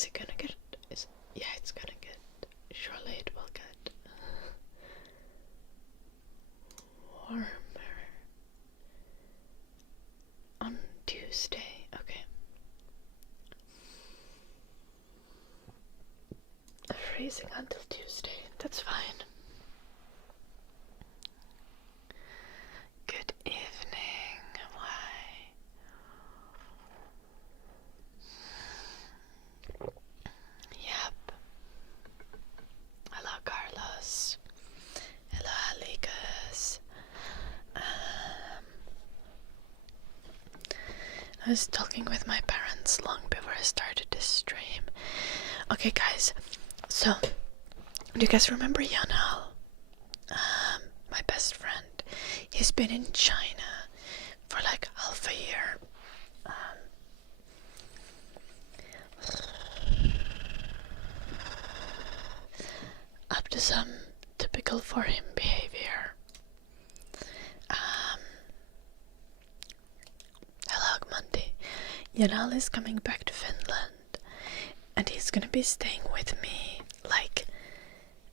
Is it gonna get... yeah, it's gonna get... surely it will get... warmer. On Tuesday, okay. Freezing until Tuesday, that's fine. Good evening, why? Yep. Hello, Carlos. Hello, Alikas. I was talking with my parents long before I started this stream. Okay, guys, so do you guys remember Yanal? My best friend. He's been in China for like half a year. Up to some typical for him behavior. Hello, Monday. Yanal is coming back to Finland, and he's gonna be staying with me like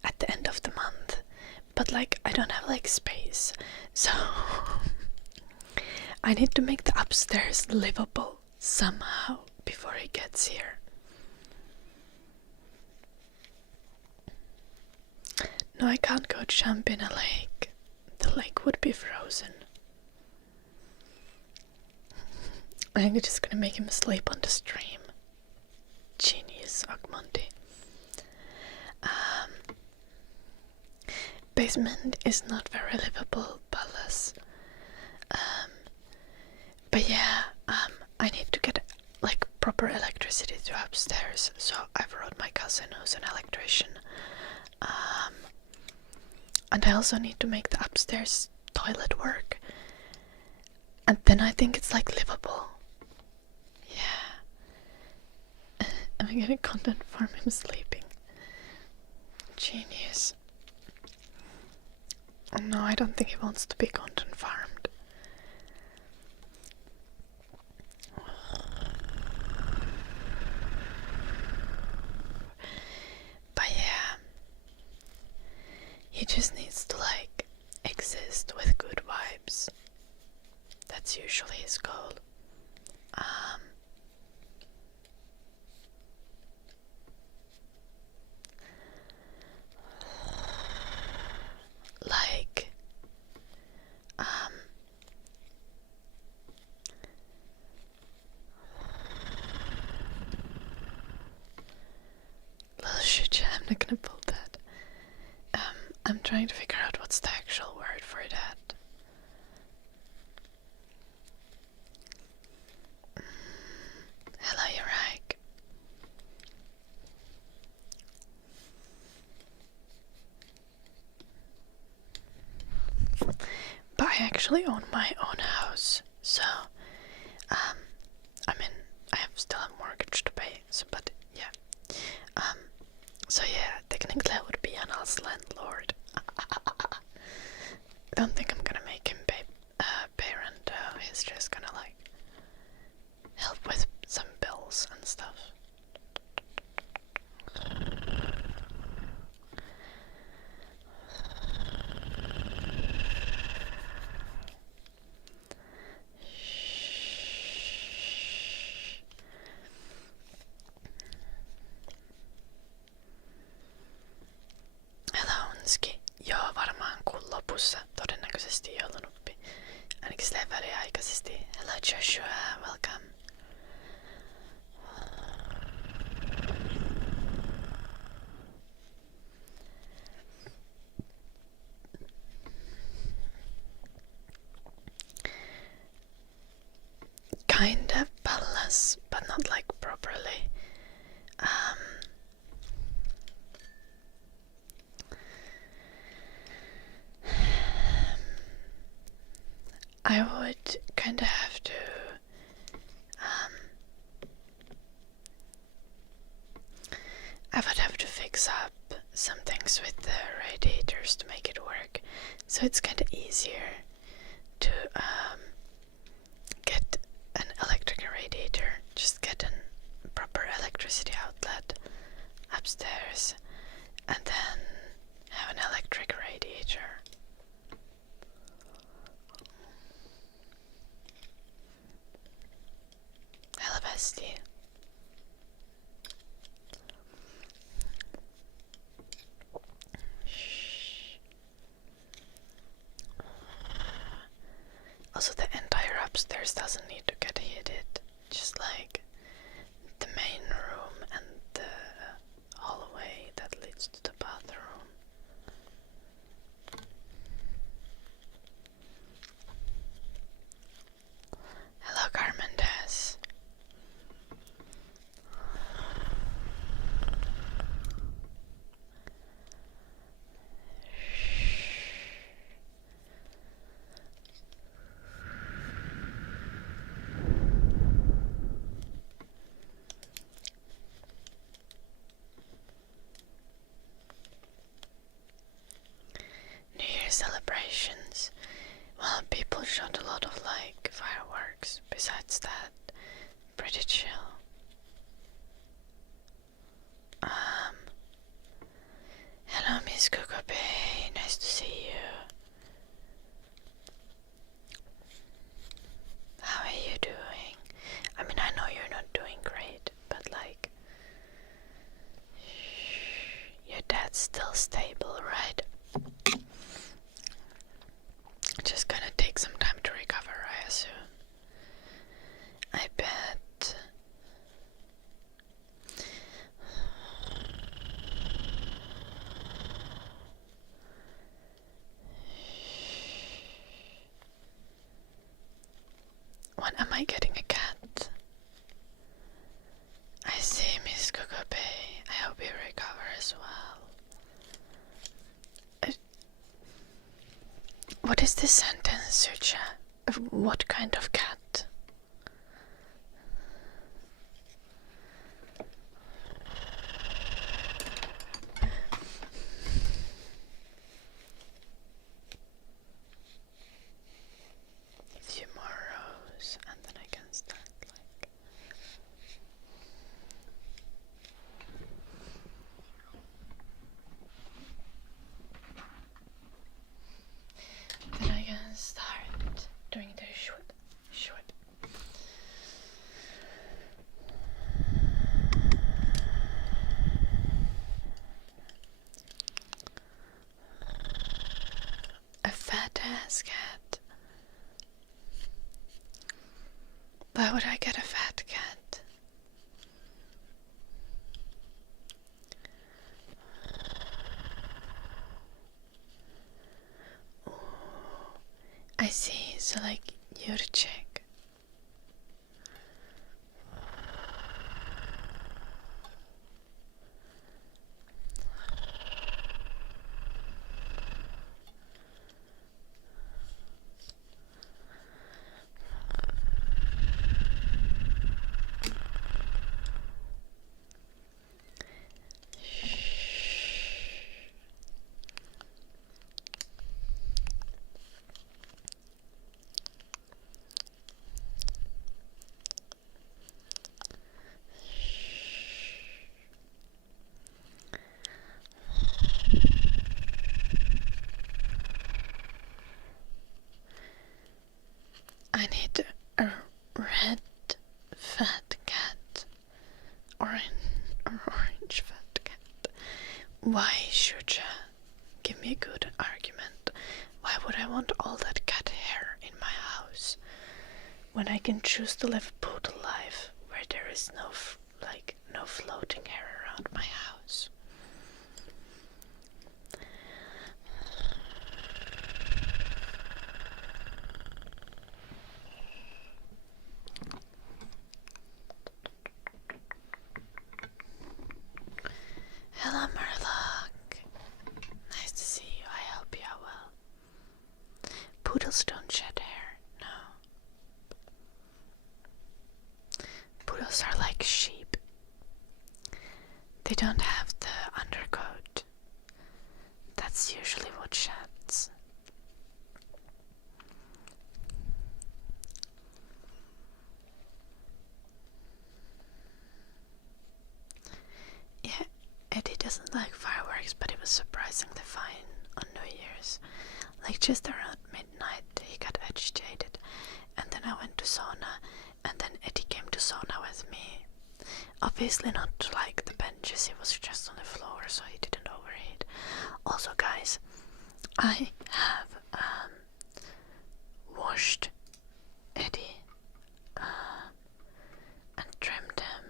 at the end of the month. But like I don't have like space, so I need to make the upstairs livable somehow before he gets here. No, I can't go jump in a lake. The lake would be frozen. I'm just gonna make him sleep on the stream. Genius, Agmonti. Basement is not very livable, Palace. But yeah, I need to get like proper electricity to upstairs, so I've wrote my cousin who's an electrician. And I also need to make the upstairs toilet work. And then I think it's like livable. Yeah. I'm getting content from him sleeping. Genius. Oh no, I don't think he wants to be content farmed. But yeah, he just needs to like exist with good vibes. That's usually his goal. Like, little shit, I'm not gonna pull that. I'm trying to figure out what's the actual word for that. Hello, Yurik. But I actually own my own house, so I mean, I still have mortgage to pay. So, but yeah, so yeah, technically I would be Anal's landlord. I don't think I'm gonna make him pay rent. He's just gonna like help with some bills and stuff. Hello, Unski. Joo, varmaan kuun lopussa. Todennäköisesti joulunuppi. Ainakin silleen väliaikaisesti. Hello, Joshua. Welcome. Kind of balance, but not like properly. I would kind of have to I would have to fix up some things with the radiators to make it work, so it's kind of easier to get an electric radiator. Just get a proper electricity outlet upstairs, and then have an electric radiator. Hello, bestie. Also, the entire upstairs doesn't need to get heated, just like the main room and the hallway that leads to the bathroom. Hello, Carmen Des. New Year celebrations. Well, people shot a lot of like fireworks. Besides that, pretty chill. Hello, Miss Kukobe. Nice to see you. How are you doing? I mean, I know you're not doing great, but like, your dad's still stable, right? Just gonna take some time to recover, I assume. I bet. When am I getting a cat? I see, Miss Kukobe. I hope you recover as well. What is this sentence, Sucha? What kind of cat? A few more rows and then I can start like... Then I can start doing the shoot. A fat ass cat. Why would I get a fat cat? Ooh, I see, so like you're chick. I need a red fat cat or an orange fat cat. Why should you? Give me a good argument. Why would I want all that cat hair in my house when I can choose to live a poodle life where there is no floating hair around my house? Hello, Murloc. Nice to see you. I hope you are well. Poodles don't shed hair, no. Poodles are like sheep. They don't have the undercoat. That's usually what sheds. just around midnight he got agitated, and then I went to sauna, and then Eddie came to sauna with me. Obviously not like the benches, he was just on the floor, so he didn't overheat. Also, guys, I have washed Eddie and trimmed him.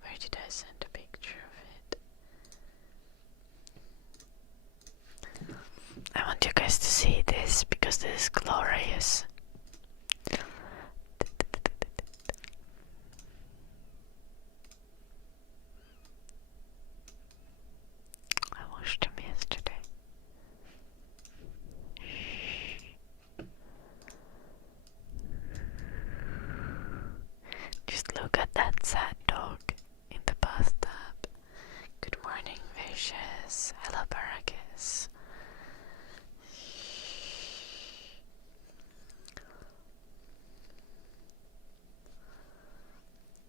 Where did I send a picture of it? I want you guys to see this because this is glorious. I washed him yesterday. Just look at that sad dog in the bathtub. Good morning, Vicious. Hello, Baracus.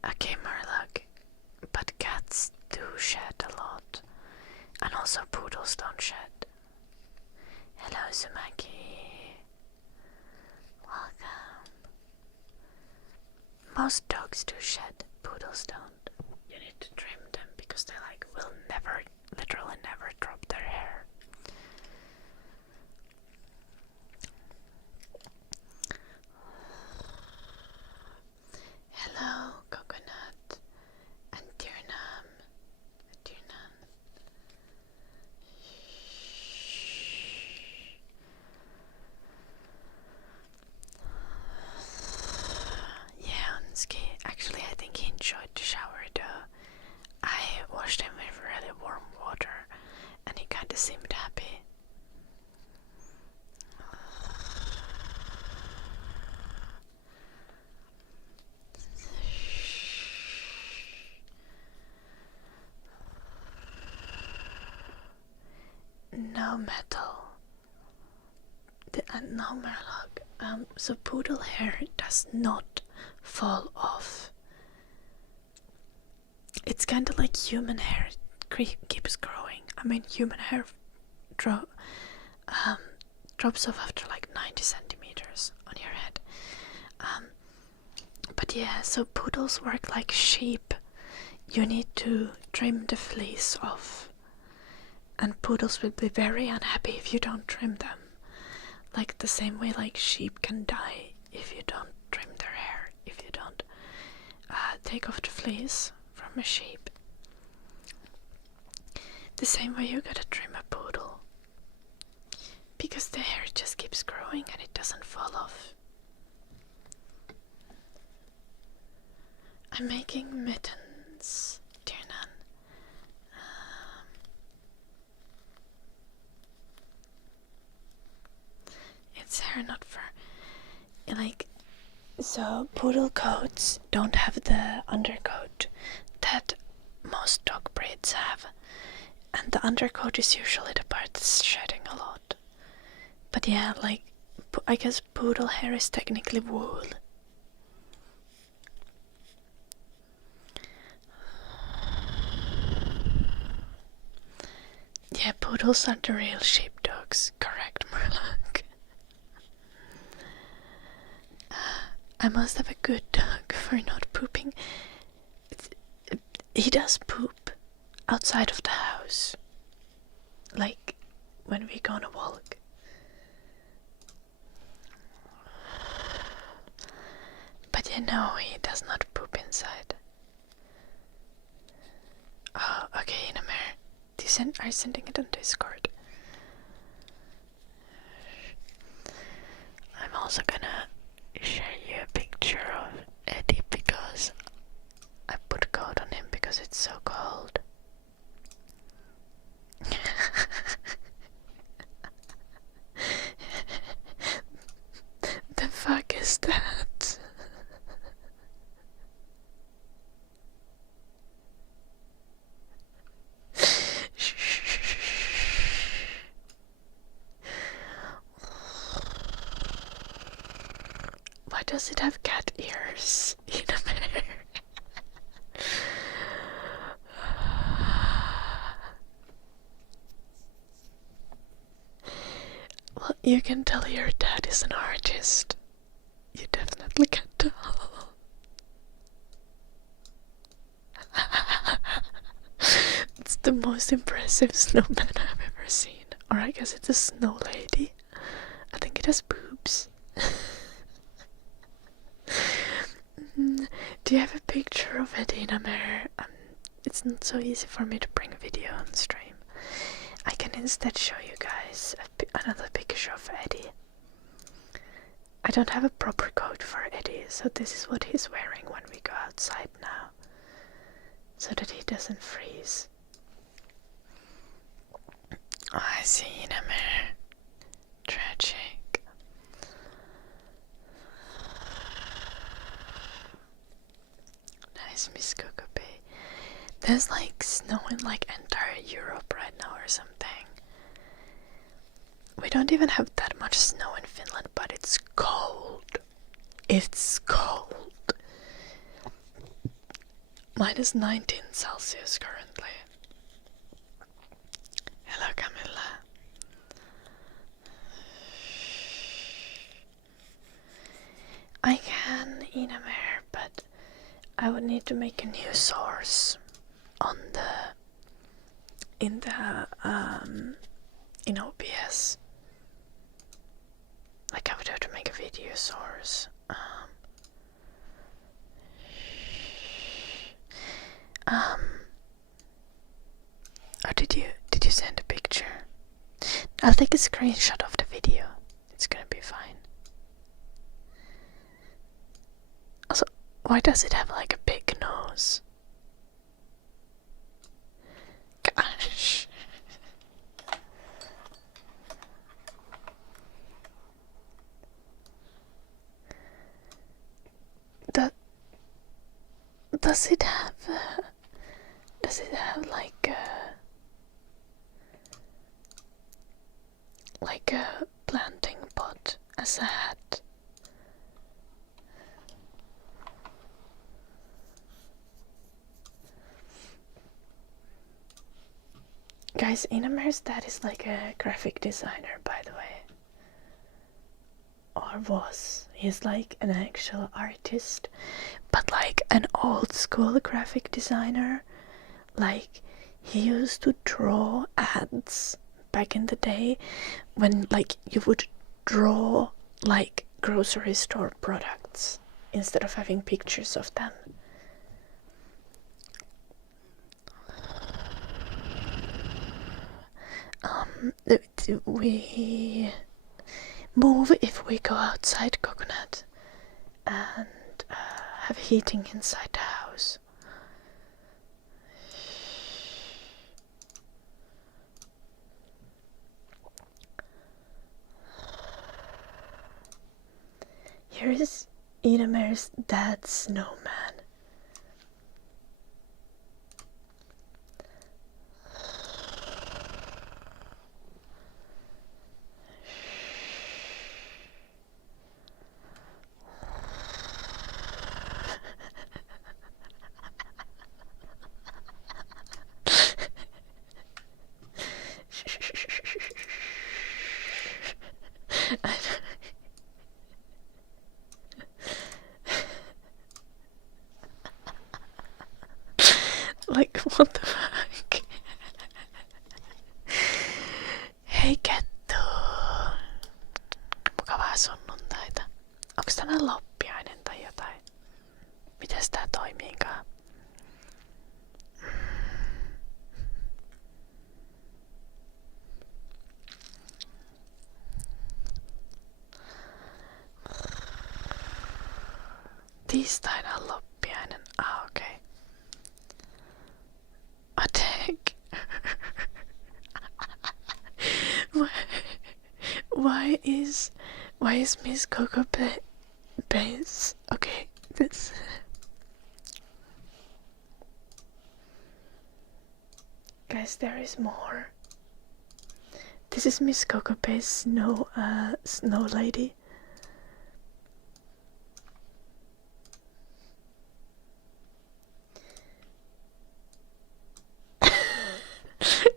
Okay, Murloc, but cats do shed a lot, and also poodles don't shed. Hello, Sumaki. Welcome. Most dogs do shed, poodles don't. You need to trim them because they will never, literally never drop their hair. Hello, Coconut and Dirnam. Yeah, Unsky. Actually, I think he enjoyed the shower though. I washed him with really warm water and he kinda seemed happy. No metal. No, Murloc. So poodle hair does not fall off. It's kind of like human hair. It keeps growing. I mean, human hair drops off after like 90 centimeters on your head. But yeah, so poodles work like sheep. You need to trim the fleece off. And poodles will be very unhappy if you don't trim them. Like the same way like sheep can die if you don't trim their hair, if you don't take off the fleece from a sheep. The same way you gotta trim a poodle. Because the hair just keeps growing and it doesn't fall off. I'm making mittens, dear Nan. It's hair, not fur. So poodle coats don't have the undercoat that most dog breeds have. And the undercoat is usually the part that's shedding a lot. But yeah, I guess poodle hair is technically wool. Yeah, poodles are the real sheepdogs. Correct, Murloc. I must have a good dog for not pooping. He does poop outside of the house. Like when we go on a walk. But you know he does not poop inside. Oh, okay, in a mirror. Are you sending it on Discord? I'm also gonna share you a picture of Eddie because I put a coat on him because it's so cold. The fuck is that? Why does it have cat ears in a mirror? You can tell your dad is an artist. You definitely can tell. It's the most impressive snowman I've ever seen. Or I guess it's a snow lady. I think it has boobs. Do you have a picture of Edina Mare? It's not so easy for me to bring a video on stream. I can instead show you guys another picture of Eddie. I don't have a proper coat for Eddie, so this is what he's wearing when we go outside now, so that he doesn't freeze. Oh, I see Edina Mare. Tragic. Nice, Miss Coco Bay. There's like snow in like entire Europe right now or something. We don't even have that much snow in Finland, but it's cold. It's cold. Minus 19 Celsius currently. Hello, Camilla. I can eat a mare, but I would need to make a new source on in OBS. Like I would have to make a video source. Or did you send a picture? I'll take a screenshot of the video. It's gonna be fine. Also, why does it have like a big nose? Gosh. Does it have like a planting pot as a hat? Guys, Inamer's dad is like a graphic designer, by the way. Or was. He's like an actual artist, but like an old school graphic designer. Like, he used to draw ads back in the day when like you would draw like grocery store products instead of having pictures of them. We move if we go outside Coconut and have heating inside the house. Here is Inamer's dad's snowman. Like, what the fuck? Hei Kettu! Mukavaa sunnuntaita. Onks tänään loppiainen tai jotain? Mites tää toimiikaan? Tiistaina on loppiainen. Ah, okei. Okay. Attack. Why is Miss Coco Base? Okay, this. Guys, there is more. This is Miss Coco Base snow lady.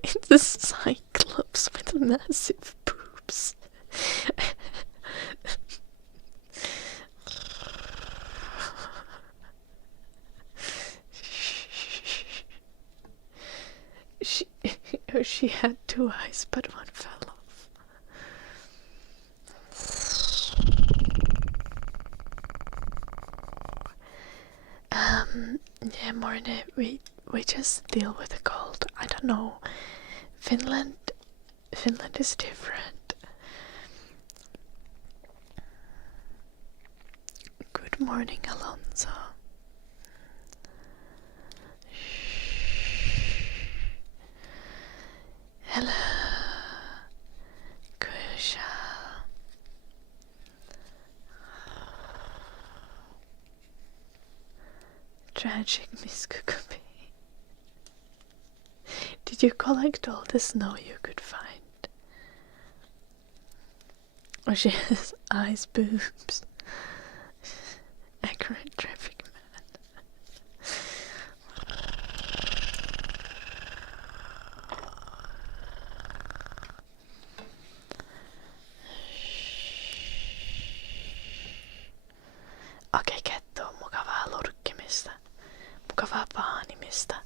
It's a cyclops with massive boobs. she, she had 2 eyes, but one fell off. Yeah, Morne, we just deal with the cold. I don't know. Finland is different. Good morning, Alonso. Hello, Kusha. Tragic Miss Kukubi. Did you collect all the snow you could find? Or she has eyes, boobs. Accurate traffic man. Okei, Kettu, mukavaa lurkkimista. Mukavaa paanimista.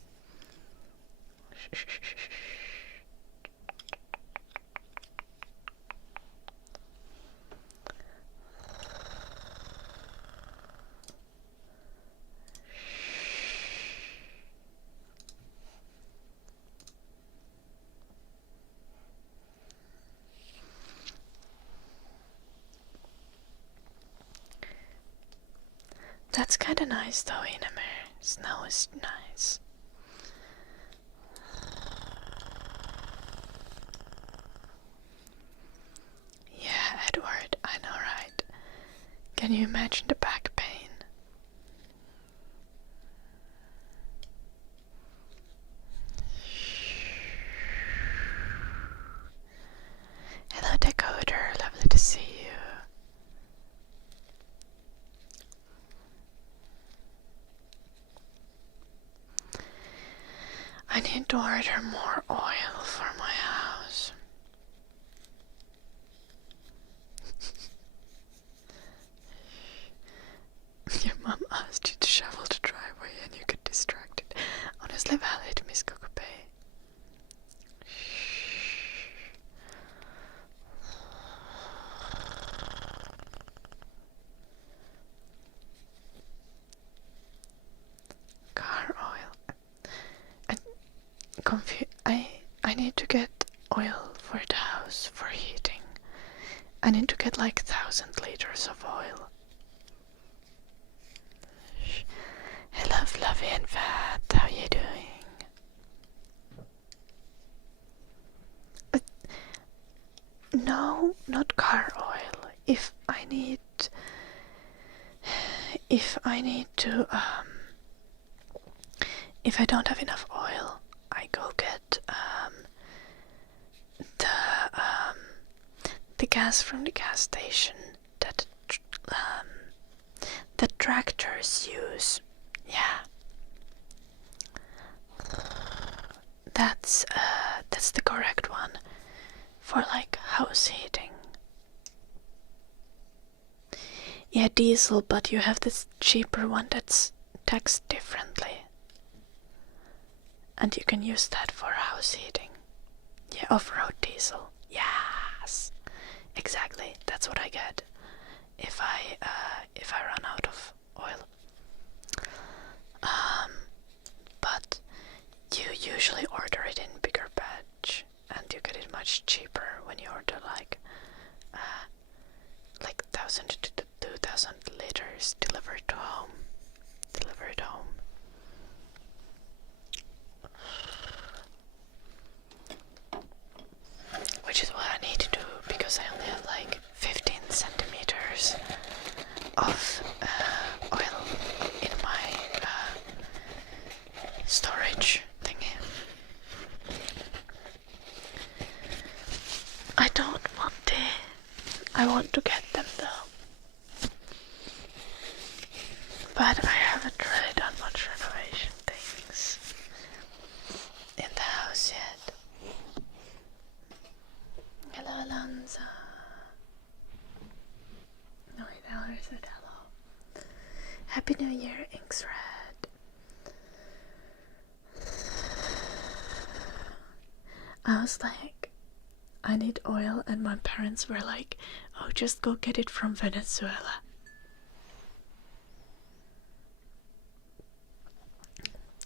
That's kinda nice though, Inamer. Snow is nice. Yeah, Edward, I know, right? Can you imagine the back pain? Hello, Decoder. Lovely to see you. I need to order more oil for my house. Your mom asked you to shovel the driveway and you get distracted. Honestly valid, Miss Kukupe. Car oil. I need to get oil for the house for heating. I need to get like 1,000 liters of oil. Hello, Fluffy and Fat. How you doing? No, not car oil. If I need to, if I don't have enough oil, I go get the gas from the gas station that tractors use. Yeah, that's the correct one for like house heating. Yeah, diesel, but you have this cheaper one that's taxed differently. And you can use that for house heating. Yeah, off-road diesel. Yes, exactly. That's what I get if I run out of oil. But you usually order it in bigger batch, and you get it much cheaper when you order like 1,000 to 2,000 liters delivered home. Which is what I need to do because I only have like 15 centimeters of oil in my storage thingy. I don't want it. I want to get them though. But I haven't really done much renovation things in the house yet. Hello, Alonso. said hello. Happy New Year, Inksred. I was like, I need oil, and my parents were like, oh, just go get it from Venezuela.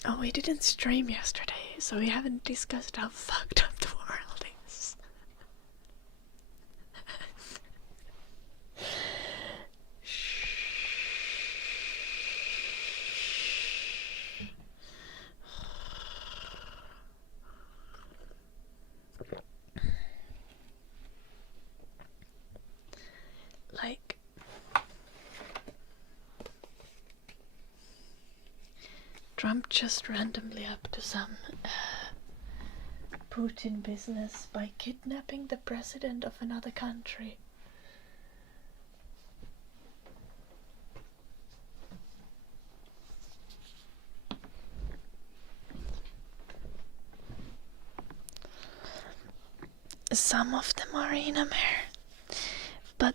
Oh, we didn't stream yesterday, so we haven't discussed how fucked up the world is. Like, Trump just randomly up to some Putin business by kidnapping the president of another country. Some of them are in Amer, but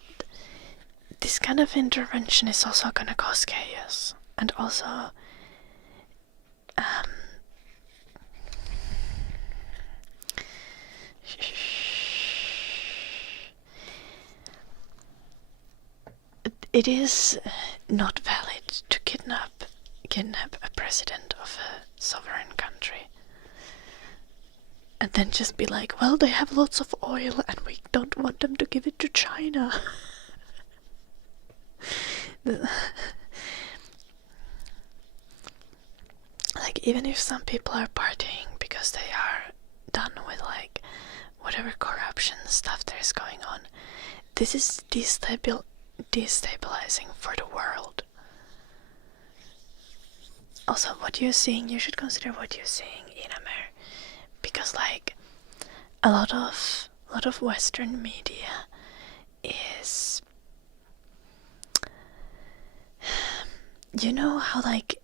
this kind of intervention is also gonna cause chaos, and also it is not valid to kidnap a president of a sovereign country and then just be like, well, they have lots of oil and we don't want them to give it to China. Like, even if some people are partying because they are done with like whatever corruption stuff there's going on, this is destabilizing for the world. Also, what you're seeing, you should consider what you're seeing in Amer, because like a lot of Western media is, you know how like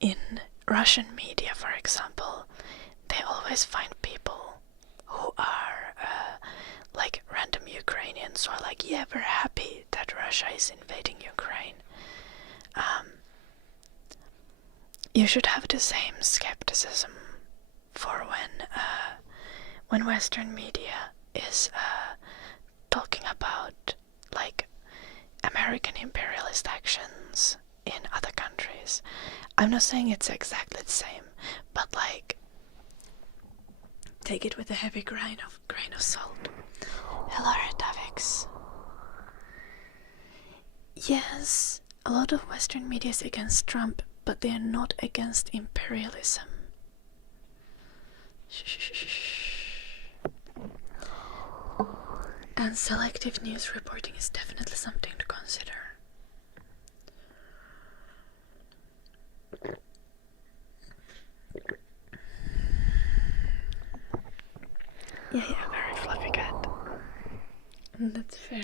in Russian media, for example, they always find people who are like random Ukrainians who are like, yeah, we're happy that Russia is invading Ukraine. You should have the same skepticism for when Western media is talking about like American imperialist actions in other countries. I'm not saying it's exactly the same, but like, take it with a heavy grain of salt. Hello, Tavix. Yes, a lot of Western media is against Trump, but they are not against imperialism. And selective news reporting is definitely something to consider. Yeah, very fluffy cat. That's fair.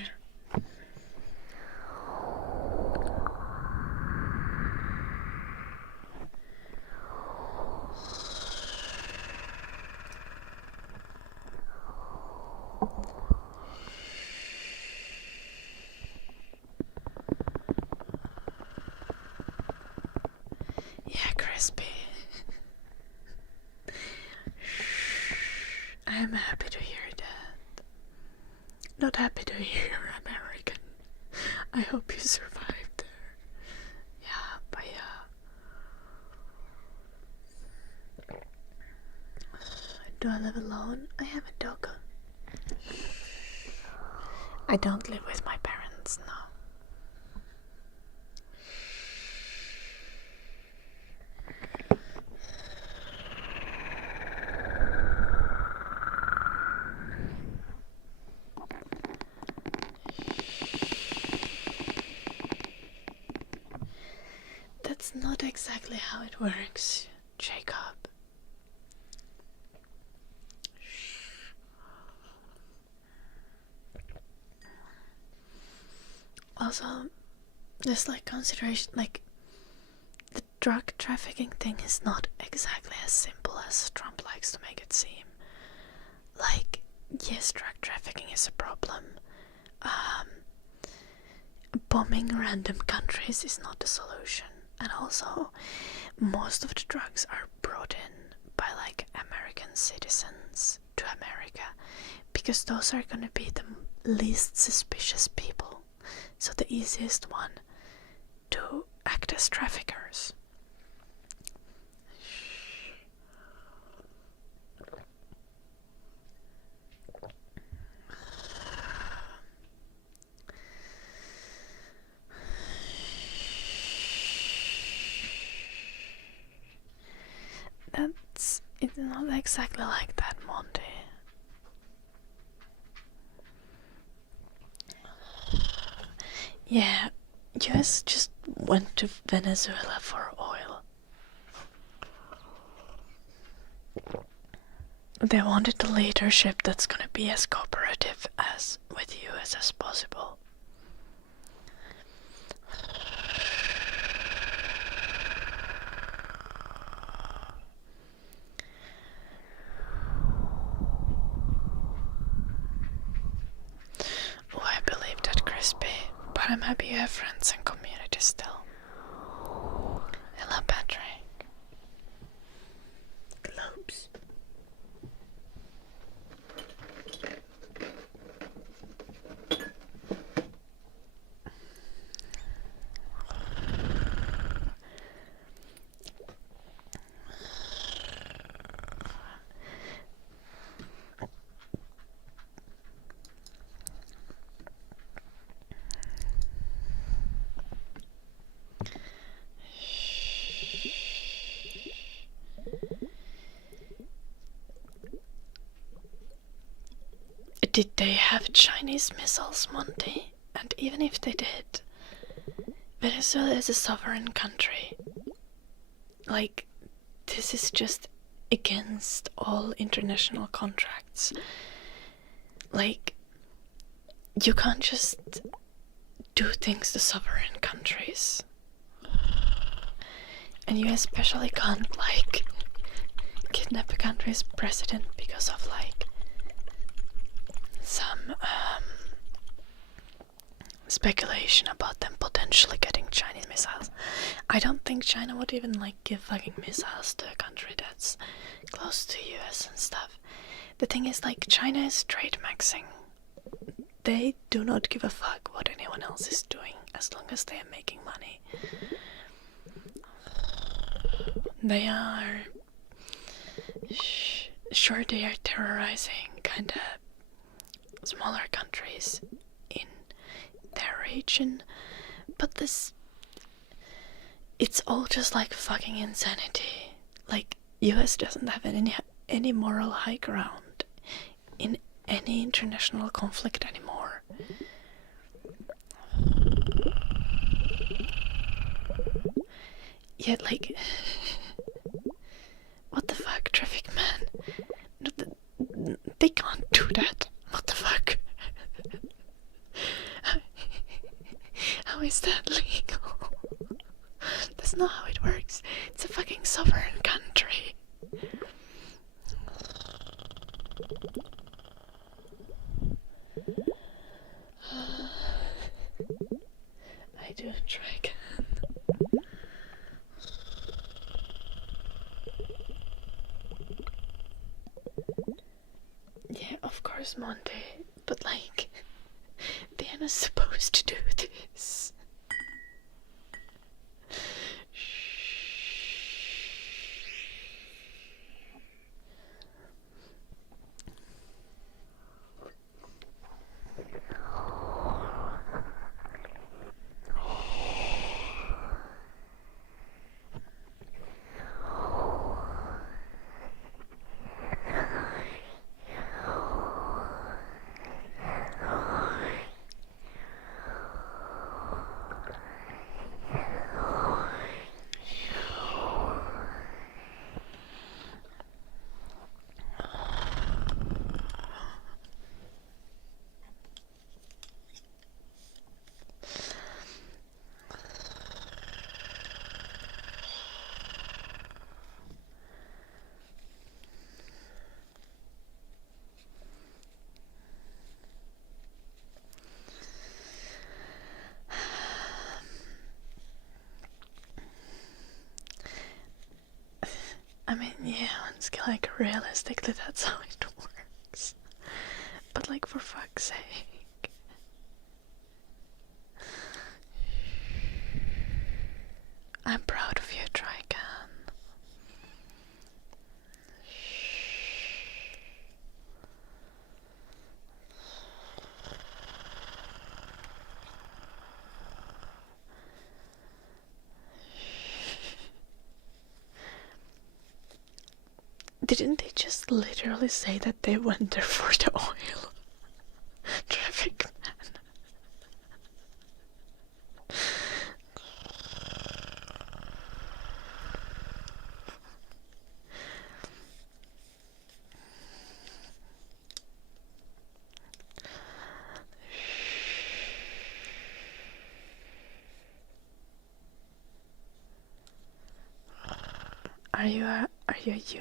Yeah, crispy. I am happy to hear that. Not happy to hear you're American. I hope you survived there. Yeah, but yeah. Do I live alone? I have a dog. I don't live with my parents, no. That's not exactly how it works, Jacob. Also, there's like consideration, like the drug trafficking thing is not exactly as simple as Trump likes to make it seem. Like, yes, drug trafficking is a problem, bombing random countries is not the solution. And also, most of the drugs are brought in by like American citizens to America, because those are gonna be the least suspicious people. So the easiest one to act as traffickers. It's not exactly like that, Monty. Yeah, US just went to Venezuela for oil. They wanted a leadership that's gonna be as cooperative as with US as possible. Oh, I believe that, Crispy, but I'm happy you have friends and community still. Hello, Patrick. Globes. Did they have Chinese missiles, Monty? And even if they did, Venezuela is a sovereign country. Like, this is just against all international contracts. Like, you can't just do things to sovereign countries. And you especially can't, like, kidnap a country's president because of, like, some speculation about them potentially getting Chinese missiles. I don't think China would even like give fucking missiles to a country that's close to US and stuff. The thing is, like, China is trade maxing. They do not give a fuck what anyone else is doing as long as they are making money. They are sure, they are terrorizing kinda smaller countries in their region, but it's all just like fucking insanity. Like, US doesn't have any moral high ground in any international conflict anymore. Yet, like, what the fuck, traffic man? They can't do that. What the fuck? How is that legal? That's not how it works. It's a fucking sovereign country. I do try again. Yeah, of course, Monty. But, like, they're not supposed to do this. Like, realistically, that's how it works. But, like, for fuck's sake. I'm proud of you, Trican. Didn't they just literally say that they went there for the oil? Traffic man. Are you a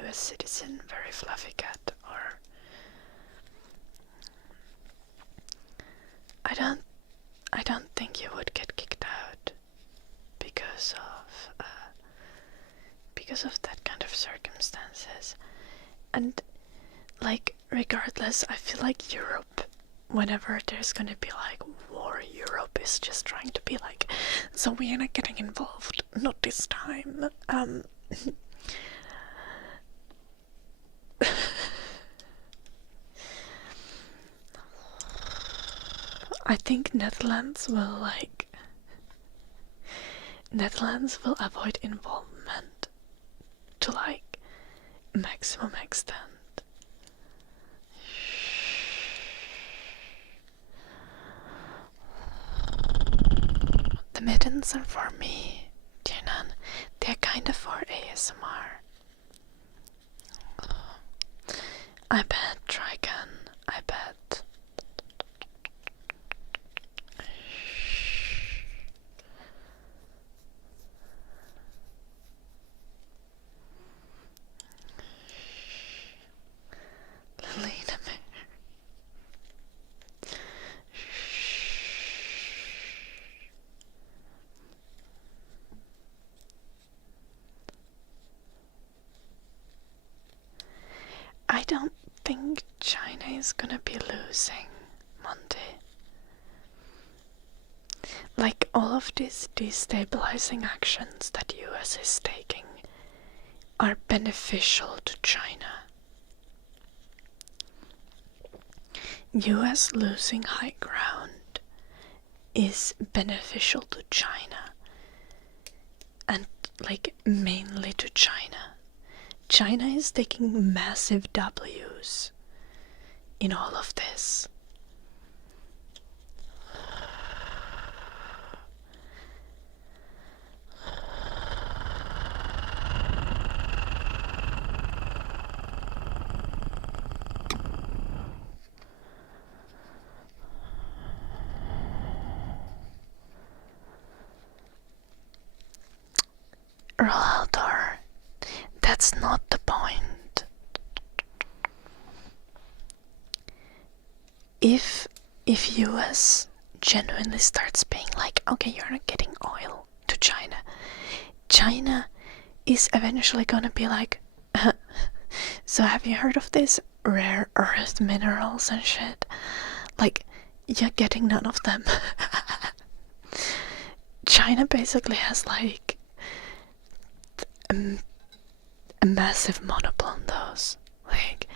US citizen, very fluffy cat, or I don't think you would get kicked out because of that kind of circumstances. And like, regardless, I feel like Europe, whenever there's gonna be like war, Europe is just trying to be like, so we are not getting involved, not this time. I think Netherlands will avoid involvement to like maximum extent. The mittens are for me, Tiernan. They're kinda for ASMR. I bet, Trican, I bet. Lena Mayer. I don't think China is gonna be losing Monday. Like, all of these destabilizing actions that US is taking are beneficial to China. US losing high ground is beneficial to China, and like mainly to China. China is taking massive W's in all of this. Roaldor, that's not the point. If US genuinely starts being like, okay, you're not getting oil to China, China is eventually gonna be like, so have you heard of this rare earth minerals and shit? Like, you're getting none of them. China basically has like a massive monopoly on those, like,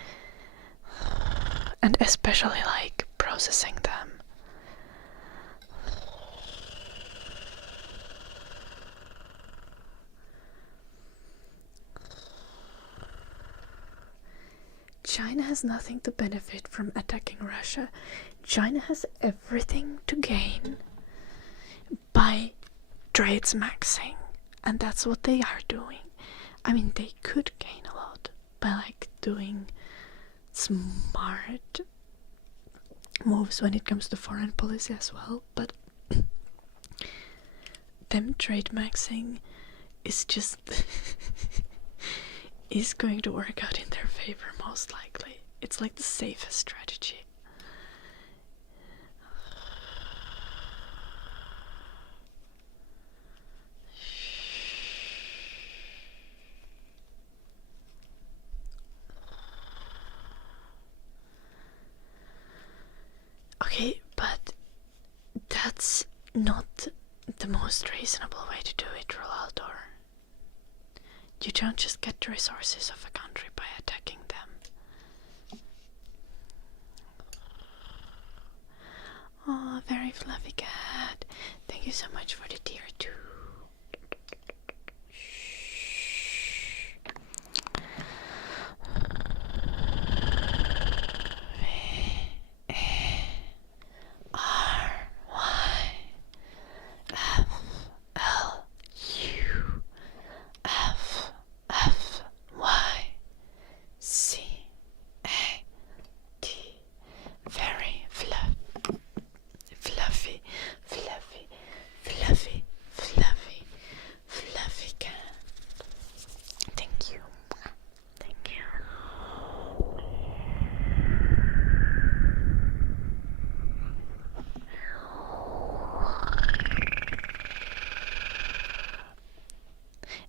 and especially like processing them. China has nothing to benefit from attacking Russia. China has everything to gain by trades maxing, and that's what they are doing. I mean, they could gain a lot by like doing smart moves when it comes to foreign policy as well, but them trade maxing is just is going to work out in their favor most likely. It's like the safest strategy. Okay, but that's not the most reasonable way to do it, Rolaldor. You don't just get the resources of a country by attacking them. Oh, very fluffy cat. Thank you so much for the tier 2.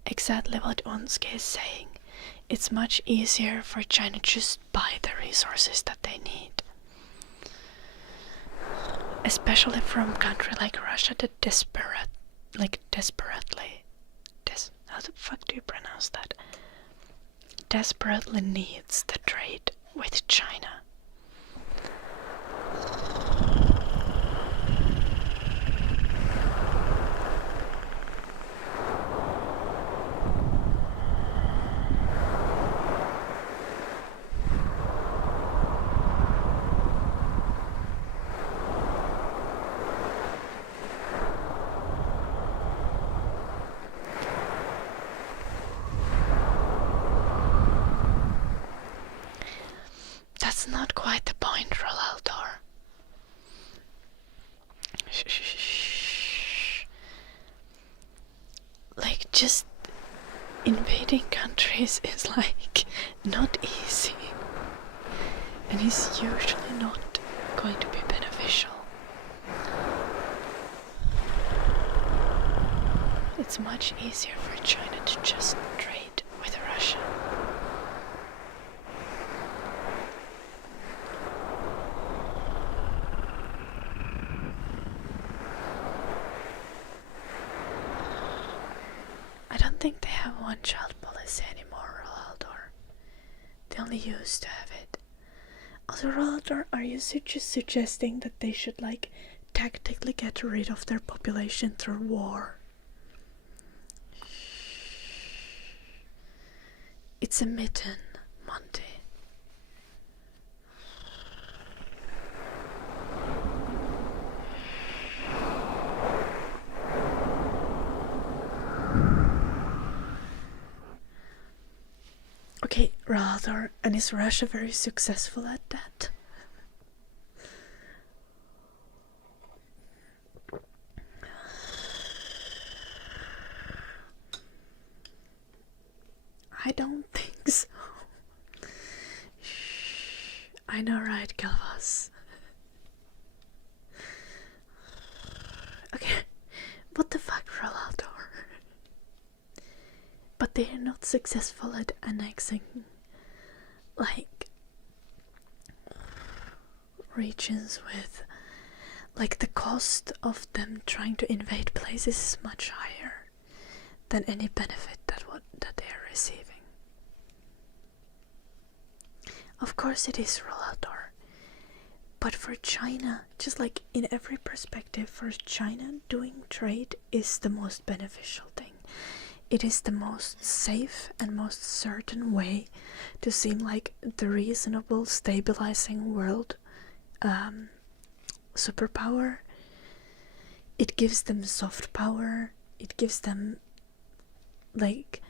Exactly what Onske is saying. It's much easier for China to just buy the resources that they need. Especially from a country like Russia that how the fuck do you pronounce that? Desperately needs the trade with China. That's not quite the point, Rolaldor. Like, just invading countries is like not easy, and is usually not going to be beneficial. It's much easier for China to just trade with Russia. I don't think they have one-child policy anymore, Rolaldor. They only used to have it. Also, Rolaldor, are you just suggesting that they should, like, tactically get rid of their population through war? It's a mitten, Monty. Okay, rather, and is Russia very successful at that? I don't think so. I know, right, Galvas? Okay, what the fuck, Rolaldor? But they are not successful at annexing, like, regions with, like, the cost of them trying to invade places is much higher than any benefit that they are receiving. Of course it is, Rolaldor. But for China, just like in every perspective, for China, doing trade is the most beneficial thing. It is the most safe and most certain way to seem like the reasonable, stabilizing world superpower. It gives them soft power. It gives them, like,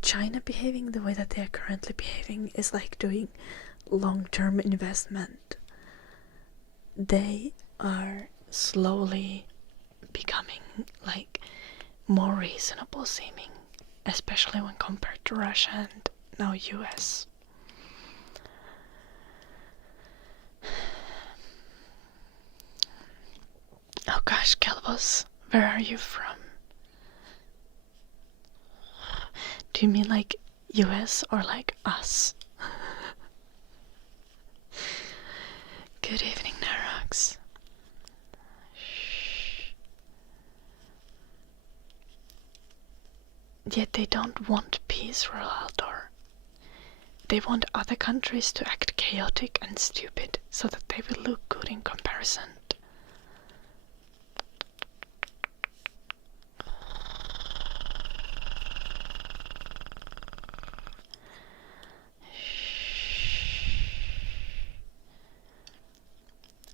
China behaving the way that they are currently behaving is like doing long-term investment. They are slowly becoming, like, more reasonable seeming, especially when compared to Russia and now US. Oh gosh, Calvus, where are you from? Do you mean like US or like us? Good evening, Narox. Yet they don't want peace, Roaldor. They want other countries to act chaotic and stupid so that they will look good in comparison.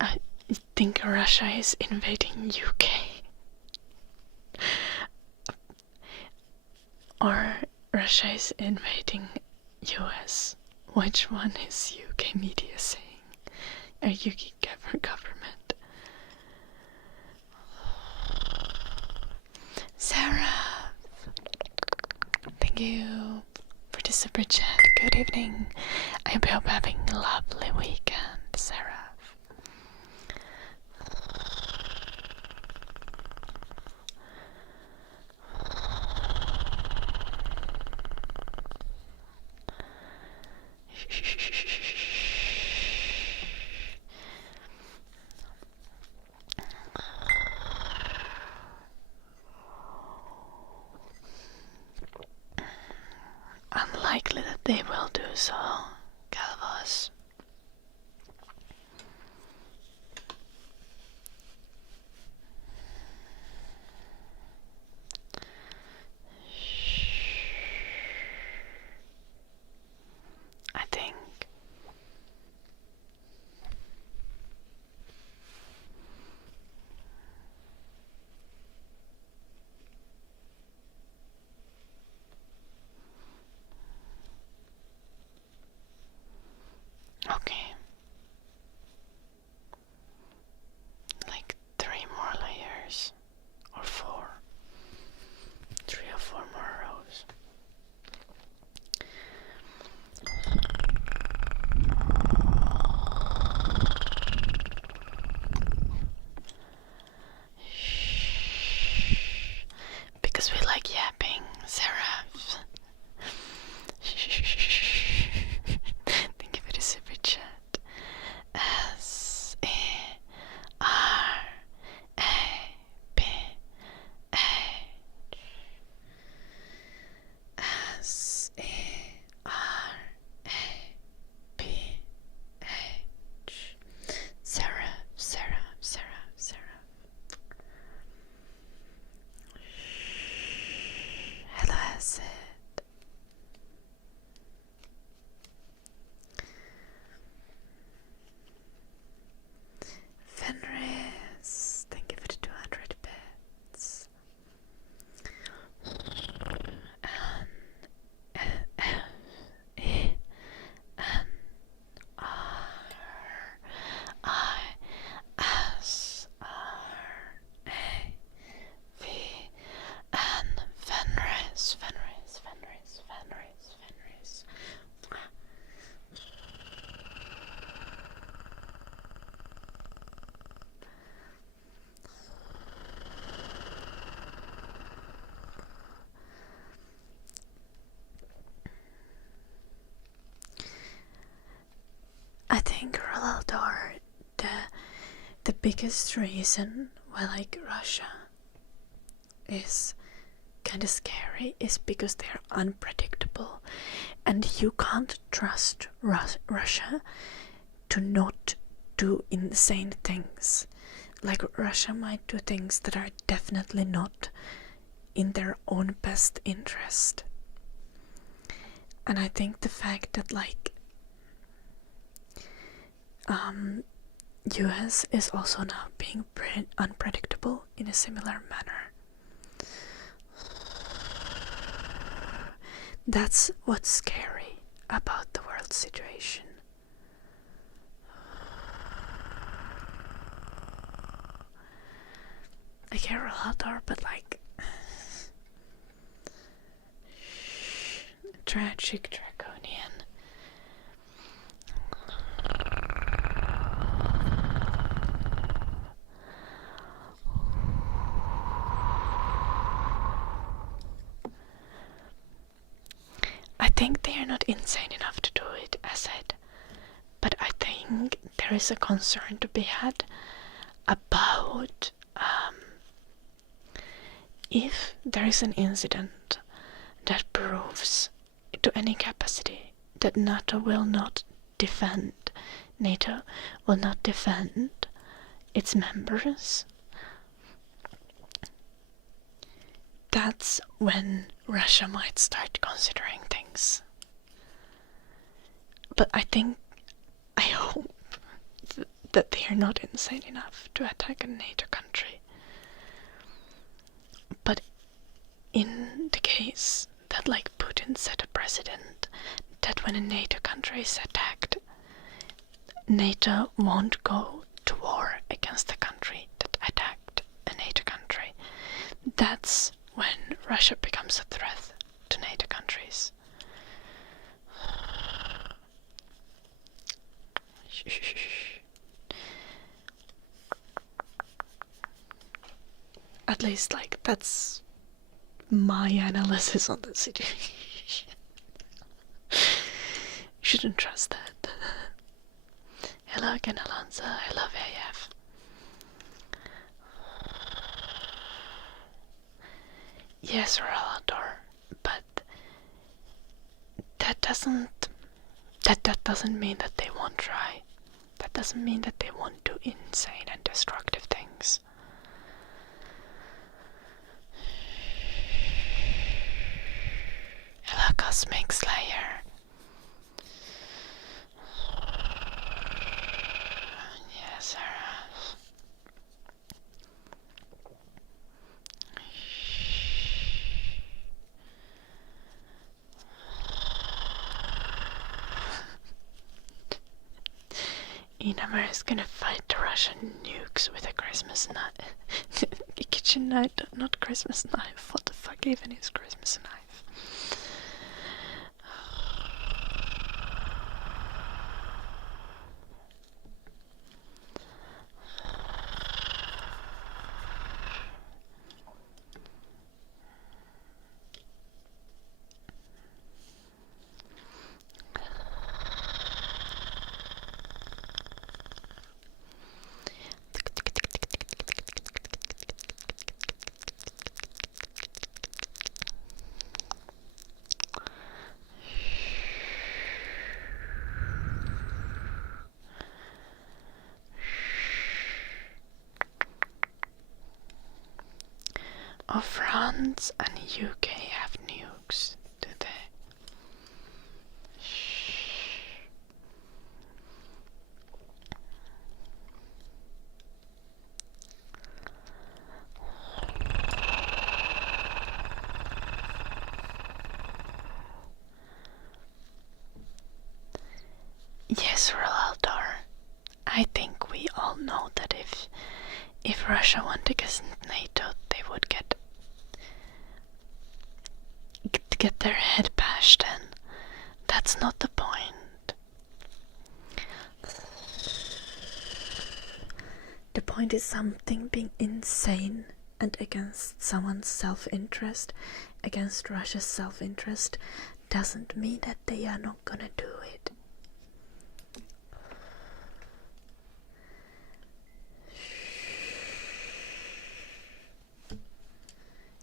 I think Russia is invading UK. Or Russia is invading US. Which one is UK media saying? Or UK government? Sarah! Thank you for the super chat. Good evening. I hope you're having a lovely weekend, Sarah. Unlikely that they will do so, Galvas. I think okay. Like 3 more layers. Or 4. 3 or 4 more rows. Because we like yapping, Sarah. Thank you for the super chat. S-E-R-A-P-H. S-E-R-A-P-H. Sarah. Hello, Acid. Fenris, thank you for the 200 bits. N-N-I-R-R-A-V-N. Fenris. I think Roaldor, the biggest reason why like Russia is kind of scary is because they're unpredictable, and you can't trust Russia to not do insane things. Like Russia might do things that are definitely not in their own best interest. And I think the fact that like US is also now being unpredictable in a similar manner. That's what's scary about the world situation. I care a lot, but like tragic draconian. I think they are not insane enough to do it, as said, but I think there is a concern to be had about if there is an incident that proves to any capacity that NATO will not defend its members, that's when Russia might start considering things. But I hope that they are not insane enough to attack a NATO country. But in the case that, like, Putin set a precedent that when a NATO country is attacked, NATO won't go to war against the country that attacked a NATO country, that's when Russia becomes a threat to NATO countries. At least, like, that's my analysis on the situation. Shouldn't trust that. Hello again, Alonso. Hello, VAF. Yes, Rolador, but that doesn't mean that they won't try. That doesn't mean that they won't do insane and destructive things. Hello, Cosmic Slayer. Yes, sir. Enamer is gonna fight the Russian nukes with a Christmas knife. A kitchen knife, not Christmas knife. What the fuck even is Christmas knife? Oh, France and UK have nukes, do they? Yes, Roaldor. I think we all know that if Russia went against NATO, they would get their head bashed in. That's not the point. The point is something being insane and against someone's self-interest, against Russia's self-interest, doesn't mean that they are not gonna do it.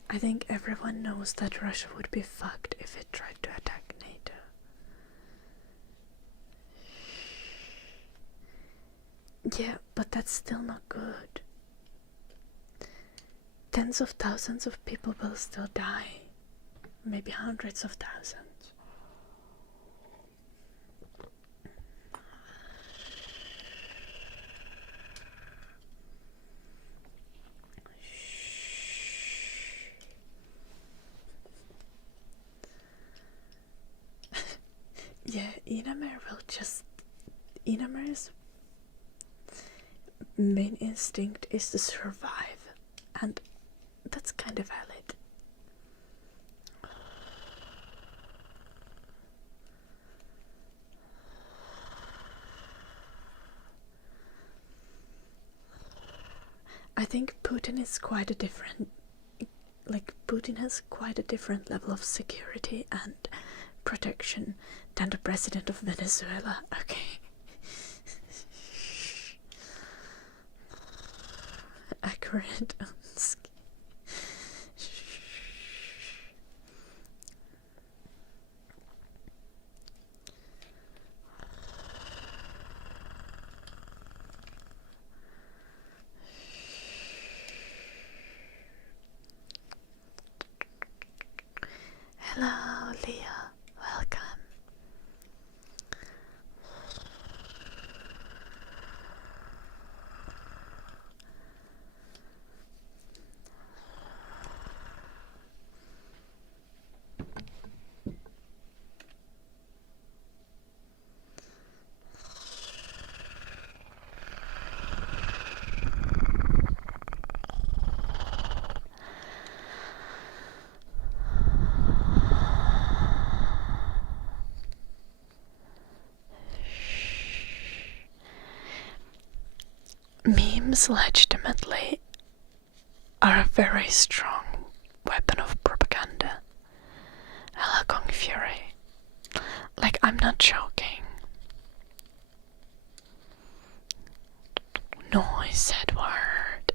I think everyone knows that Russia would be fucked if it tried to attack NATO. Yeah, but that's still not good. Tens of thousands of people will still die. Maybe hundreds of thousands. Yeah, Enamer's main instinct is to survive, and that's kind of valid. I think Putin has quite a different level of security and protection than the president of Venezuela. Okay. Accurate. Hello, Leah. Welcome. Memes legitimately are a very strong weapon of propaganda. Hello, Kong Fury. Like, I'm not joking. Noise Edward.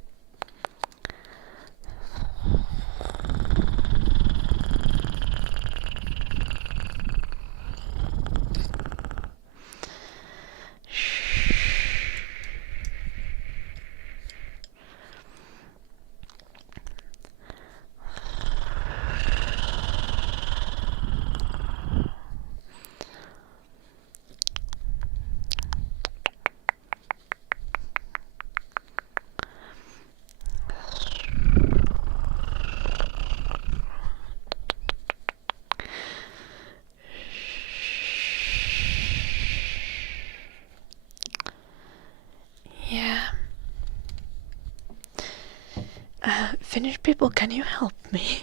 Yeah. Finnish people, can you help me?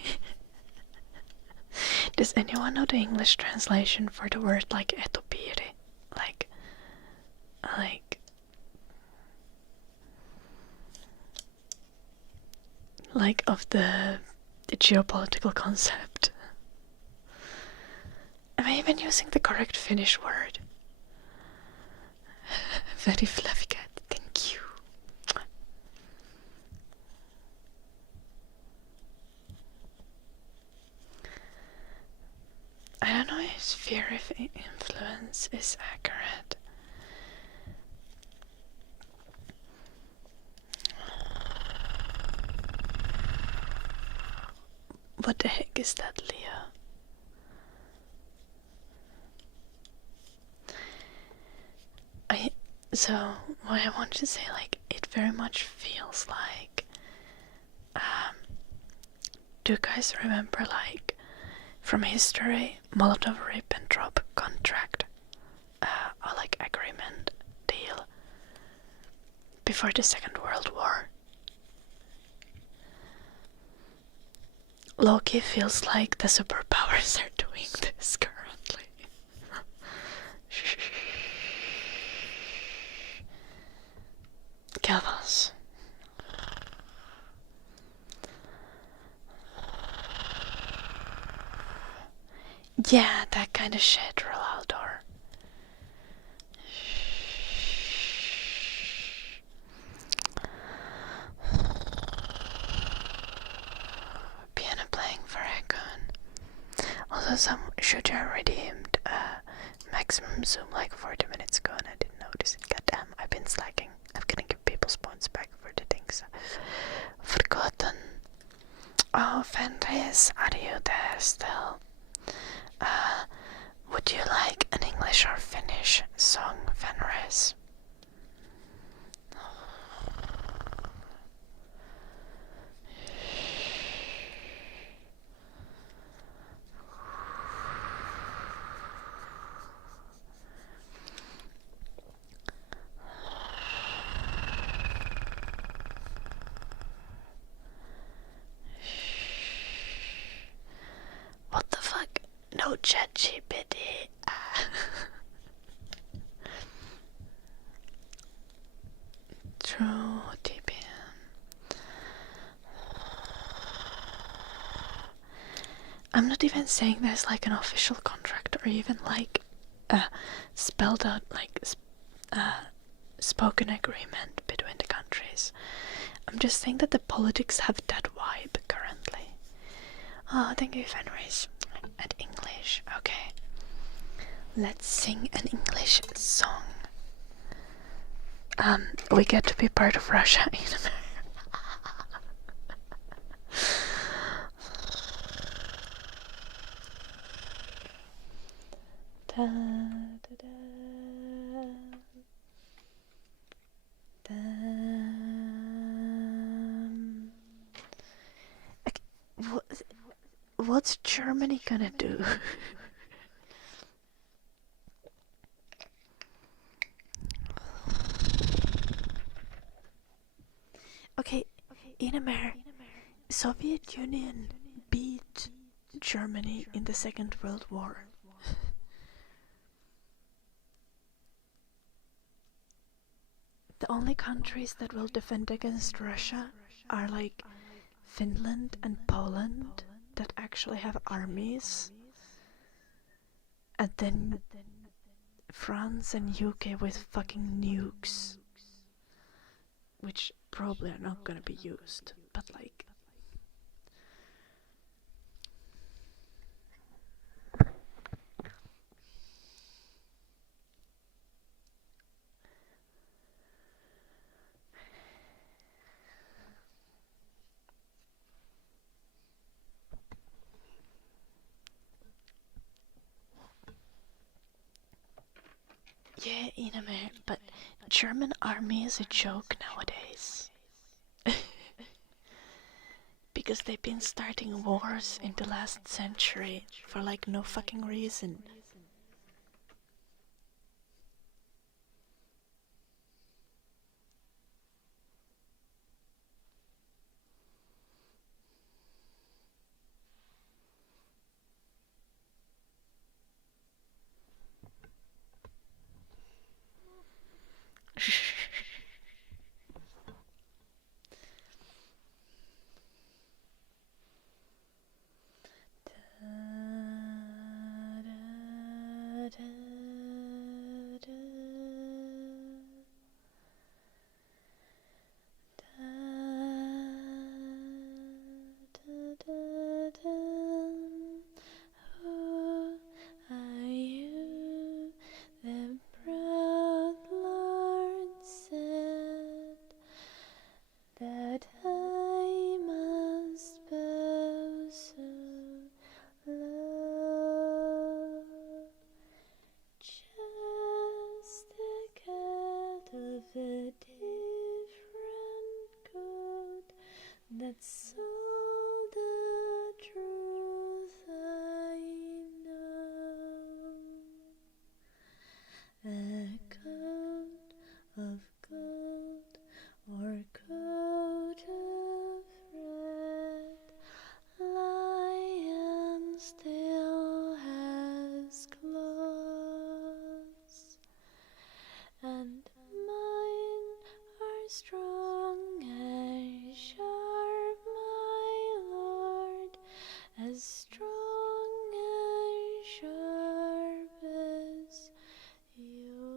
Does anyone know the English translation for the word like etupiiri? Like of the geopolitical concept. Am I even using the correct Finnish word? Very flavicat, thank you. I don't know if sphere of influence is accurate. What the heck is that, Leah? So, what I want to say, like, it very much feels like, do you guys remember, like, from history, Molotov-Ribbentrop contract, or like agreement, deal, before the Second World War? Loki feels like the superpowers are doing this currently. Galvas. Yeah, that kind of shit, Rolaldor. Piano playing for Ekon. Also, some shooter redeemed maximum zoom like 40 minutes ago and I didn't notice it. Goddamn, I've been slacking. I'm gonna give people's points back for the things I've forgotten. Oh, Fenris, are you there still? Would you like an English or Finnish song, Fenris? What the fuck? No ChatGPT. True TPM. I'm not even saying there's like an official contract or even like spelled out like spoken agreement between the countries. I'm just saying that the politics have that vibe currently. Oh, thank you, Fenris. And English, okay. Let's sing an English song. We get to be part of Russia in America. Da, da, da, da. Okay, what's Germany gonna do? Okay, in America, Soviet Union beat Germany in the Second World War. The only countries that will defend against Russia are like Finland and Poland that actually have armies, and then France and UK with fucking nukes, which probably are not gonna be used, but like... Yeah, in America, but German army is a joke nowadays. Because they've been starting wars in the last century for like no fucking reason. That's all the truth I know. A coat of gold or coat of red, lion still has claws, and mine are strong as sharp, my lord, as strong as sharp as yours.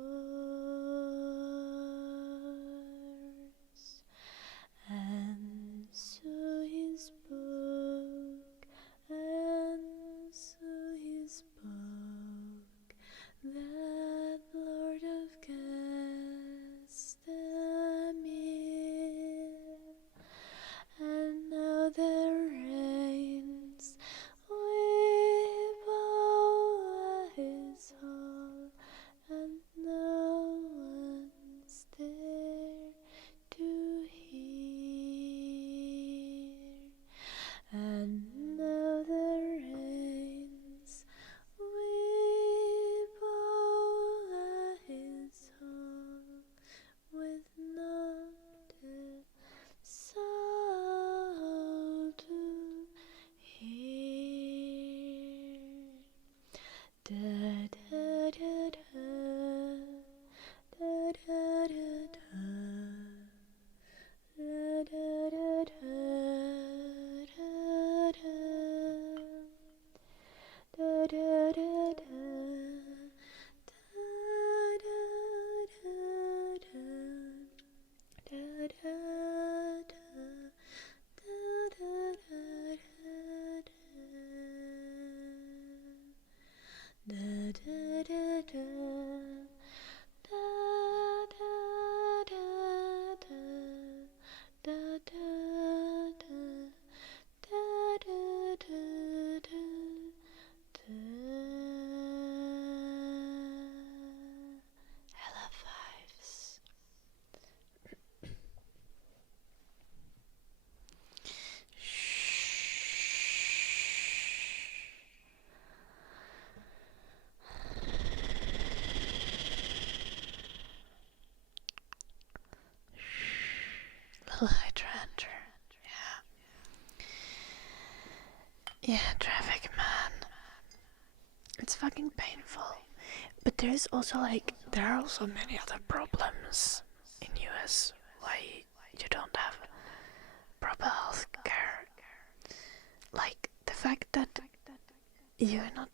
And so he spoke, and so he spoke, that Lord of Castamere. And now there reigns hydrant. Yeah. Yeah, traffic, man. It's fucking painful. But there's also there are also many other problems in US why you don't have proper health care. Like the fact that you're not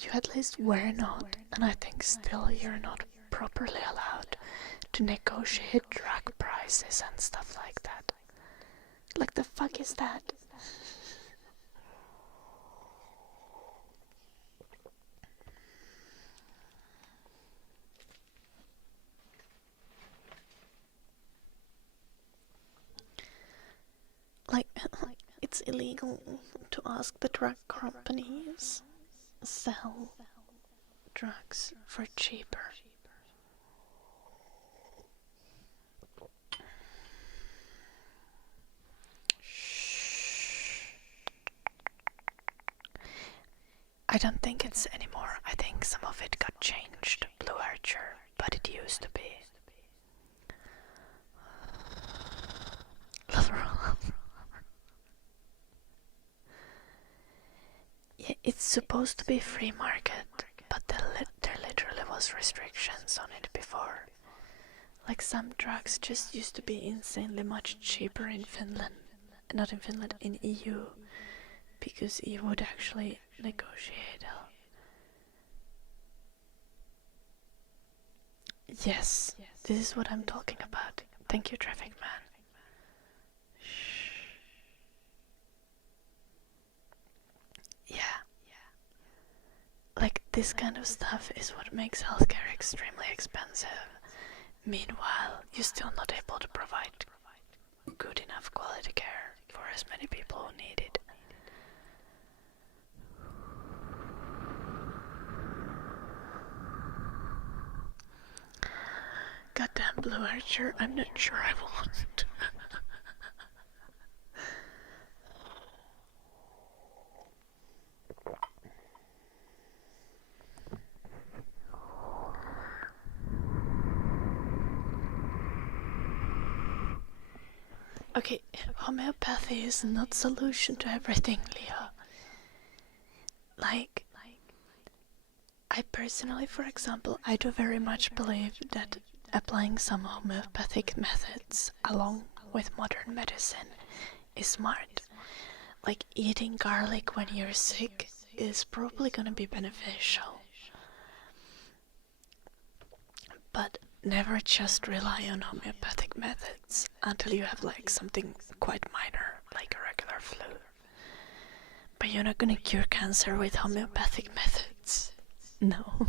you at least were not, and I think still you're not properly allowed to negotiate drug prices and stuff like that. Like the fuck is that? Like it's illegal to ask the drug companies sell drugs for cheaper. I don't think it's anymore. I think some of it got changed, Blue Archer, but it used to be. Yeah, it's supposed to be free market, but there literally was restrictions on it before. Like some drugs just used to be insanely much cheaper in Finland. Not in Finland, in EU. Because EU would actually negotiate. Yes, this is what I'm talking about. Thank you, traffic man. Yeah. Like this kind of stuff is what makes healthcare extremely expensive. Meanwhile, you're still not able to provide good enough quality care for as many people who need it. Goddamn Blue Archer, I'm not sure I want. Okay, homeopathy is not solution to everything, Leo. Like, I personally, for example, I do very much believe that applying some homeopathic methods along with modern medicine is smart. Like eating garlic when you're sick is probably gonna be beneficial. But never just rely on homeopathic methods until you have something quite minor, like a regular flu. But you're not gonna cure cancer with homeopathic methods. No.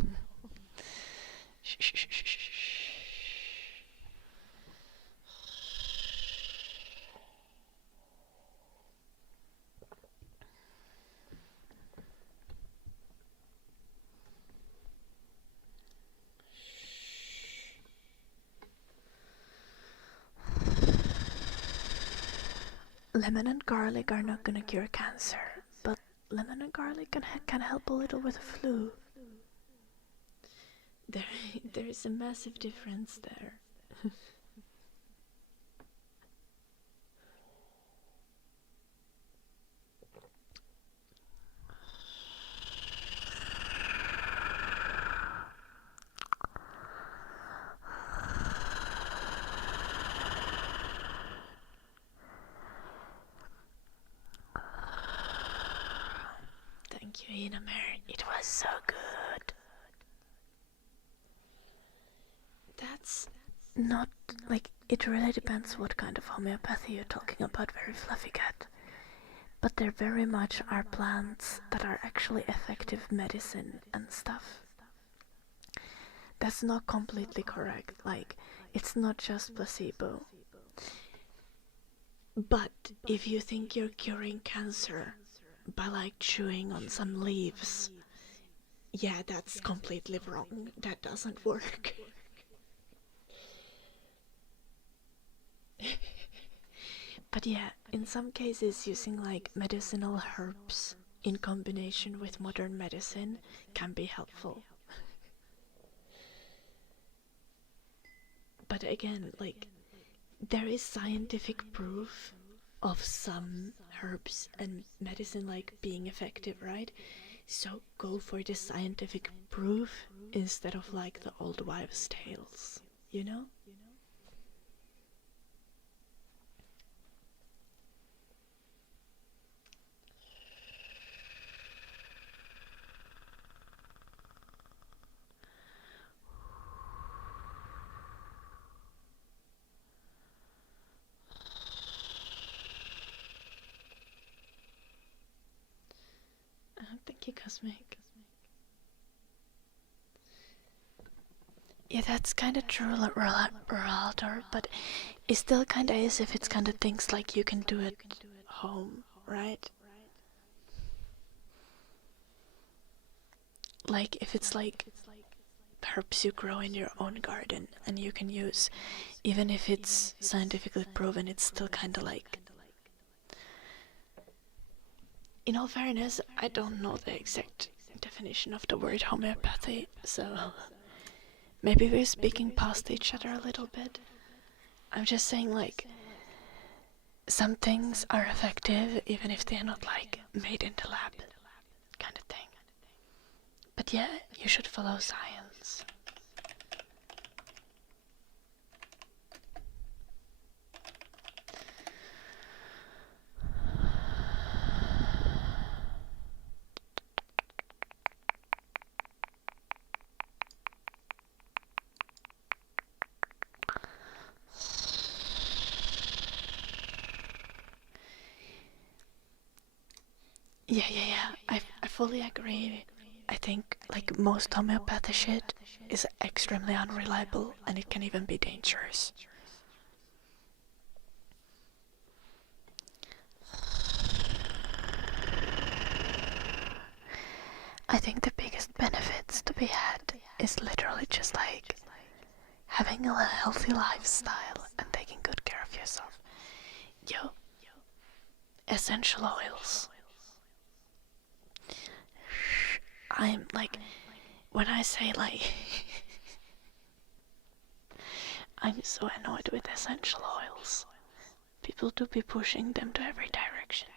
Lemon and garlic are not gonna cure cancer, but lemon and garlic can help a little with the flu. There is a massive difference there. Thank you, Inamer. It was so good. That's not it really depends what kind of homeopathy you're talking about, very fluffy cat. But there very much are plants that are actually effective medicine and stuff. That's not completely correct. It's not just placebo. But if you think you're curing cancer by chewing on some leaves, yeah, that's completely wrong. That doesn't work. But yeah, in some cases using medicinal herbs in combination with modern medicine can be helpful. but again, like, there is scientific proof of some herbs and medicine like being effective, right? So go for the scientific proof instead of like the old wives' tales, you know? Thank you, Cosmic. Yeah, that's kind of true, Ralter, but it still kind of is if it's kind of things like you can do at home, right? Like if it's like herbs you grow in your own garden and you can use, even if it's scientifically proven, it's still kind of like. In all fairness, I don't know the exact definition of the word homeopathy, so maybe we're speaking past each other a little bit. I'm just saying, like, some things are effective even if they're not, like, made in the lab, kind of thing. But yeah, you should follow science. Yeah. I fully agree. I think, like, most homeopathy shit is extremely unreliable and it can even be dangerous. I think the biggest benefits to be had is literally just like having a healthy lifestyle and taking good care of yourself. Yo, essential oils. I'm like, when I say like, I'm so annoyed with essential oils. People do be pushing them to every direction.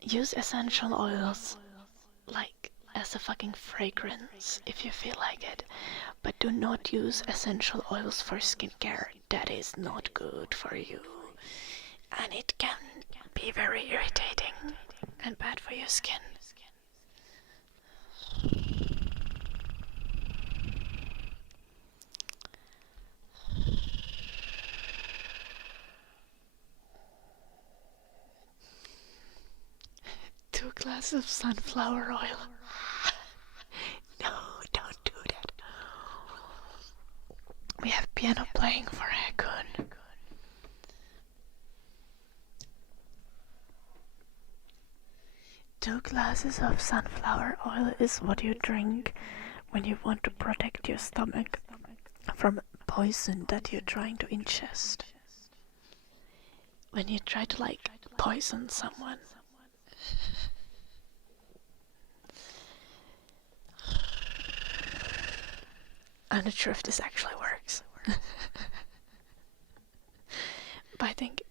Use essential oils like as a fucking fragrance if you feel like it, but do not use essential oils for skincare. That is not good for you, and it can be very irritating and bad for your skin. Two glasses of sunflower oil. No, don't do that. We have piano playing for Hakun. 2 glasses of sunflower oil is what you drink when you want to protect your stomach from poison that you're trying to ingest. When you try to, like, poison someone. I'm not sure if this actually works. But I think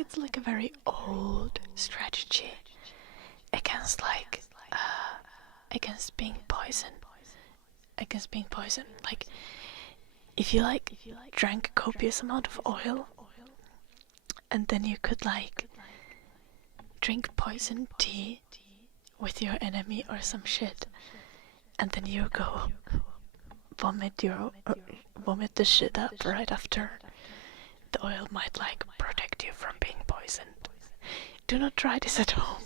it's like a very old strategy against against being poisoned. Like, if you drank a copious amount of oil, and then you could like drink poison tea with your enemy or some shit, and then you go vomit the shit up right after. The oil might like protect you from being poisoned. Do not try this at home.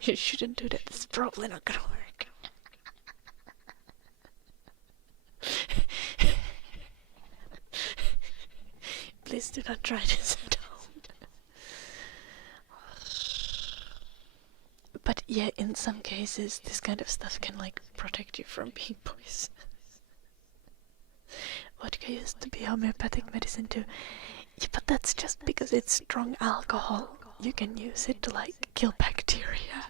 You shouldn't do that. It's probably not gonna work. Please do not try this at home. But yeah, in some cases, this kind of stuff can like protect you from being poisoned. Vodka used to be homeopathic medicine too. Yeah, but that's just because it's strong alcohol. You can use it to like kill bacteria.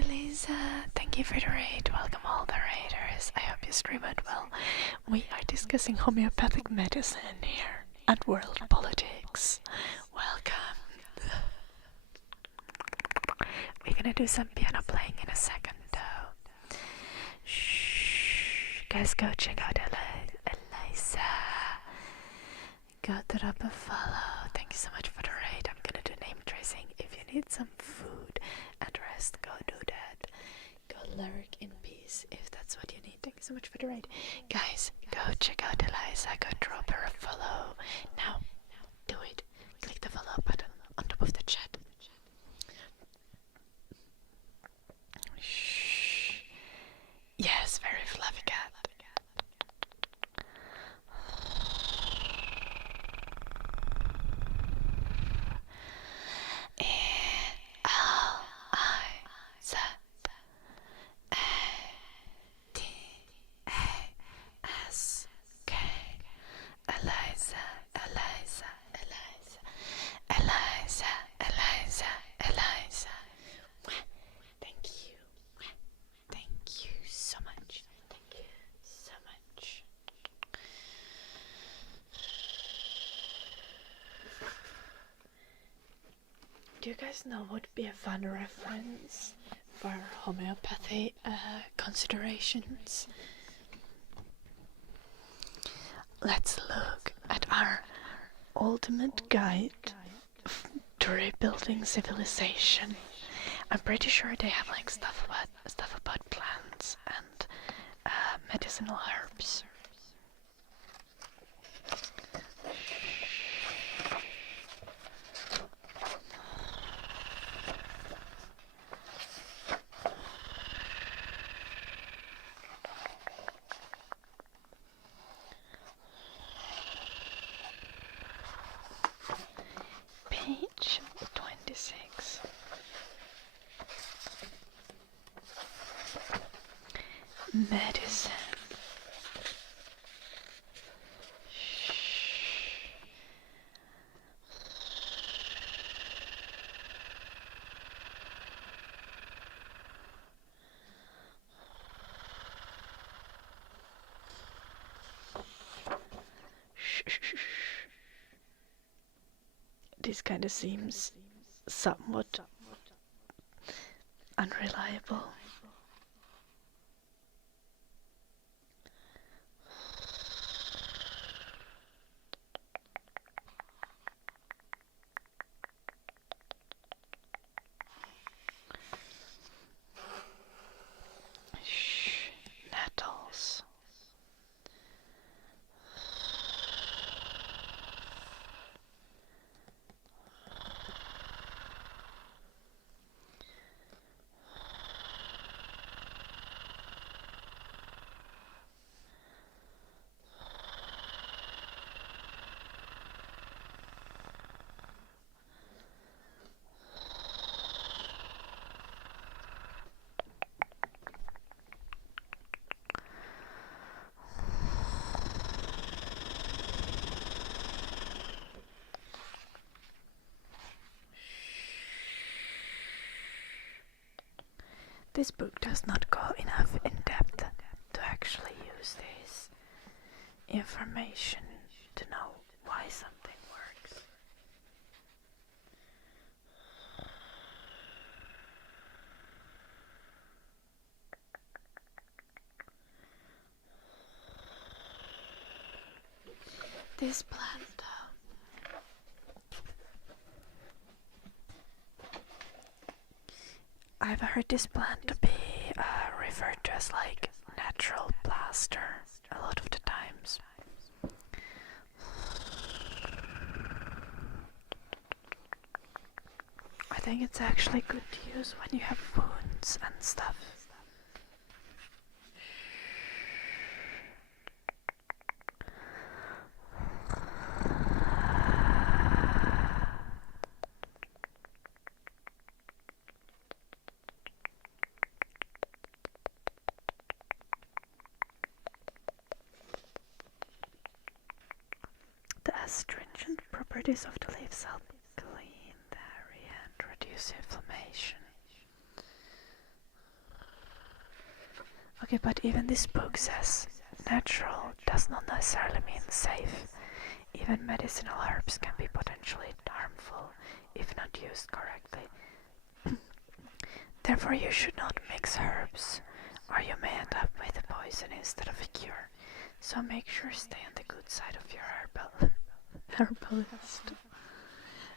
you, Lisa. Thank you for the raid. Welcome all the raiders. I hope you stream it well. We are discussing homeopathic medicine here and world politics. Welcome. We're gonna do some piano playing in a second, though. Shh. Guys, go check out Eliza. Go drop a follow. Thank you so much for the raid. I'm gonna do name tracing. If you need some food and rest, go do that. Go lurk in peace if that's what you need. Thank you so much for the raid. Guys, go check out Eliza. Go drop her a follow. Now, do it. Click the follow button on top of the chat. Shh. Yes, very fluffy cat. Do you guys know what would be a fun reference for homeopathy considerations? Let's look at our ultimate guide to rebuilding civilization. I'm pretty sure they have like stuff about plants and medicinal herbs. Page 26. Medicine. This kind of seems somewhat unreliable. Nettles. This book does not go enough in depth to actually use this information to know why something works. This plant, I've heard this plant to be referred to as like natural plaster a lot of the times. I think it's actually good to use when you have wounds and stuff. The astringent properties of the leaves help clean the area and reduce inflammation. Okay, but even this book says natural does not necessarily mean safe. Even medicinal herbs can be potentially harmful if not used correctly. Therefore, you should not mix herbs, or you may end up with a poison instead of a cure. So make sure stay on the good side of your herbalist.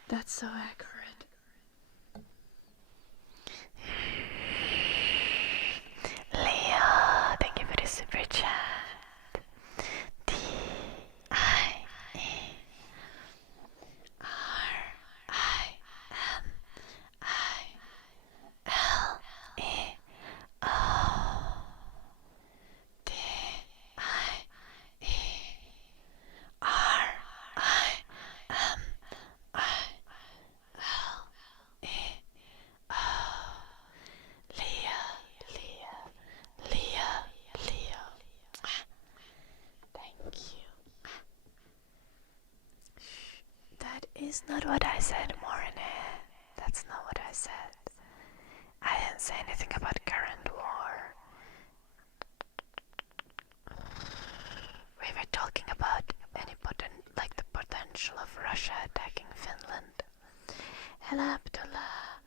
That's so accurate. Leo, thank you for the super chat. DIERIMILO. Leo. Thank you. That is not what I said, Morne. That's not what I said. I didn't say anything about current war. We were talking about the potential of Russia attacking Finland. Hello, Abdullah.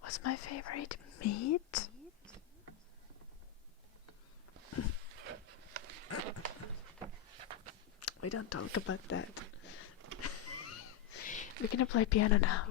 What's my favorite meat? We don't talk about that. We're gonna play piano now.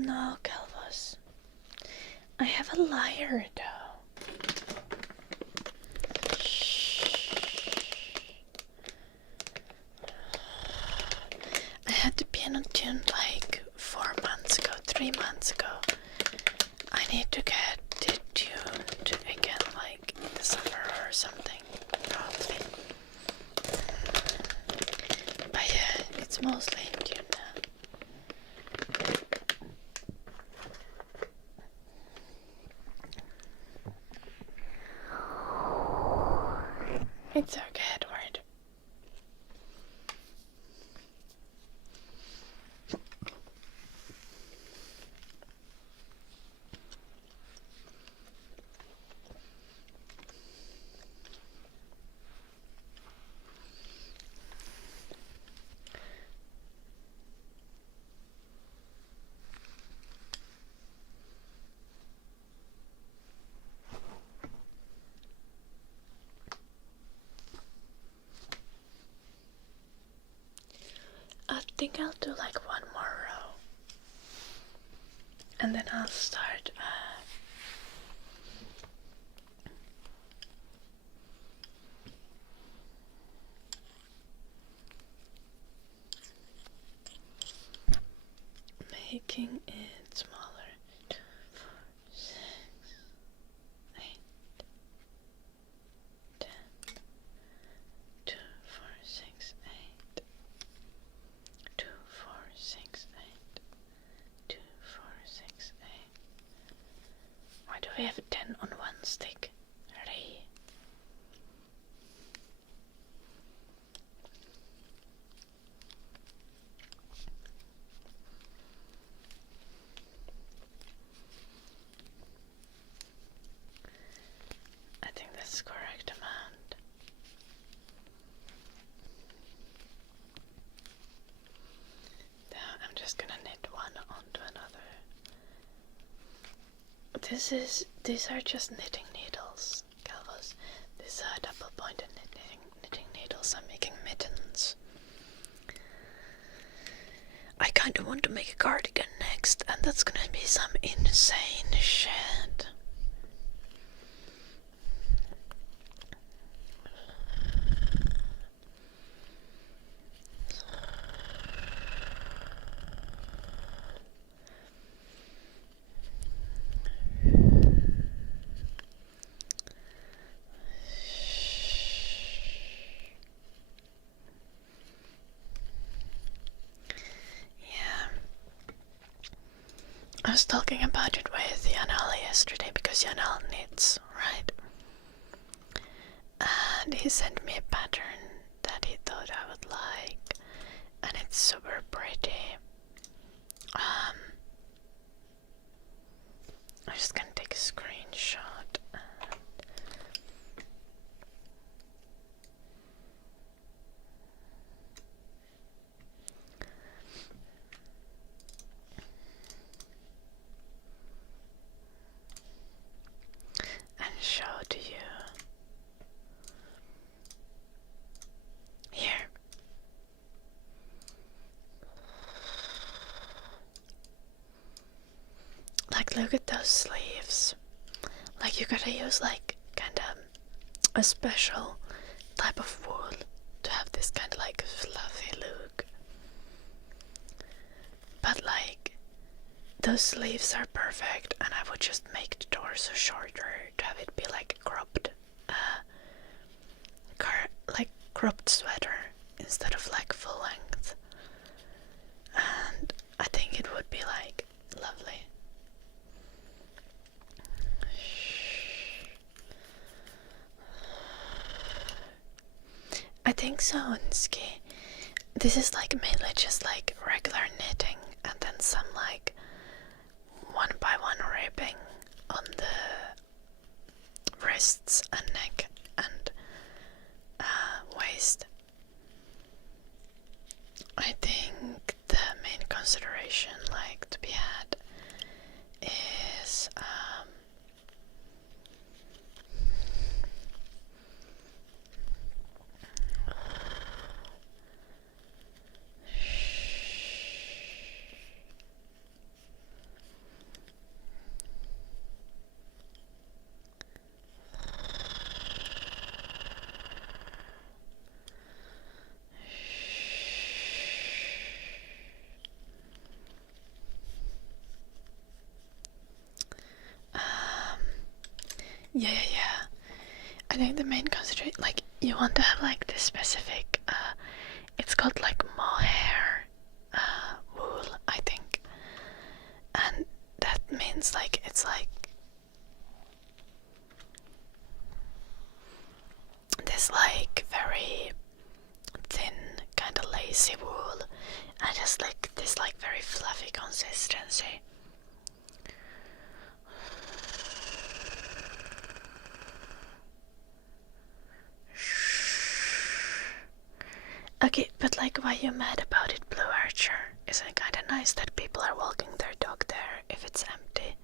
no, Calvus. I have a liar though. I had the piano tuned like 4 months ago, 3 months ago. I need to get it tuned again like in the summer or something, probably. But yeah, it's mostly in tune now. It's okay, Edward. I think I'll do like one more row. And then I'll start making it smaller. 2, 4, 6, 8, 10. 2, 4, 6, 8. 2, 4, 6, 8. 2, 4, 6, 8. Why do we have a 10 on one stick? 3. I think that's the correct amount. Now I'm just gonna knit one onto another. These are just knitting needles, Calvus. These are double pointed knitting needles. I'm making mittens. I kinda want to make a cardigan next, and that's gonna be some insane shit. I was talking about it with Yanal yesterday because Yanal knits, right? And he sent me a pattern that he thought I would like, and it's super pretty. I'm just gonna take a screenshot. And show to you. Here. Like, look at those sleeves. Like, you gotta use like kinda a special type of wool to have this kind of like fluffy look. But like, those sleeves are perfect, and I would just make the torso shorter to have it be like a cropped, cropped sweater instead of like full length. And I think it would be like lovely. I think so, Unsky. This is like mainly just like regular knitting and then some like 1x1 ribbing on the wrists and neck and waist. I think the main consideration like to be had is I think the main consideration, like, you want to have like this specific, it's called like mohair wool, I think, and that means like it's like this like very thin kind of lacy wool, and just like this like very fluffy consistency. Okay, but like, why you mad about it, Blue Archer? Isn't it kinda nice that people are walking their dog there if it's empty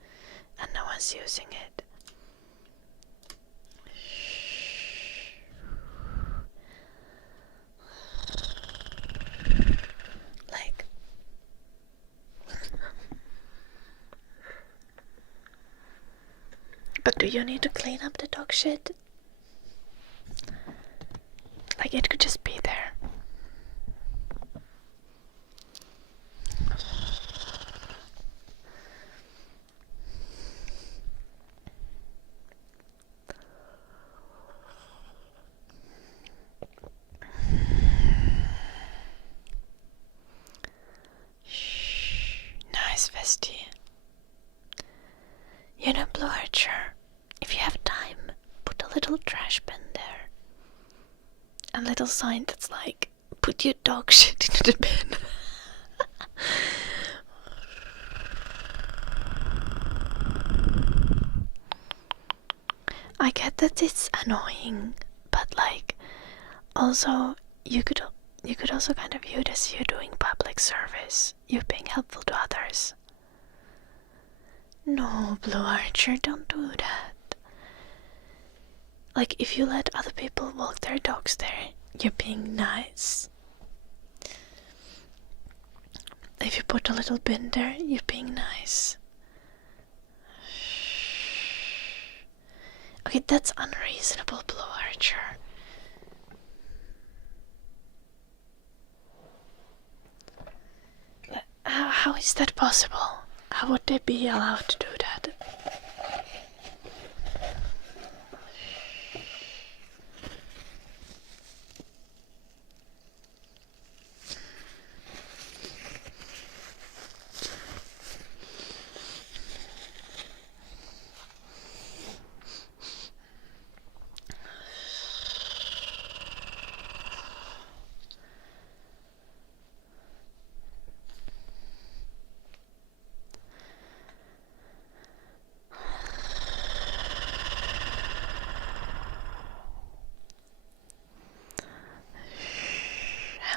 and no one's using it? Like, but do you need to clean up the dog shit? Like, it could just be there. Nice, Vesti. You know, Blue Archer, if you have time, put a little trash bin there. A little sign that's like, put your dog shit into the bin. I get that it's annoying, but like, also you could also kind of view it as you doing public service. You're being helpful to others. No, Blue Archer, don't do that. Like, if you let other people walk their dogs there, you're being nice. If you put a little bin there, you're being nice. Okay, that's unreasonable, Blue Archer. How is that possible? How would they be allowed to do that?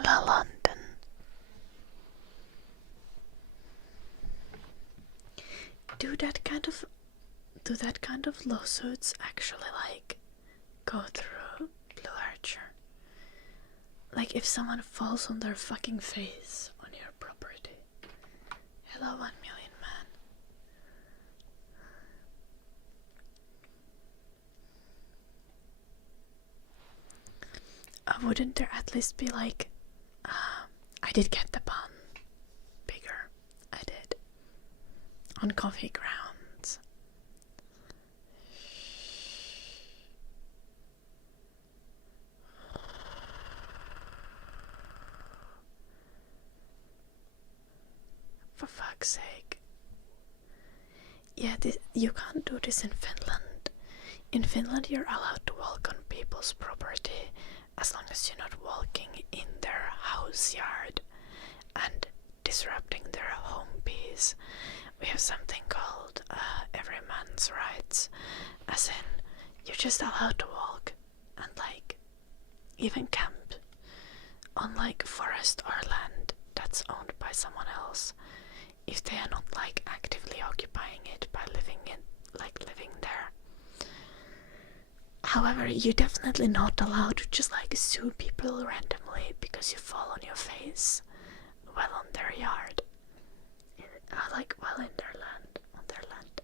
Hello, London. Do that kind of lawsuits actually like go through, Blue Archer? Like, if someone falls on their fucking face on your property. Hello, 1 million man. Wouldn't there at least be like, I did get the bun bigger. I did. On coffee grounds. For fuck's sake. Yeah, you can't do this in Finland. In Finland, you're allowed to walk on people's property as long as you're not walking in their house yard and disrupting their home peace. We have something called every man's rights, as in you're just allowed to walk and like even camp on like forest or land that's owned by someone else if they are not like actively occupying it by living there. However, you're definitely not allowed to just like sue people randomly because you fall on your face while on their yard. Like while in their land, on their land.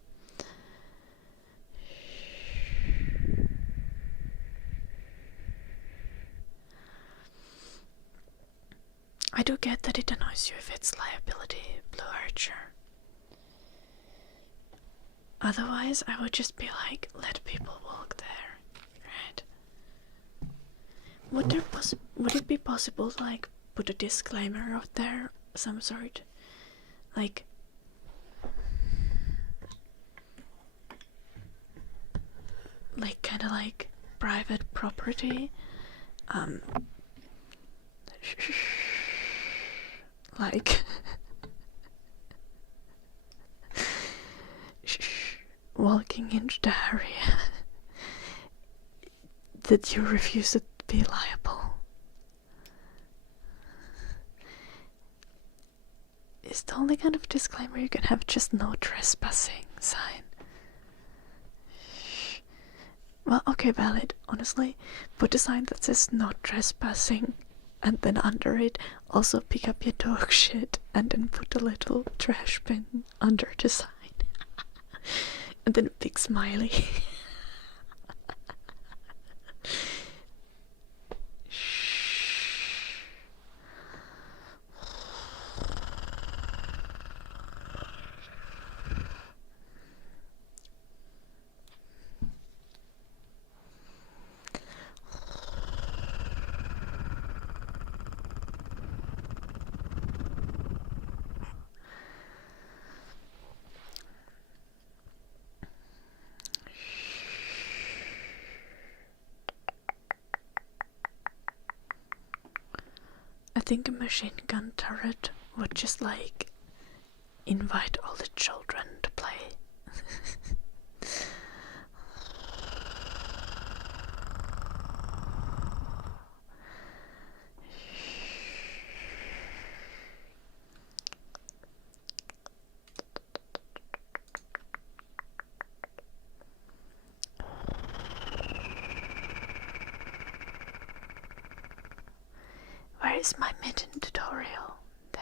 I do get that it annoys you if it's liability, Blue Archer. Otherwise, I would just be like, let people walk there, right? would it be possible to like put a disclaimer out there, some sort, like kind of like private property, like walking into the area that you refuse to be liable is the only kind of disclaimer you can have. Just no trespassing sign. Well, okay, valid, honestly. Put a sign that says no trespassing, and then under it also pick up your dog shit, and then put a little trash bin under the sign. And then a big smiley. I think a machine gun turret would just like invite all the children to play. Where is my mitten tutorial? There.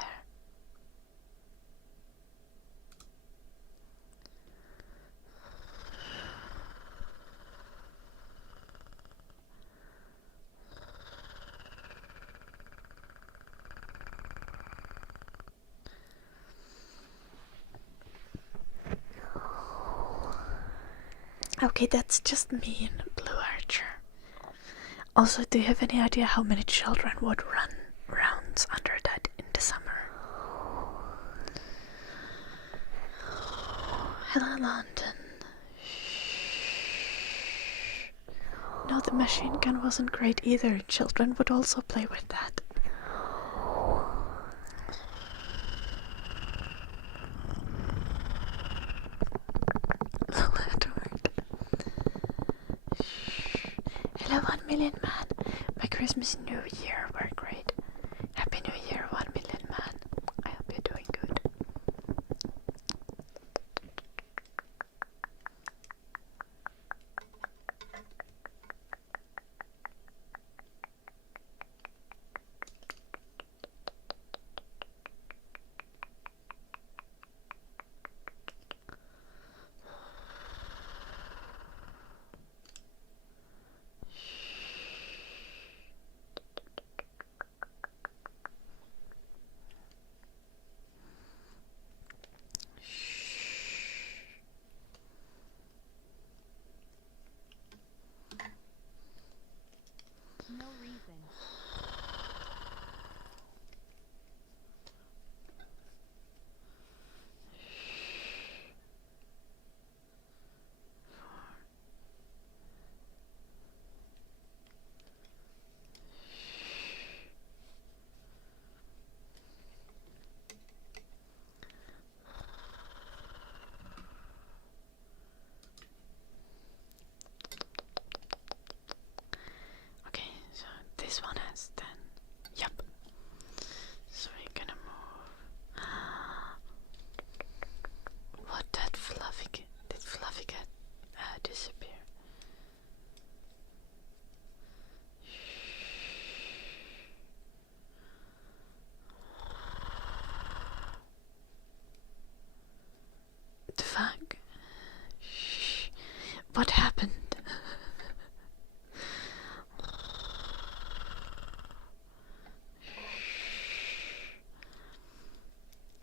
Okay, that's just me and Blue Archer. Also, do you have any idea how many children would run rounds under that in the summer? Hello, London. No, the machine gun wasn't great either. Children would also play with that. Hello, 1 million man. My Christmas and New Year were great. Happy New Year, 1 million man. I hope you're doing good. No reason. Okay, so this one has 10. Yep. So we're gonna move. What, that Fluffy? Did Fluffy get disappear? The fuck? Shh. What happened?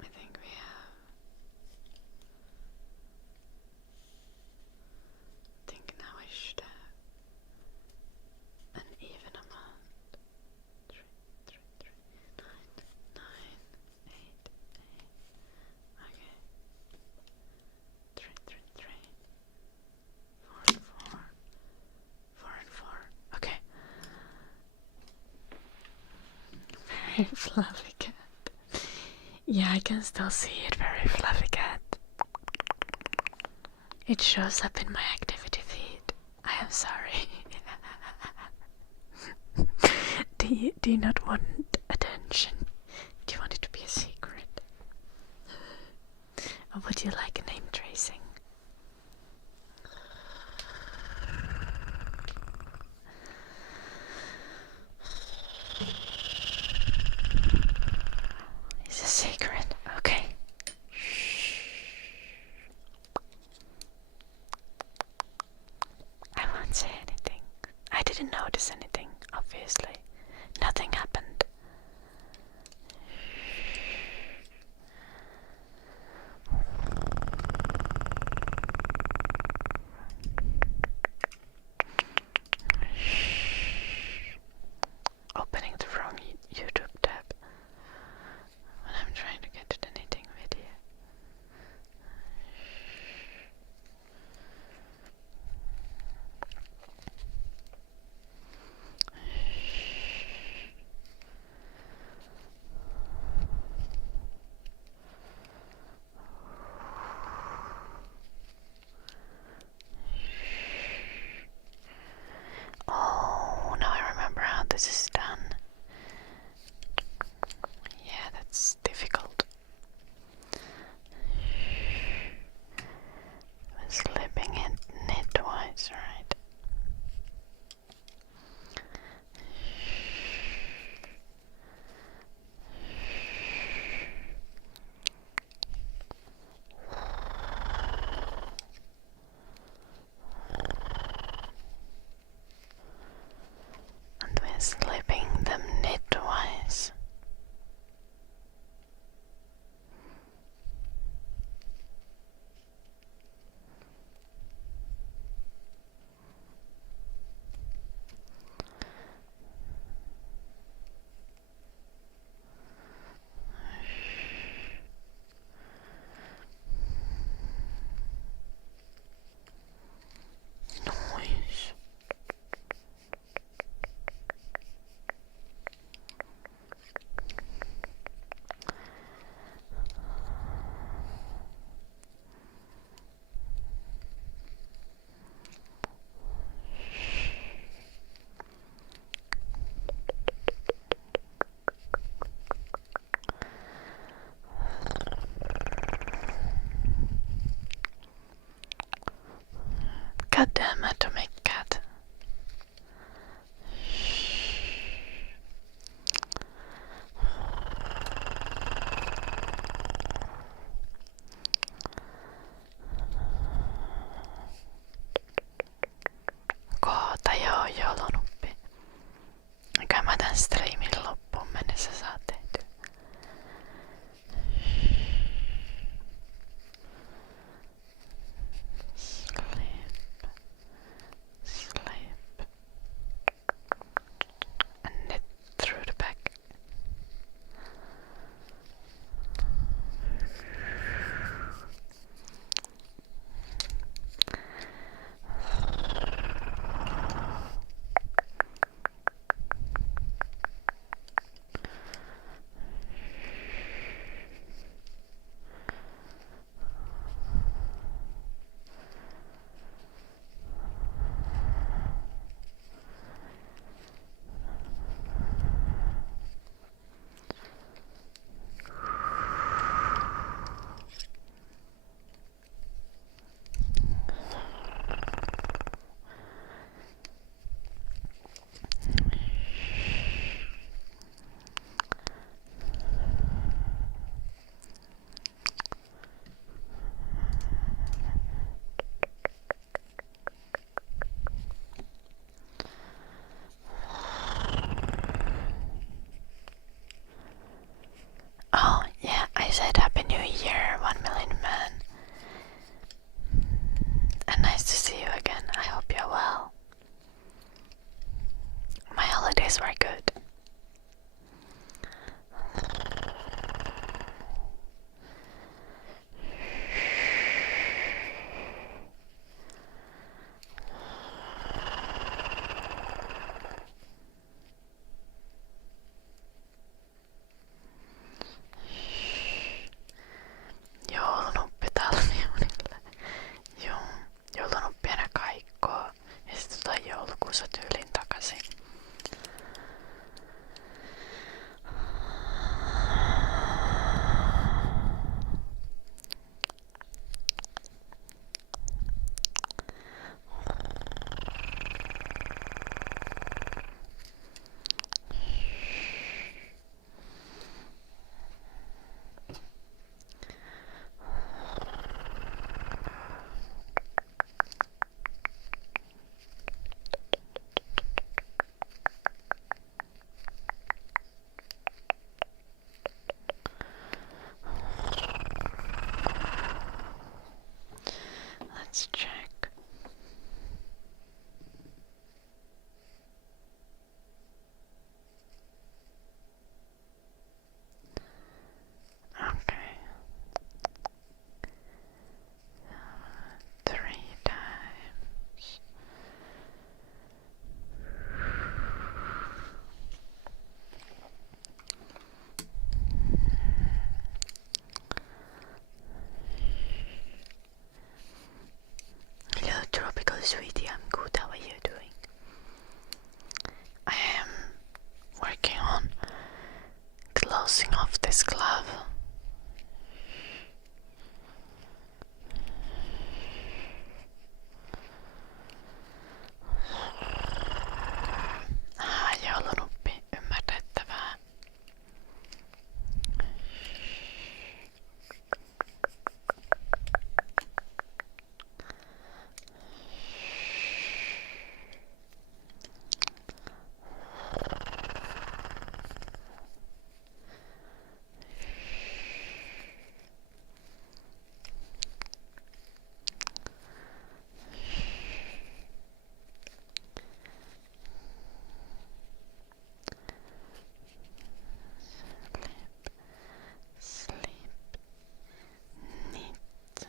I think we have. I think now I should have an even amount. very fluffy cat. Yeah, I can still see it, very fluffy cat. It shows up in my activity feed. I am sorry. Do you not want attention? Do you want it to be a secret? Or would you like a name tracing? It's a secret. Okay. I won't say anything. I didn't notice anything, obviously. Nothing happened. Opening the wrong YouTube tab when I'm trying to get to the knitting video. Oh, now I remember how this is done. Yeah, that's difficult. Slipping it knitwise, right? And we're slipping them knitwise. Noise. God damn atomic cat. Koota joo joulunuppi. Eikä mä tän streamin loppuun mennessä saa tehtyä. Sleep. closing off this glove. Ei ollut ymmärrettävää. Sleep. Neat.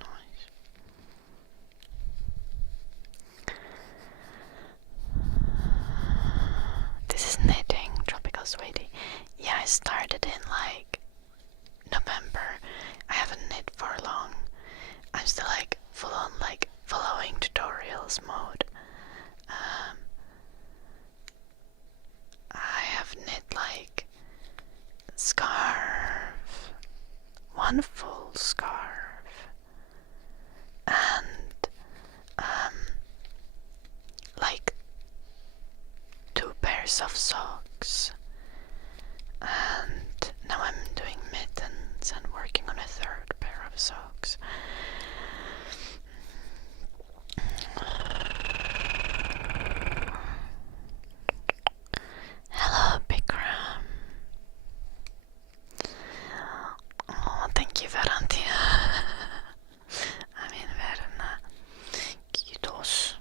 Noise. This is knitting, Tropical Sweetie. Yeah, I started in like November. I haven't knit for long. I'm still like full on like following tutorials mode. I have knit like scarf, one full scarf, and like 2 pairs of socks, and now I'm doing mittens and working on a 3rd pair of socks. Hello, Bikram. Oh, thank you, Verantia. I mean, Verna. Kiitos.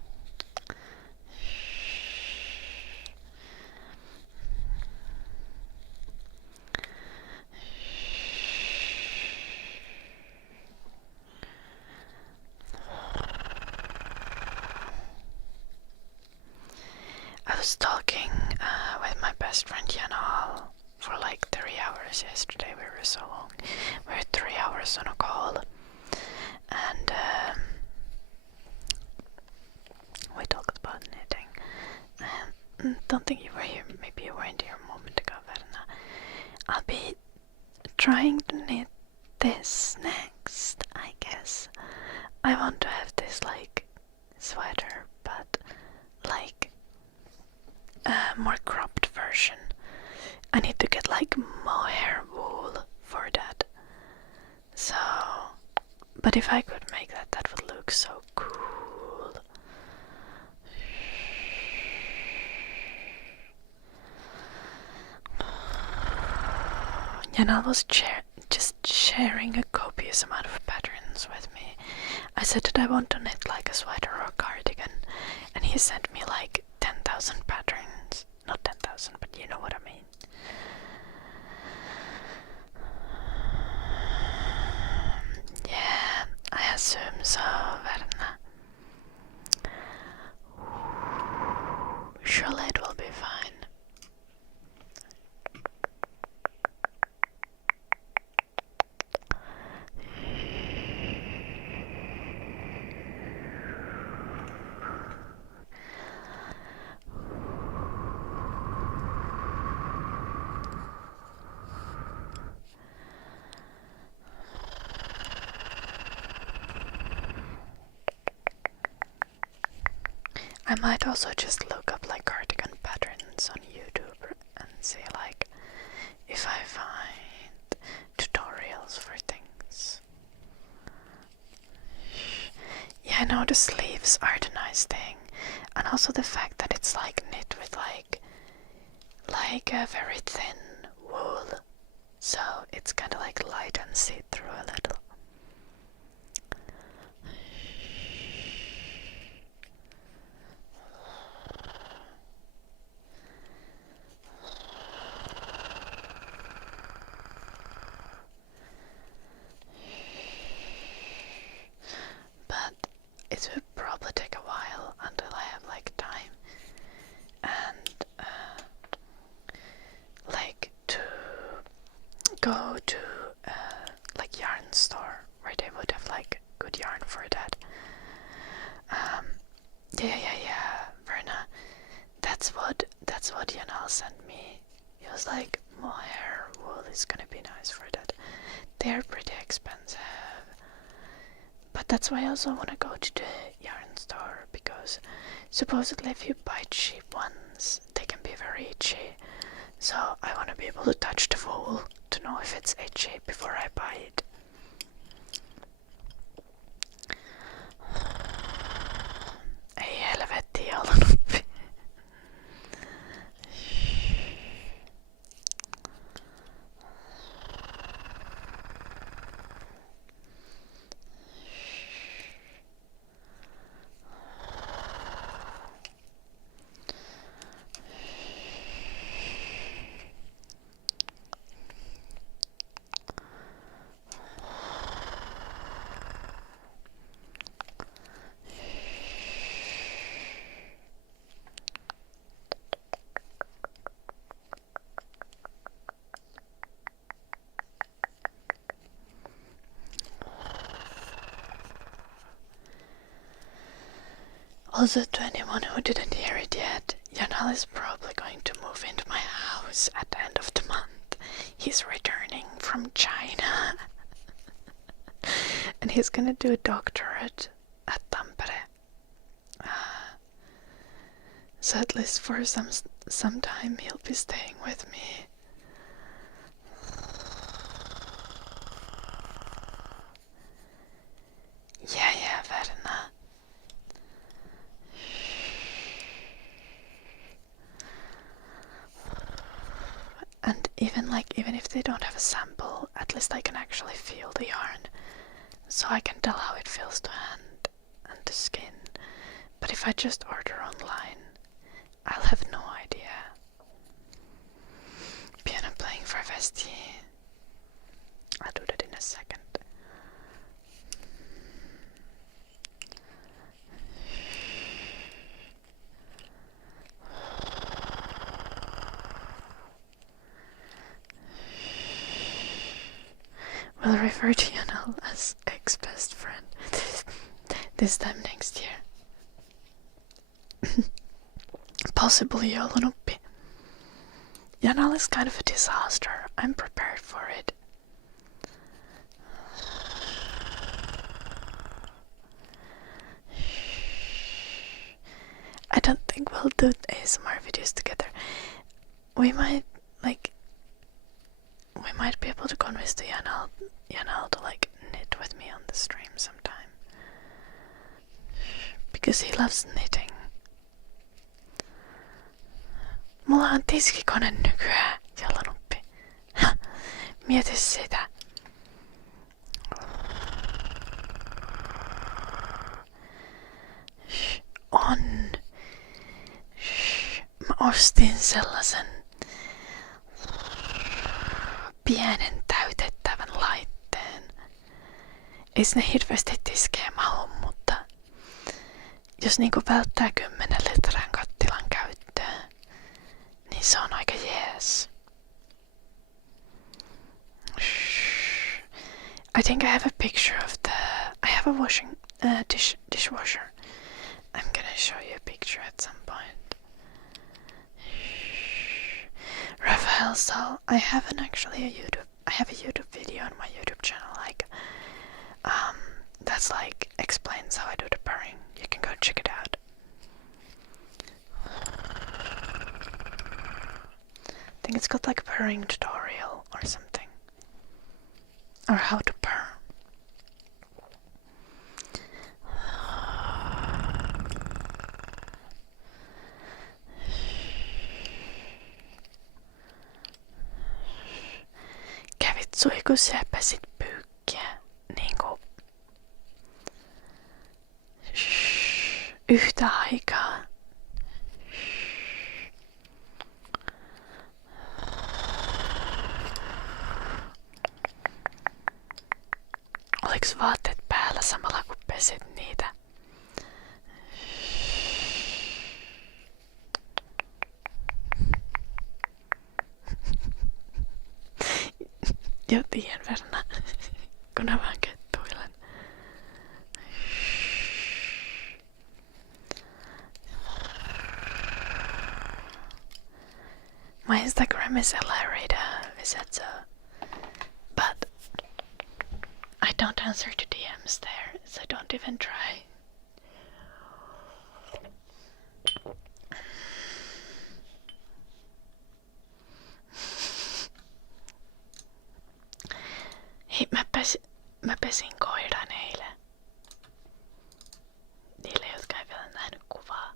I was talking with my best friend Janal for like 3 hours yesterday. We were so long. We were 3 hours on a call, and we talked about knitting. Don't think you were here. Maybe you weren't here a moment ago, Verna. I'll be trying to knit this next, I guess. I want to have this like sweater, but like a more cropped version. I need to get like mohair wool for that. So, but if I could make that, that would look so cool. Janelle was just sharing a copious amount of patterns with me. I said that I want to knit like a sweater or a cardigan, and he sent me like 10,000 patterns. Not 10,000, but you know what I mean. Yeah, I assume so, Verna. Surely it will be fine. I might also just look up like cardigan patterns on YouTube and see like if I find tutorials for things. Yeah, I know the sleeves are the nice thing, and also the fact that it's like knit with like a very thin wool, so it's kind of like light and see-through a little. But it will probably take a while until I have like time and like to go to like yarn store where they would have like good yarn for that. Yeah, Verna. That's what Yanal sent me. He was like mohair is gonna be nice for that. They're pretty expensive. But that's why I also wanna go to the yarn store, because supposedly if you buy cheap ones, they can be very itchy. So I wanna be able to touch the wool to know if it's itchy before I buy it. Ei helvetti joulunuppi. Also, to anyone who didn't hear it yet, Janal is probably going to move into my house at the end of the month. He's returning from China. And he's gonna do a doctorate at Tampere. So at least for some time he'll be staying with me. Yeah, Verna. And even if they don't have a sample, at least I can actually feel the yarn, so I can tell how it feels to hand and to skin. But if I just order online, I'll have no idea. Piano playing for Vesti. I'll do that in a second. We'll refer to Janal as ex-best friend this time next year. Possibly joulunuppi. Janal is kind of a disaster. I'm prepared for it. I don't think we'll do ASMR videos together. We might be able to convince the Janal to knit with me on the stream sometime. Because he loves knitting. Mulla on tiskikone nykyään, joulunuppi. Mieti sitä. On. Mä ostin sellaisen pienen täytettävän laitteen. Ei sinne hirveästi tiskejä mahu, mutta jos niinku välttää 10 litran kattilan käyttöä, niin se on aika jees. I think I have a picture of I have a dishwasher. I'm gonna show you a picture at some point. Raphael Sal, I have a YouTube video on my YouTube channel, that's explains how I do the purring. You can go check it out. I think it's got a purring tutorial or something. Or how to purr. Kävit suihkussa ja pesit pyykkiä niinku yhtä aikaa. Oliks vaatteet päällä samalla kun pesit niitä? Jo tiedän Verna, kun mä vaan kettuilen. My Instagram is Larida Visetso. don't answer to DMs there, so don't even try. Hei, mä pesin koiran eilen. Niille, jotka ei vielä nähnyt kuvaa.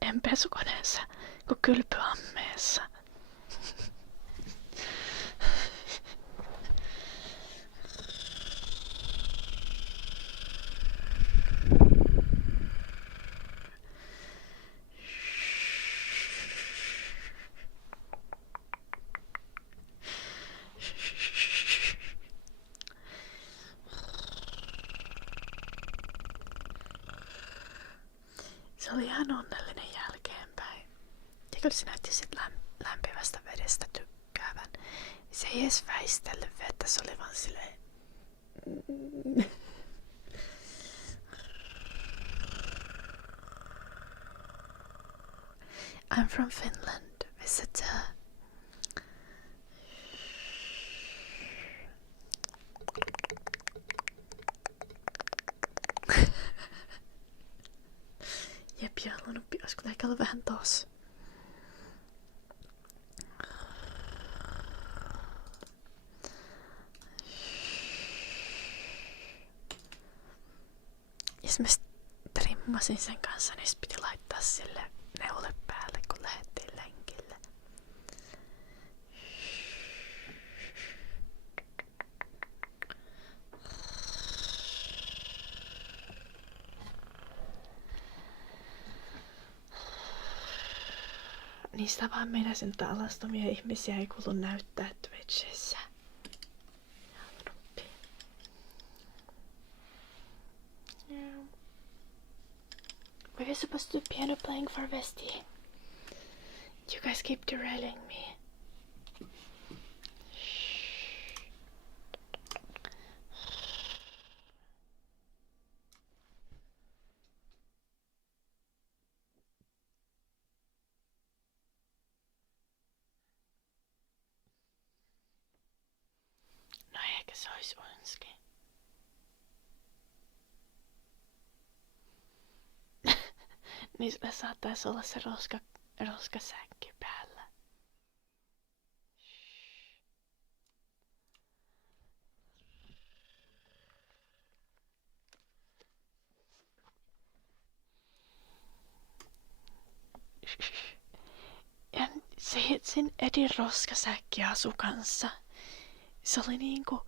En pesukoneessa, kun kylpyammeessa. Se oli ihan onnellinen jälkeenpäin. Ja kyllä se näytti sit lämpimästä vedestä tykkäävän. Se ei edes väistellyt vettä, se oli vaan silleen... I'm from Finland, visitor. Jep, ja halunnut olisiko ehkä olla vähän tossa. Ja mä trimmasin sen kanssa, niin sit piti laittaa sille neule päälle, kun lähdettiin lenkille. Niistä vaan meinasin, että alastomia ihmisiä ei kuulu näyttää Twitchissä. Yeah. We're supposed to do piano playing for Vesti. You guys keep derailing me. No ehkä se ois Unski. Niin sillä saattais olla se roskasäkki päällä. Ja sen Edin roskasäkki asu kanssa. Se oli niinku...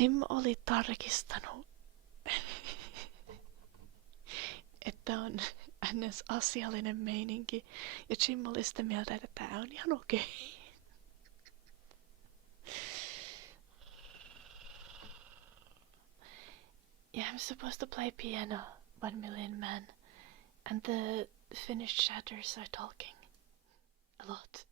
Jim oli tarkistanut, että on ns. Asiallinen meininki. Ja Jim oli sitä mieltä, että tää on ihan okei. Yeah, I'm supposed to play piano, 1 Million Men. And the Finnish chatters are talking a lot.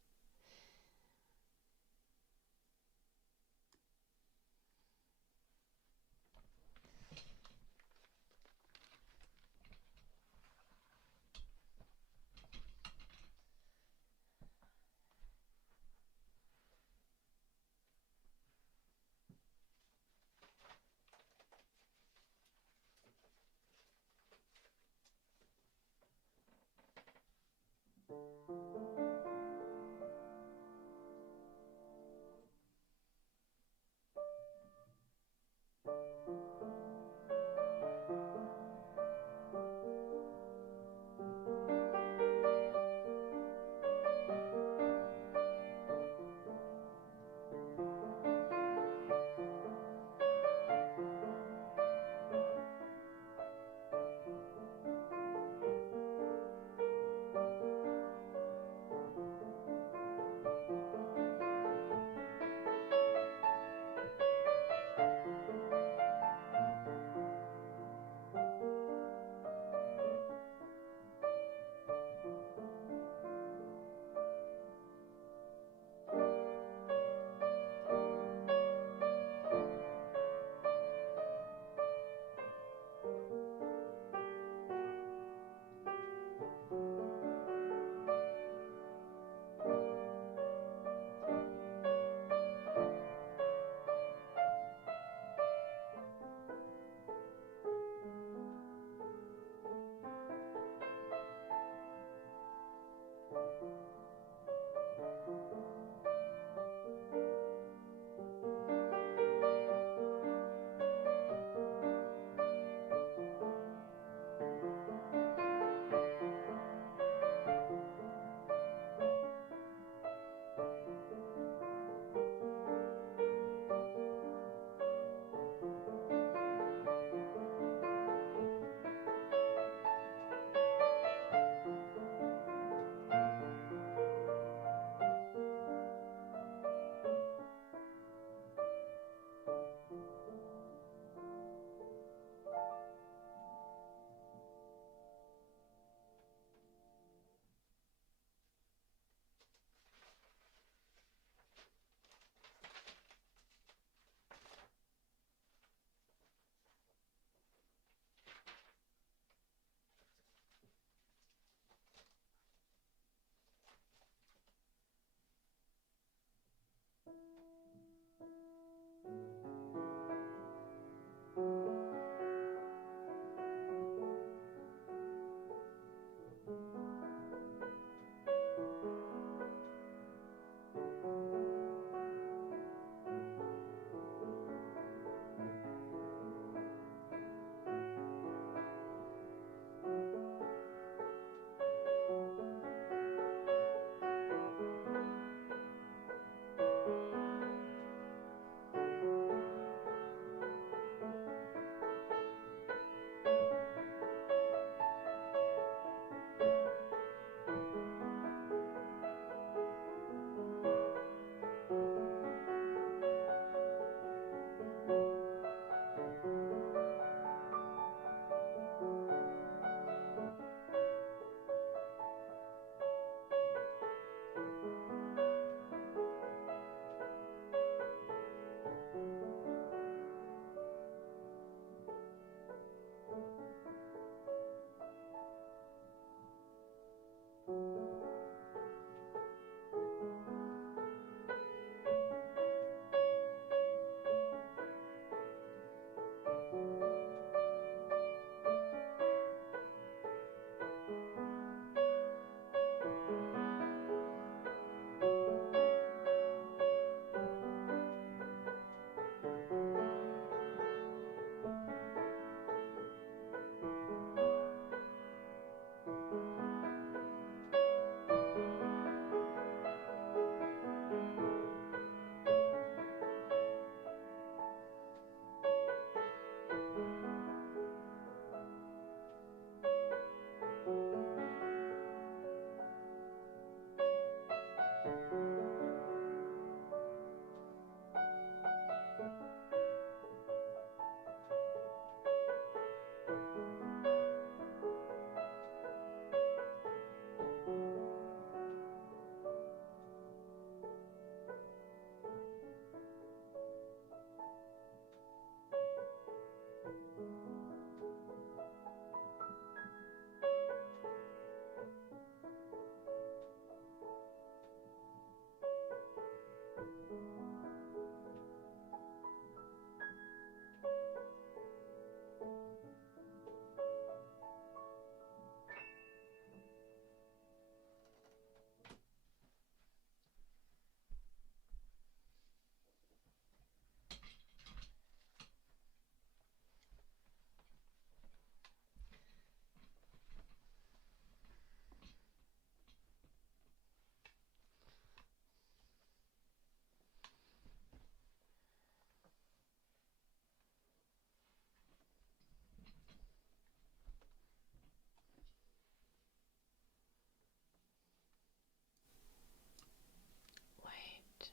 Wait.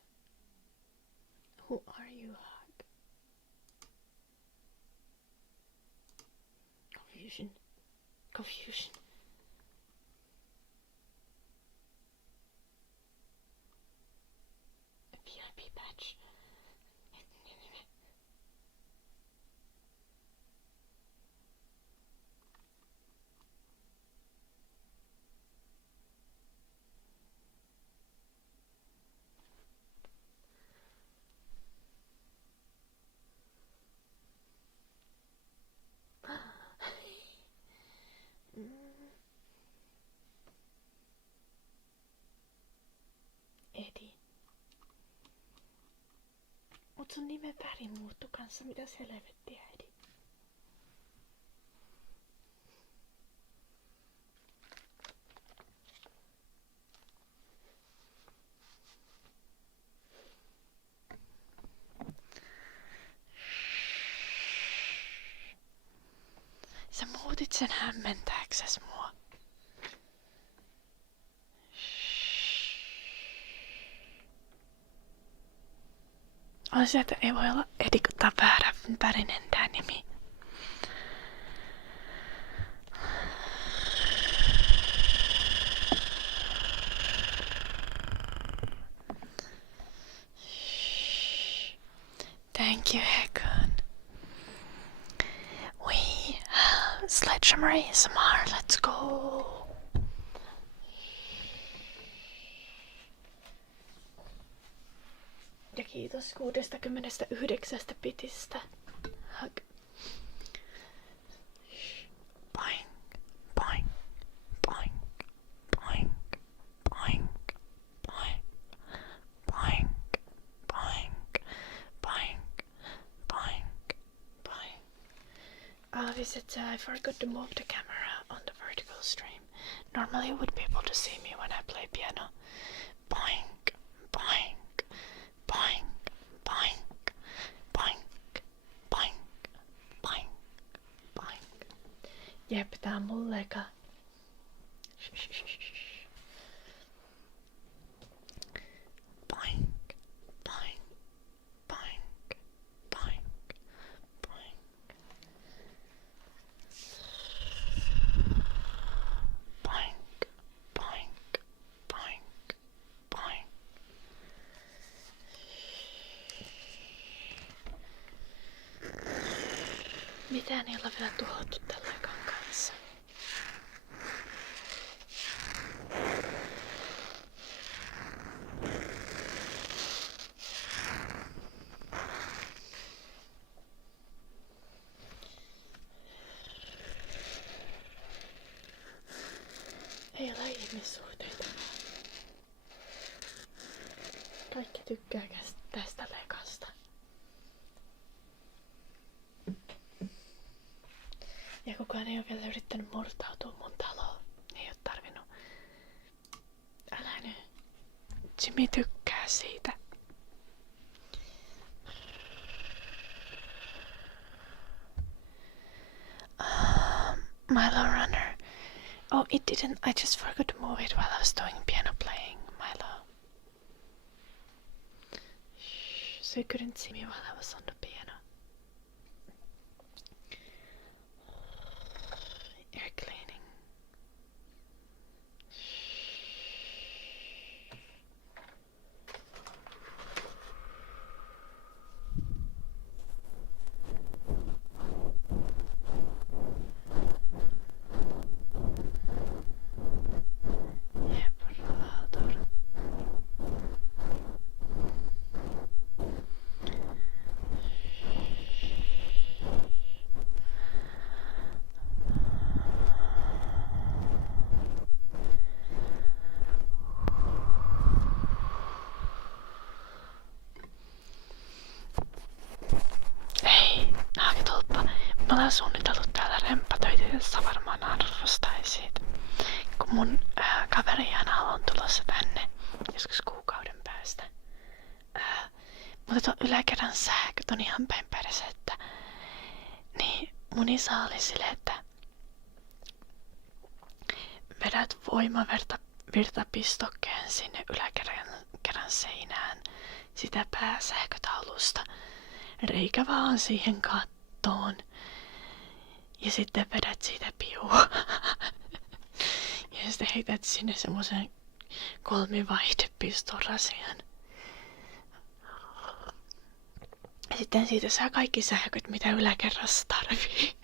Who are you, Hug? Confusion. Confusion. A VIP badge. Edi. Mut sun nimen väri muuttu kanssa, mitäs helvettiä, Edi? Sä muutit sen hämmentääksesi mua. On se, että ei voi olla Edi, kun tää on värinen tää nimi. Thank you, Hekun. We have Sledgehammer ASMR, let's go! Ja kiitos 69 pitistä. Hug. Boing, boing, boing, boing, boing, boing, boing, boing, boing, boing, boing. Visit, I forgot to move the camera on the vertical stream. Normally you would be able to see me when I play piano. Boink, boink, boink, boink, boink, boink, boink, boink. Jep, tää on mun lega. Boink, boink, boink, boink, boink. Boink, boink, boink, boink. Mitä niillä on vielä tuhottu tällä ekan kanssa? Ei ole ihmissuhteita. Kaikki tykkää tästä lekasta. Ja kukaan ei ole vielä yrittänyt murtautua mun taloon. Ei oo tarvinnut. Älä nyt. Jimmy tykkää siitä. Milo Runner. Oh, it didn't. I just forgot to move it while I was doing piano playing, Milo. So you couldn't see me while I was on the piano. Air cleaning. Jävlar. Ei, naakitolppa. Me ollaan suunnitellut täällä remppatöitä, jossa varmaan arvostaisit. Kun mun kaveri Jana on tulossa tänne joskus kuukauden päästä. Mutta tuon yläkerran sähköt on ihan päin persettä. Niin mun isä oli silleen, että vedät voimavirtapistokkeen sinne yläkerran seinään sitä pääsähkötaulusta. Reikä vaan siihen kattoon. Ja sitten vedät siitä piua. Ja sitten heität sinne semmosen kolmivaihdepistorasian. Ja sitten siitä saa kaikki sähköt, mitä yläkerrassa tarvii.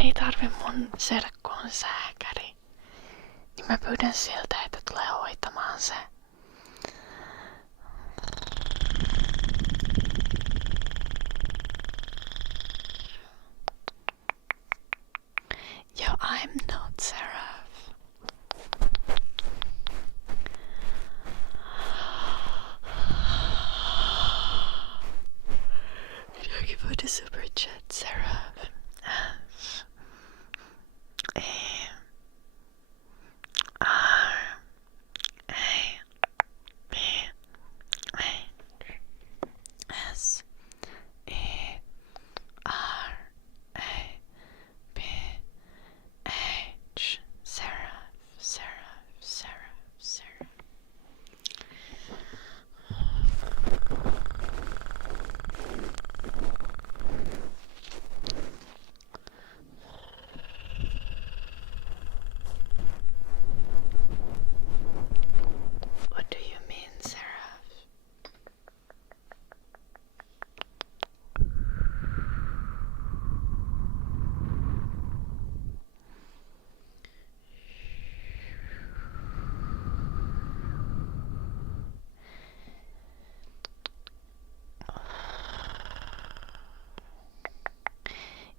Ei tarvi mun serkku on sääkäri. Niin mä pyydän siltä, että tulee hoitamaan se. Yo, I'm not Seraph. Thank you for the super chat, Seraph. E R A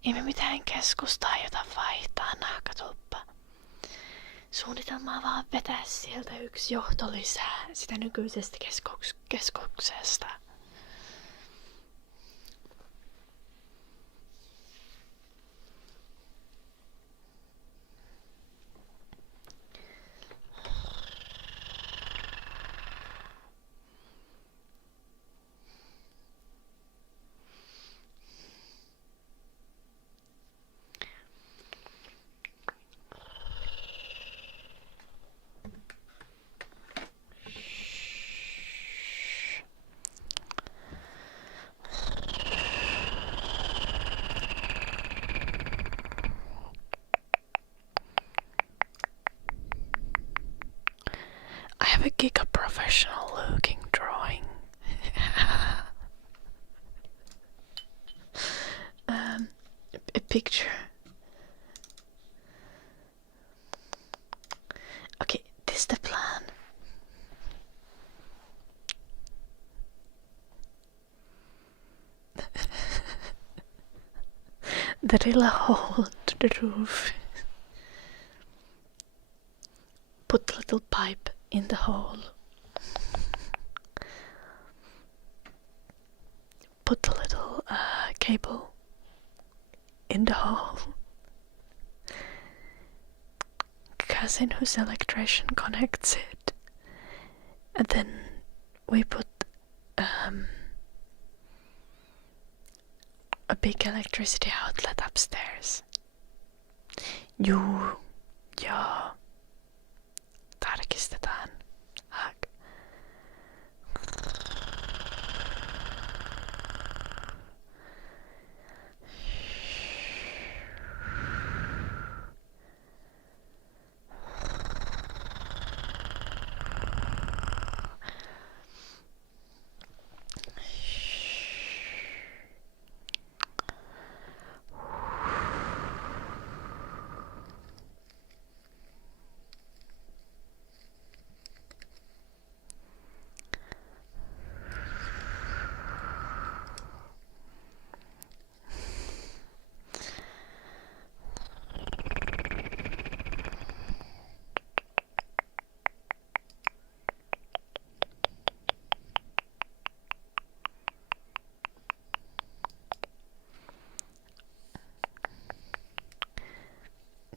Ei me mitään keskustaa jota vaihtaa, nahkatuppa. Suunnitelmaa vaan vetää sieltä yksi johto lisää sitä nykyisestä keskuksesta. I have a giga professional looking drawing. A picture. Okay, this is the plan. Drill a hole to the roof. Put the little pipe in the hole. Put the little cable in the hole. Cousin whose electrician connects it. And then we put a big electricity outlet upstairs. Juu, joo. Tarkistetaan. Hak.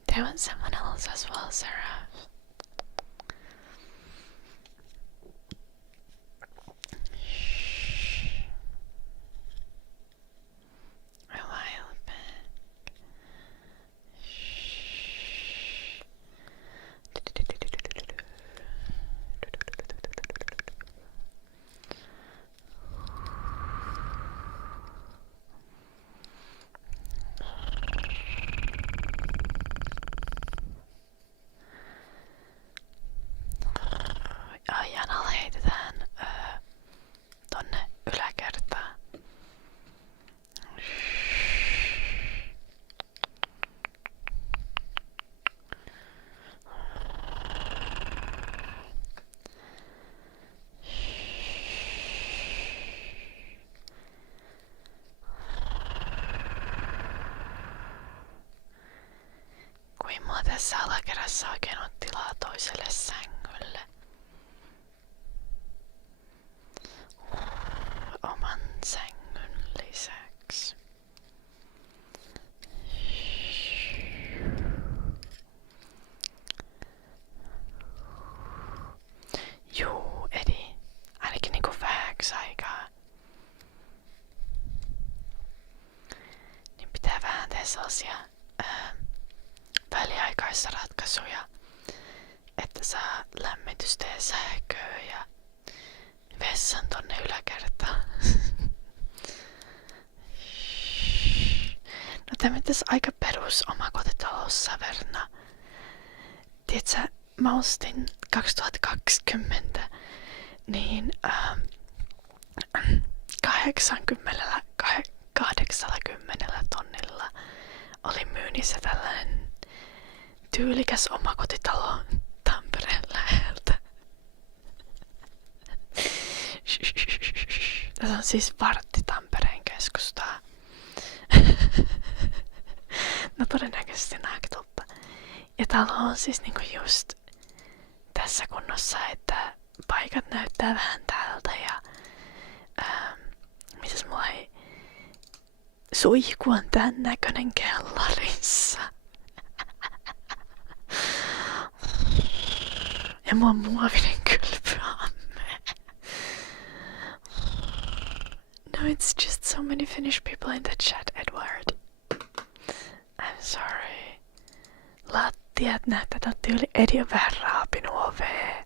There was someone else as well, Sarah. A while back. Janalla heitetään tonne yläkertaan. Kuin mua tässä alakerrassa oikein on tilaa toiselle sängylle. Oman sängyn lisäksi. Juu, Edi. Ainakin niinku vähäksi aikaa. Niin pitää vähän tehdä sellaisia väliaikaisia ratkaisuja, että saa lämmitystä ja sähköä ja vessan tonne yläkertaan. No tämä tässä aika perus omakotitaloussaverna. Tiedätkö, mä ostin 2020 niin 80 tonnilla oli myynnissä tällainen tyylikäs omakotitalo Tampereen läheltä. Tässä on siis vartti Tampereen keskustaa. No todennäköisesti naakatoppa. Ja talo on siis niinku just tässä kunnossa, että paikat näyttää vähän tältä ja mitäs mulla ei suihku on tän näköinen kellarissa. Ja mulla on muovinen kylpyamme. No, it's just so many Finnish people in the chat, Edward. I'm sorry. Lattiat näyttää, että tyyli Edi on vähän raapinut ovea.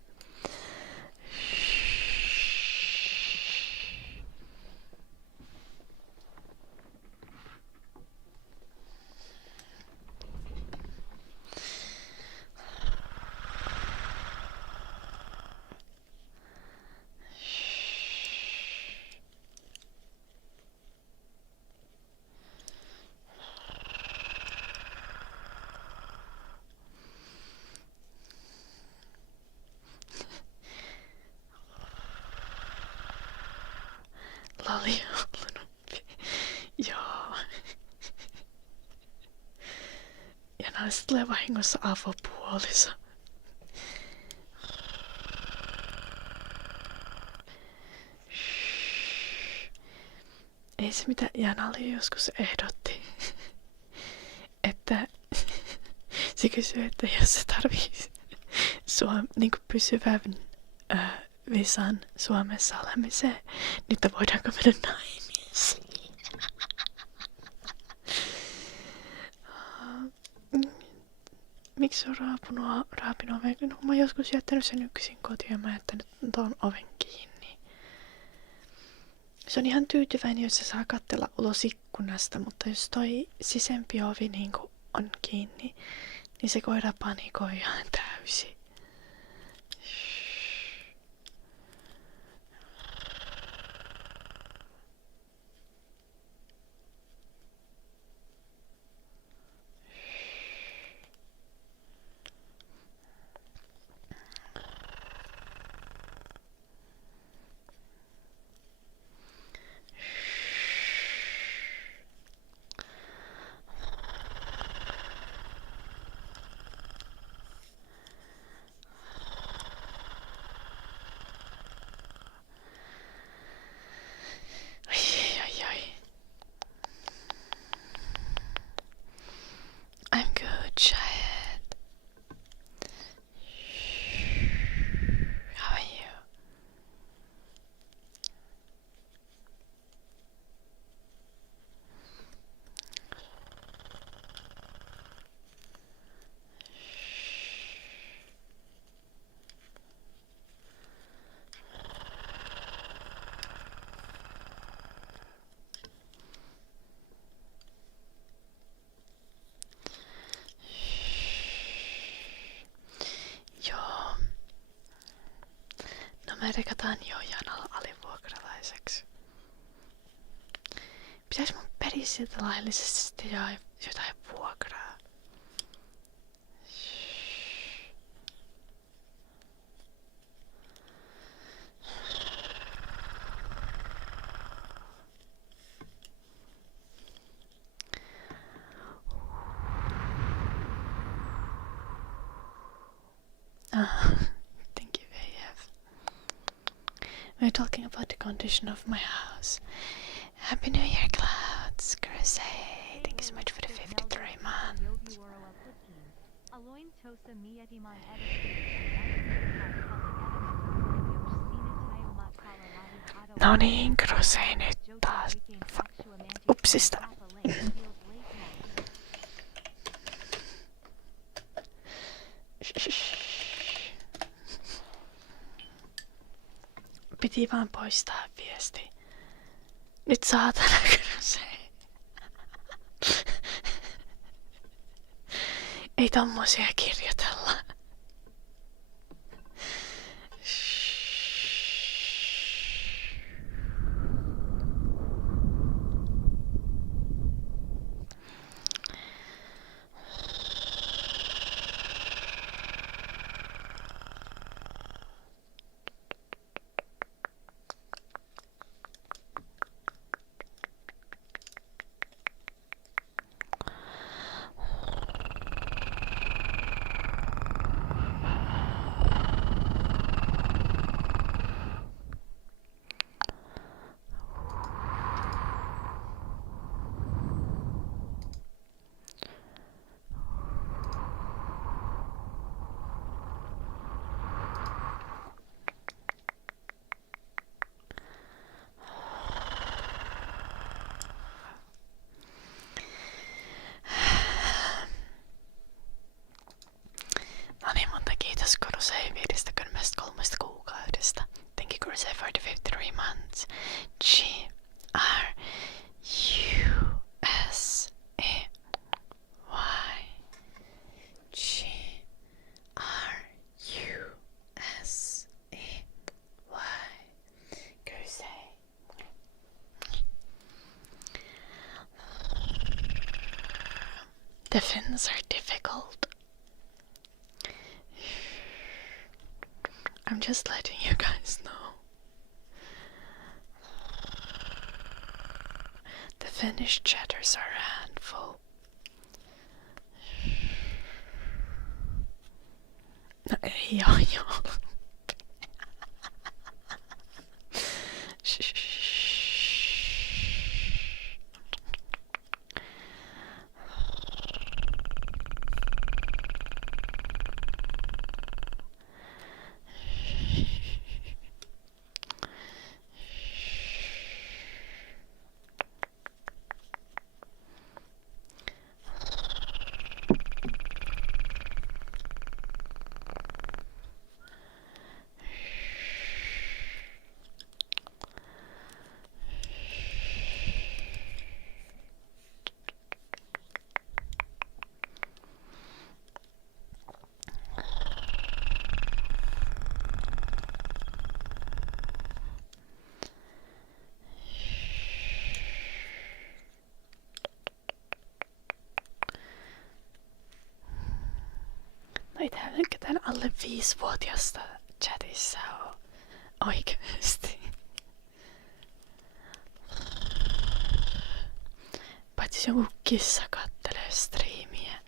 Lali on ollut. Joo. Ja näistä tulee vahingossa avopuoliso. Ei se mitä Jana oli joskus ehdotti. Että se kysyy, että jos se tarvii niinku pysyvän visan Suomessa olemiseen, niin voidaanko mennä naimisiin? Miksi on raapinut oven? No, mä oon joskus jättänyt sen yksin kotiin ja mä oon jättänyt ton oven kiinni. Se on ihan tyytyväinen, jos se saa katsella ulos ikkunasta, mutta jos toi sisempi ovi niinku on kiinni, niin se koira panikoi ihan täysin. I'm good, Shahid. How are you? Joo. No me rekataan jo Janalla alivuokralaiseksi. Pitäis mun periä siltä laillisesti sitten jotain vuokraa? Thank you, AF. We're talking about the condition of my house. Happy New Year, Clouds. Crusade. Thank you so much for the 53 months. No niin, Crusade nyt taas. Upsista. Piti vaan poistaa viesti. Nyt saatana Crusade. Ei tommosia kirjoitella. The Finns are difficult. I'm just letting you guys know. The Finnish chatters are a handful. Ja. No ei täällä ketään alle 5-vuotiaasta chatissa oo oikeesti. Paitsi joku kissa kattelee striimiä.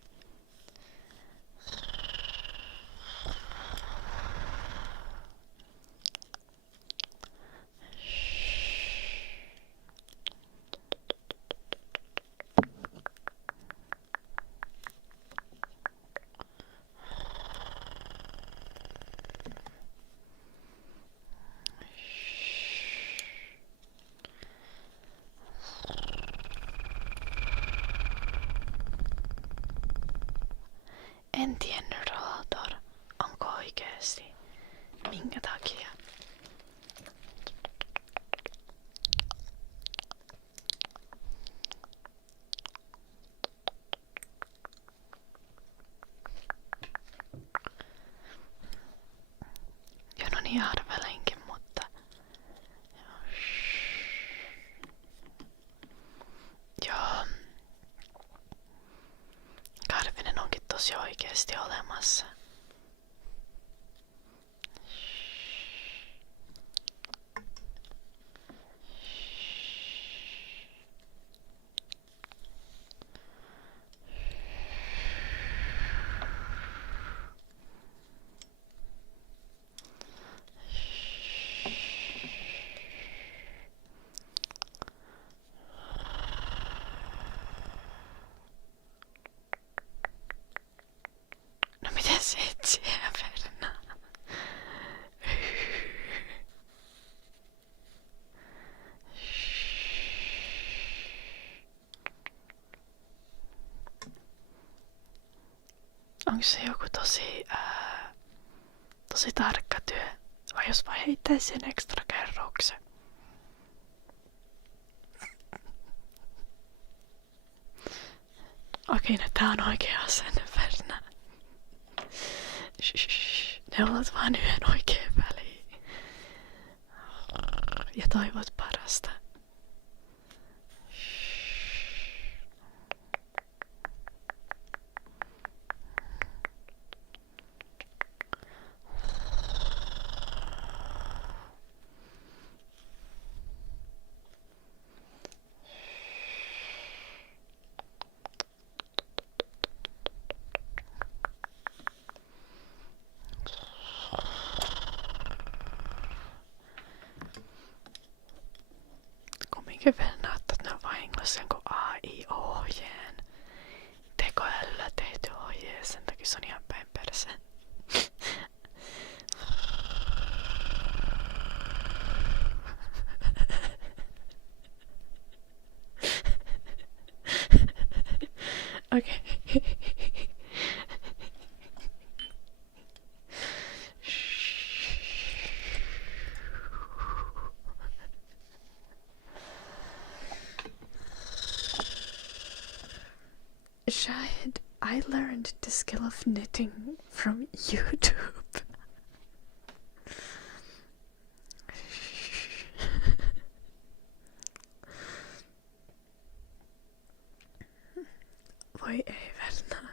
En tiennyt, Rotor, onko oikeesti? Minkä takia? Jo no niin arvelenkin, mutta... Joo. Karvinen onkin tosi oikeesti olemassa. No miten se etsiä, Verna? Onko se joku tosi tarkka työ? Vai jos vaan heittäisi sen ekstra kerroksen? Okei, no tää on oikea asenne, Verna. Neulot vaan yhden oikein väliin. Ja toivot parasta. Kumminkin vielä näyttää, että ne on vahingossa jonkun AI-ohjeen. Tekoälyllä tehty ohjeen, sen takia se on ihan päin perseen. Okei. I learned the skill of knitting from YouTube. Voi ei Verna.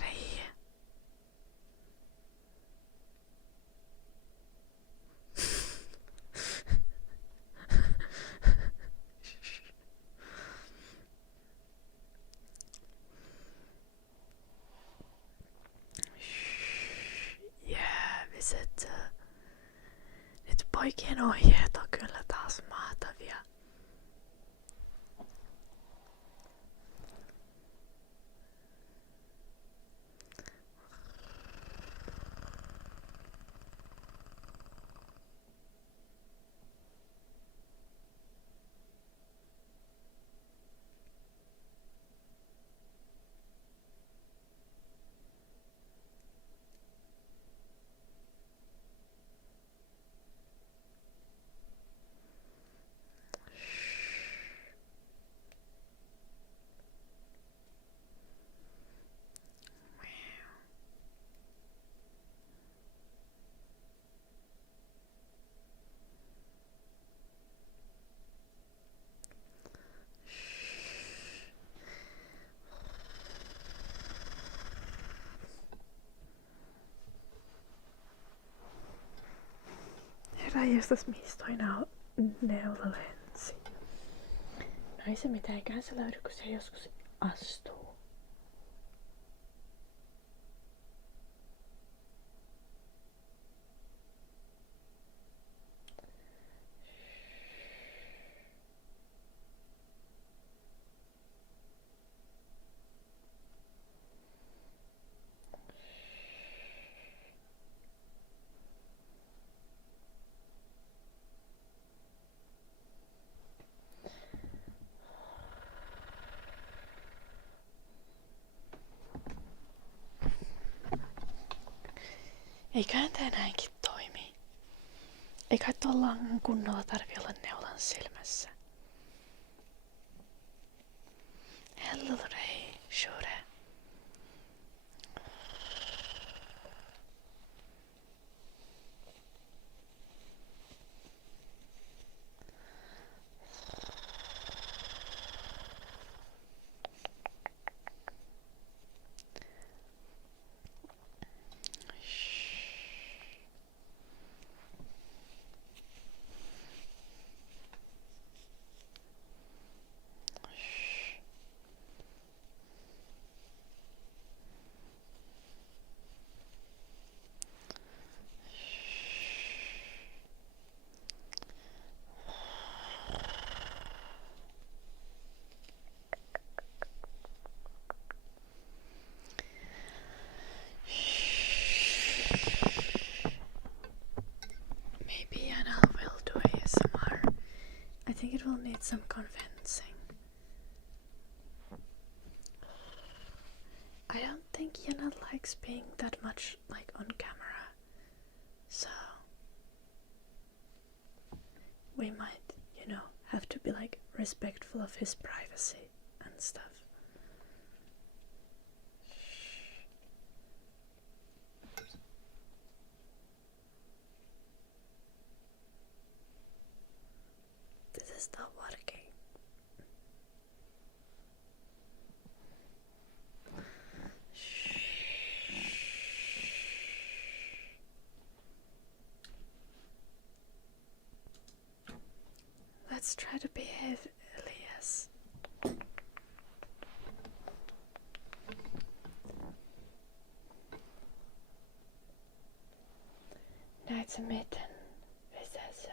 Rei. Jääviset. Nyt poikien ohjeet on kyllä taas mahtavia. Herra jestas, mistä toi neula lensi. No ei se mitään, eiköhän se löydy, kun se joskus astuu. Eiköhän tää näinkin toimi. Eikä tuolla kunnolla tarvi olla neulan silmässä. Hello Ray, sure. Maybe Anna will do ASMR. I think it will need some convincing. I don't think Yana likes being that much like on camera, so we might, have to be like respectful of his privacy and stuff. This is not working. Let's try to behave, Elias. Näet sä miten vesässä?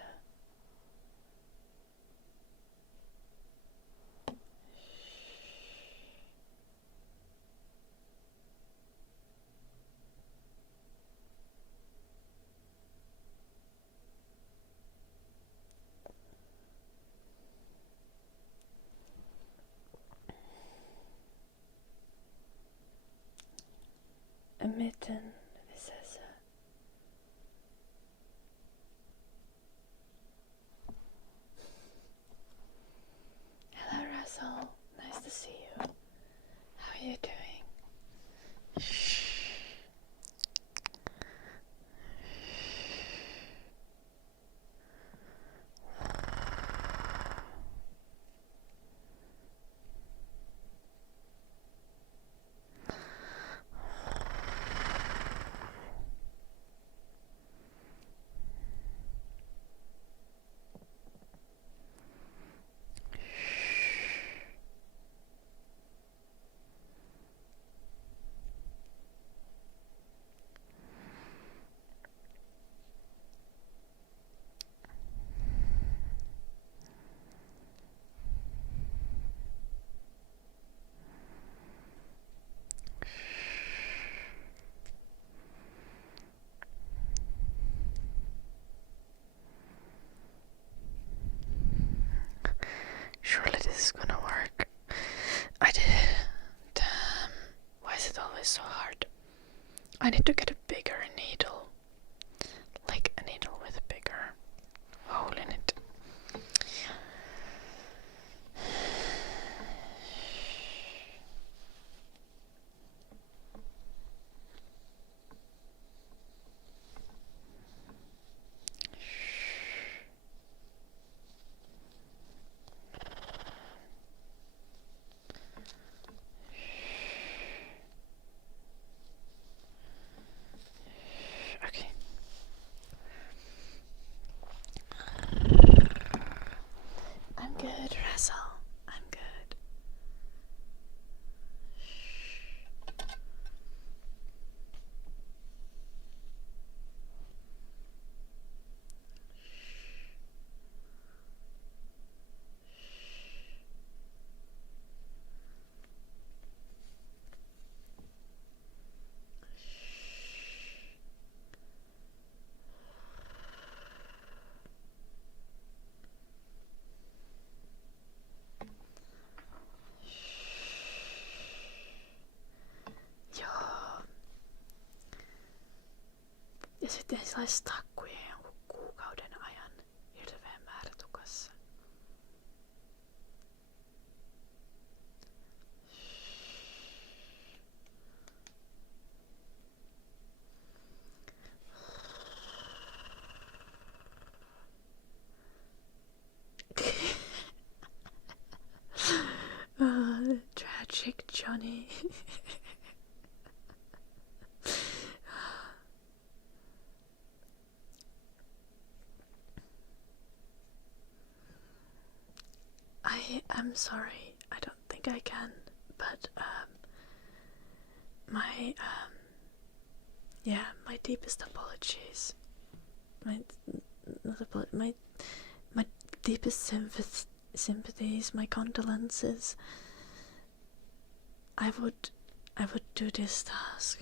I need to get a bigger needle. Like a needle with a bigger hole in it. Okay. I'm good, Russell. I'm good. Joo. Ja sitten saisi takkuja jonkun kuukauden ajan hirveän määrä tukassa. Tragic Johnny. I'm sorry. I don't think I can, but my my deepest apologies. My deepest sympathies, my condolences. I would do this task,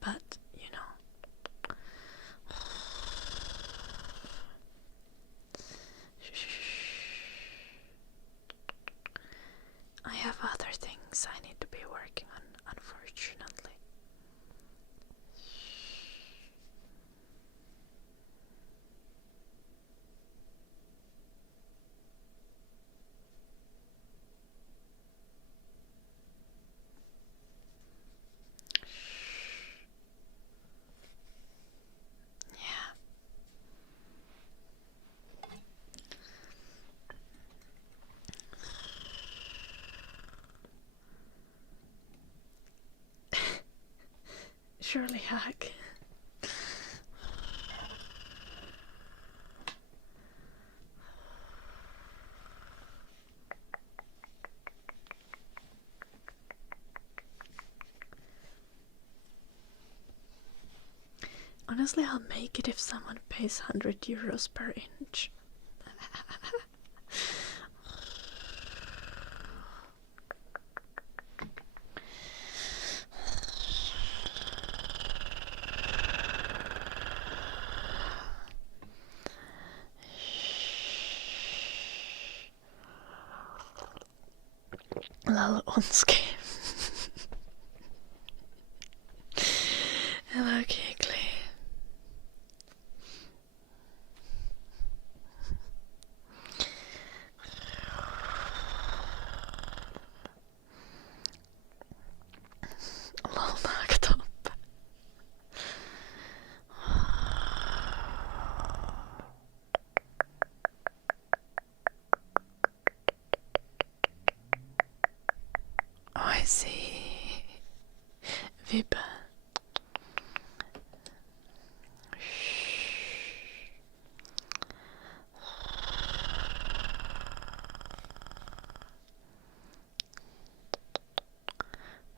but you know. I have other things I need to be working on, unfortunately. Yeah. Surely hack. Honestly, I'll make it if someone pays 100 euros per inch. Lol, ondske. Hello, Kigley. Lol, naaktopp. Oh, I see. Vibba.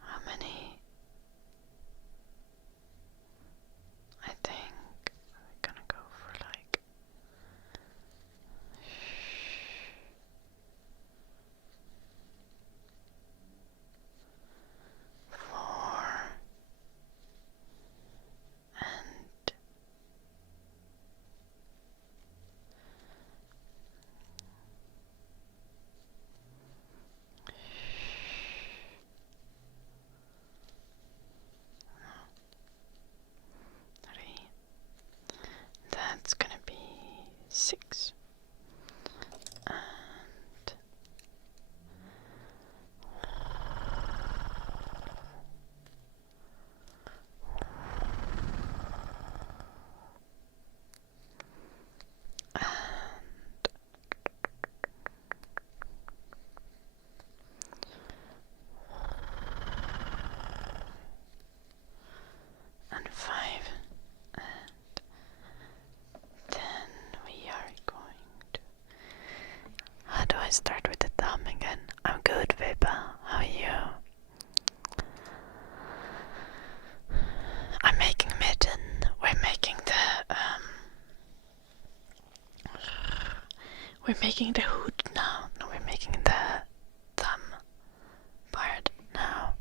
How many? I think we're gonna go for like 4. 6. And and 5. And then we are going to... How do I start with the thumb again? I'm good, Vibba. How are you? I'm making mitten. We're making the hood now. No, we're making the thumb part now.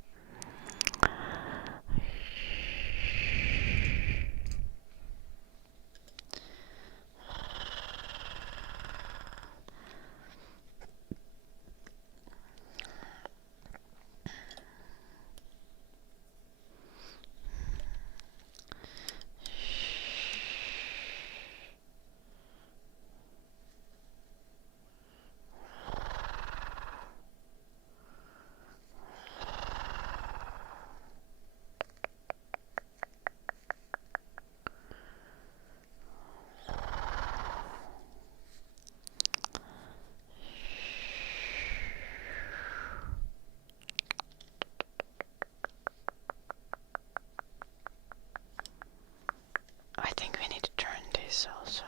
I think we need to turn this also.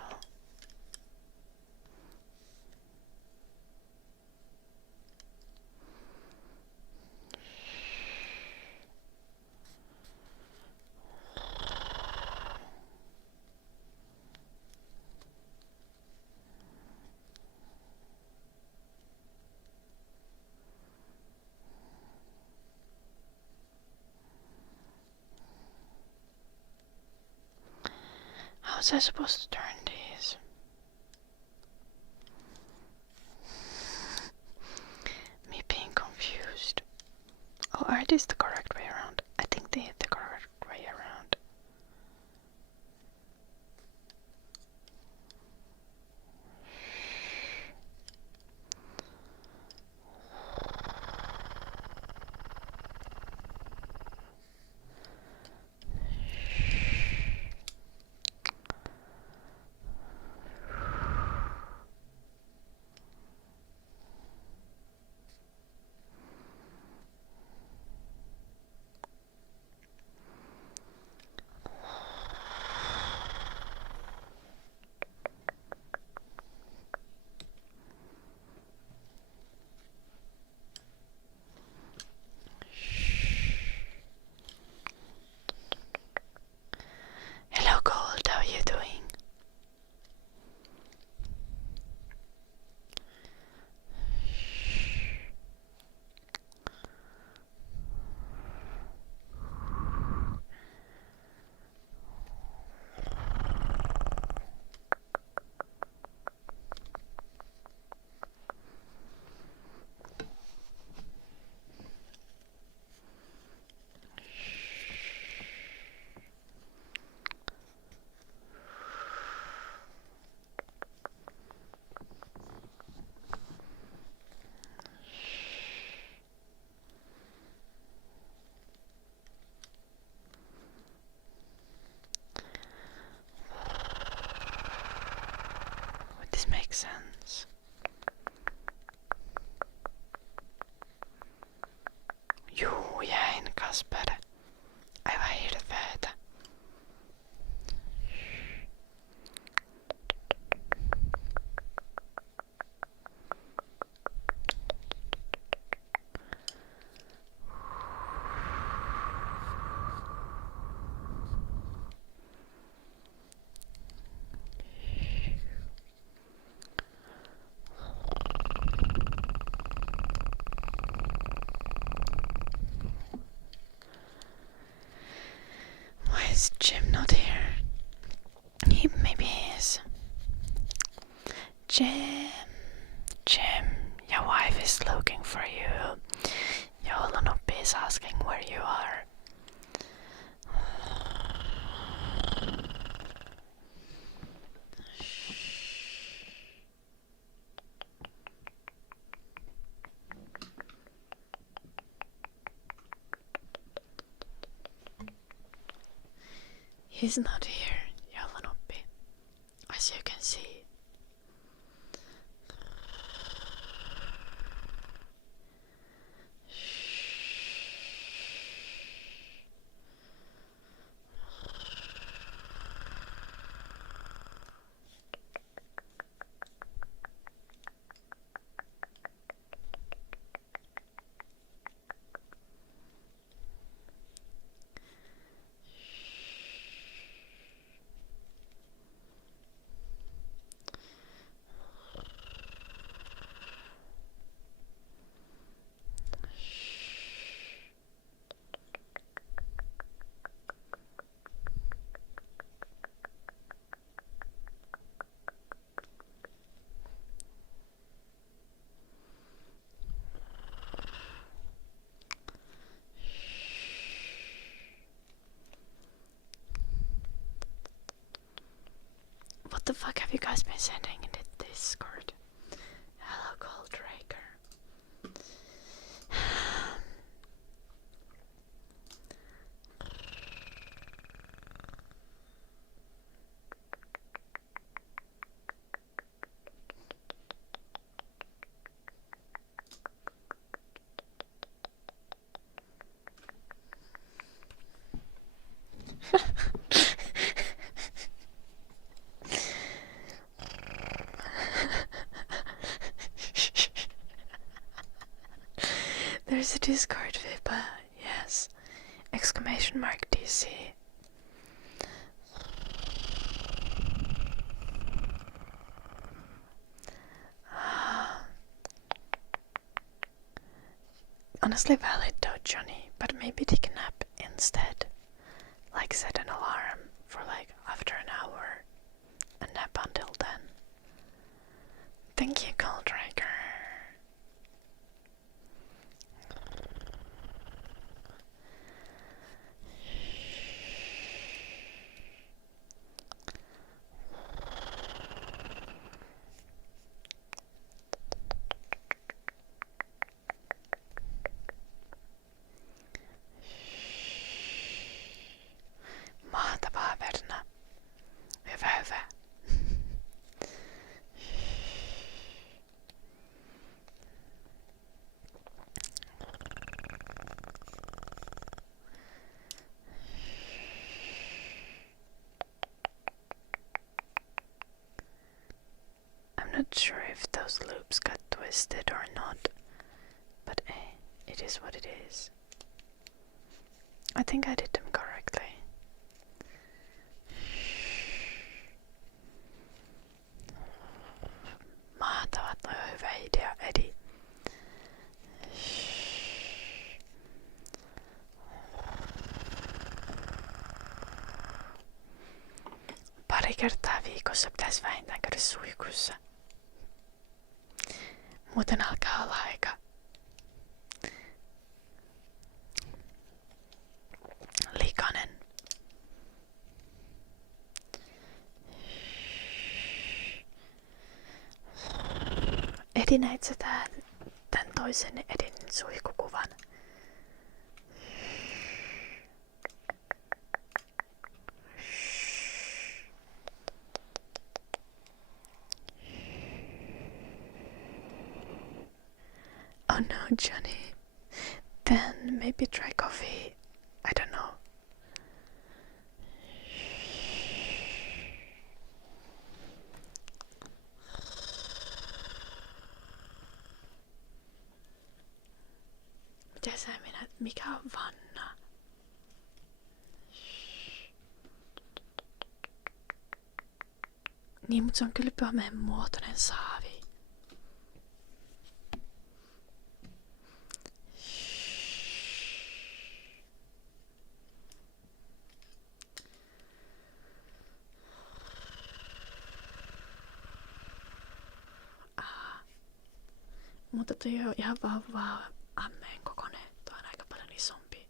How was I supposed to turn these? Me being confused. Oh, are these the correct way around? I think they're the correct way around. Hello, Gold. How are you doing? Would this make sense? Jo, jag är en Kasper. Aj, vad är det för det? Why is Jim not here? Maybe he is. Jim, your wife is looking for you. Yolonopi is asking where you are. He's not here, Jalanoppi, as you can see. What the fuck have you guys been sending in the Discord? Hello, Goldraker. There's a Discord Vipa, yes. Exclamation mark DC. Honestly valid though, Johnny, but maybe take a nap instead. Like set an alarm for like after an hour and nap until then. Thank you, Goldraker. Mahtavaa, Verna. Hyvä, hyvä. I'm not sure if those loops got twisted or not, but it is what it is. I think I did them correctly. Mahtavat, hyvä idea, Eddie. Pari kertaa viikossa pitäisi vähintään käydä suihkussa. Muuten alkaa olla aika likainen. Edi, näit sä tän toisen Edin suihkukuvan? Oh no, Johnny. Then maybe try coffee. I don't know. Mitä sä minä, mikä on vanna? Niin, mut se on kylpyameen muotoinen saavi. Mutta toi on ihan vaan ammeen kokoinen. Toi on aika paljon isompi.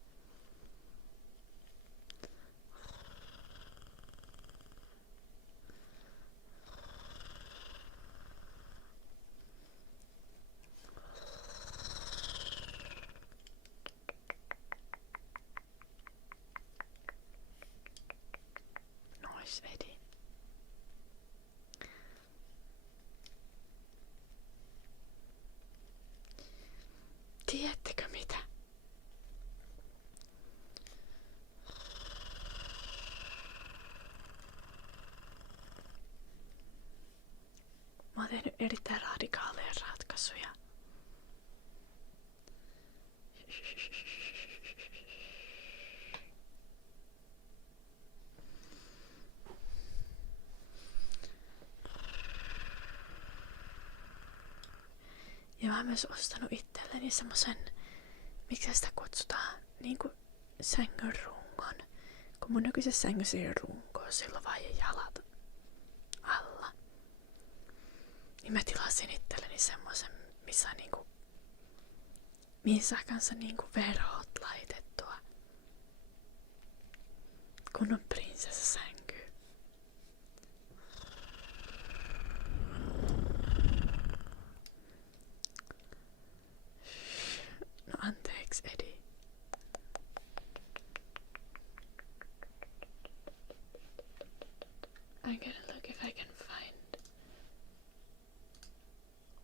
tehnyt erittäin radikaaleja ratkaisuja. Ja mä oon myös ostanut itselleni semmosen, miksi sitä kutsutaan, niinku sängyn rungon. Kun mun nykyisessä sängyssä ei ole runkoa, silloin vaan jalat alla. Niin mä tilasin itselleni semmosen, missä niinku, mihin saa kanssa niinku verhot laitettua. Kun on prinsessasänky. No anteeksi, Edi. I'm gonna look if I can find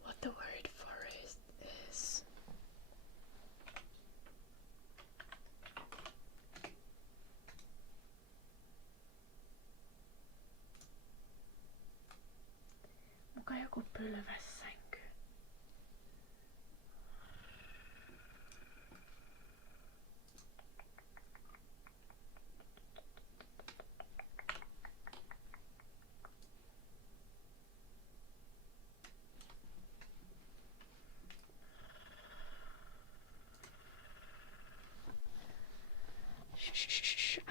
what the word for it is. Muka joku pylvässänky.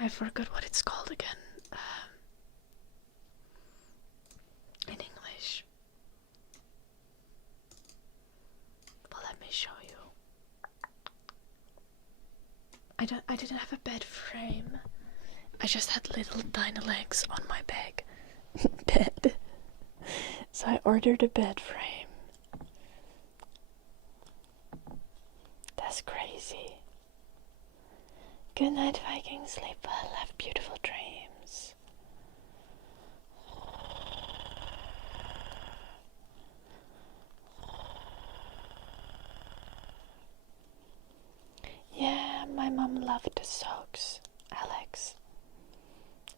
I forgot what it's called again. In English. Well, let me show you. I didn't have a bed frame. I just had little tiny legs on my bed. So I ordered a bed frame. That's crazy. Good night, Viking. Sleep well. Have beautiful dreams. Yeah, my mom loved the socks, Alex.